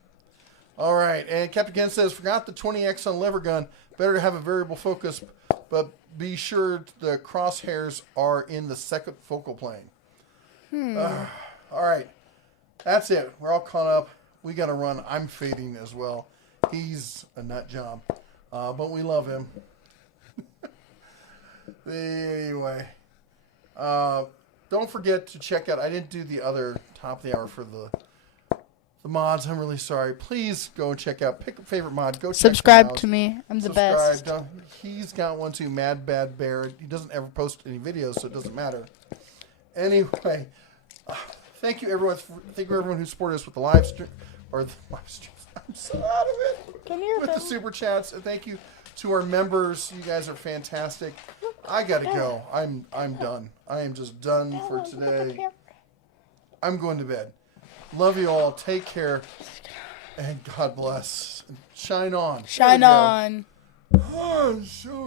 All right, and Captain Ken says, forgot the 20X on lever gun. Better to have a variable focus, but be sure the crosshairs are in the second focal plane. All right, that's it. We're all caught up. We got to run. I'm fading as well. He's a nut job, but we love him. Anyway, don't forget to check out. I didn't do the other top of the hour for the mods. I'm really sorry. Please go and check out. Pick a favorite mod. Go check subscribe to me. I'm the best. He's got one too. Mad Bad Bear. He doesn't ever post any videos, so it doesn't matter. Anyway, thank you everyone. Thank you everyone who supported us with the live stream or the live streams. I'm so out of it. Come here, with the super chats. And thank you to our members. You guys are fantastic. I gotta go. I'm done. I am just done for today. I'm going to bed. Love you all. Take care. And God bless. Shine on. Shine on. Oh, so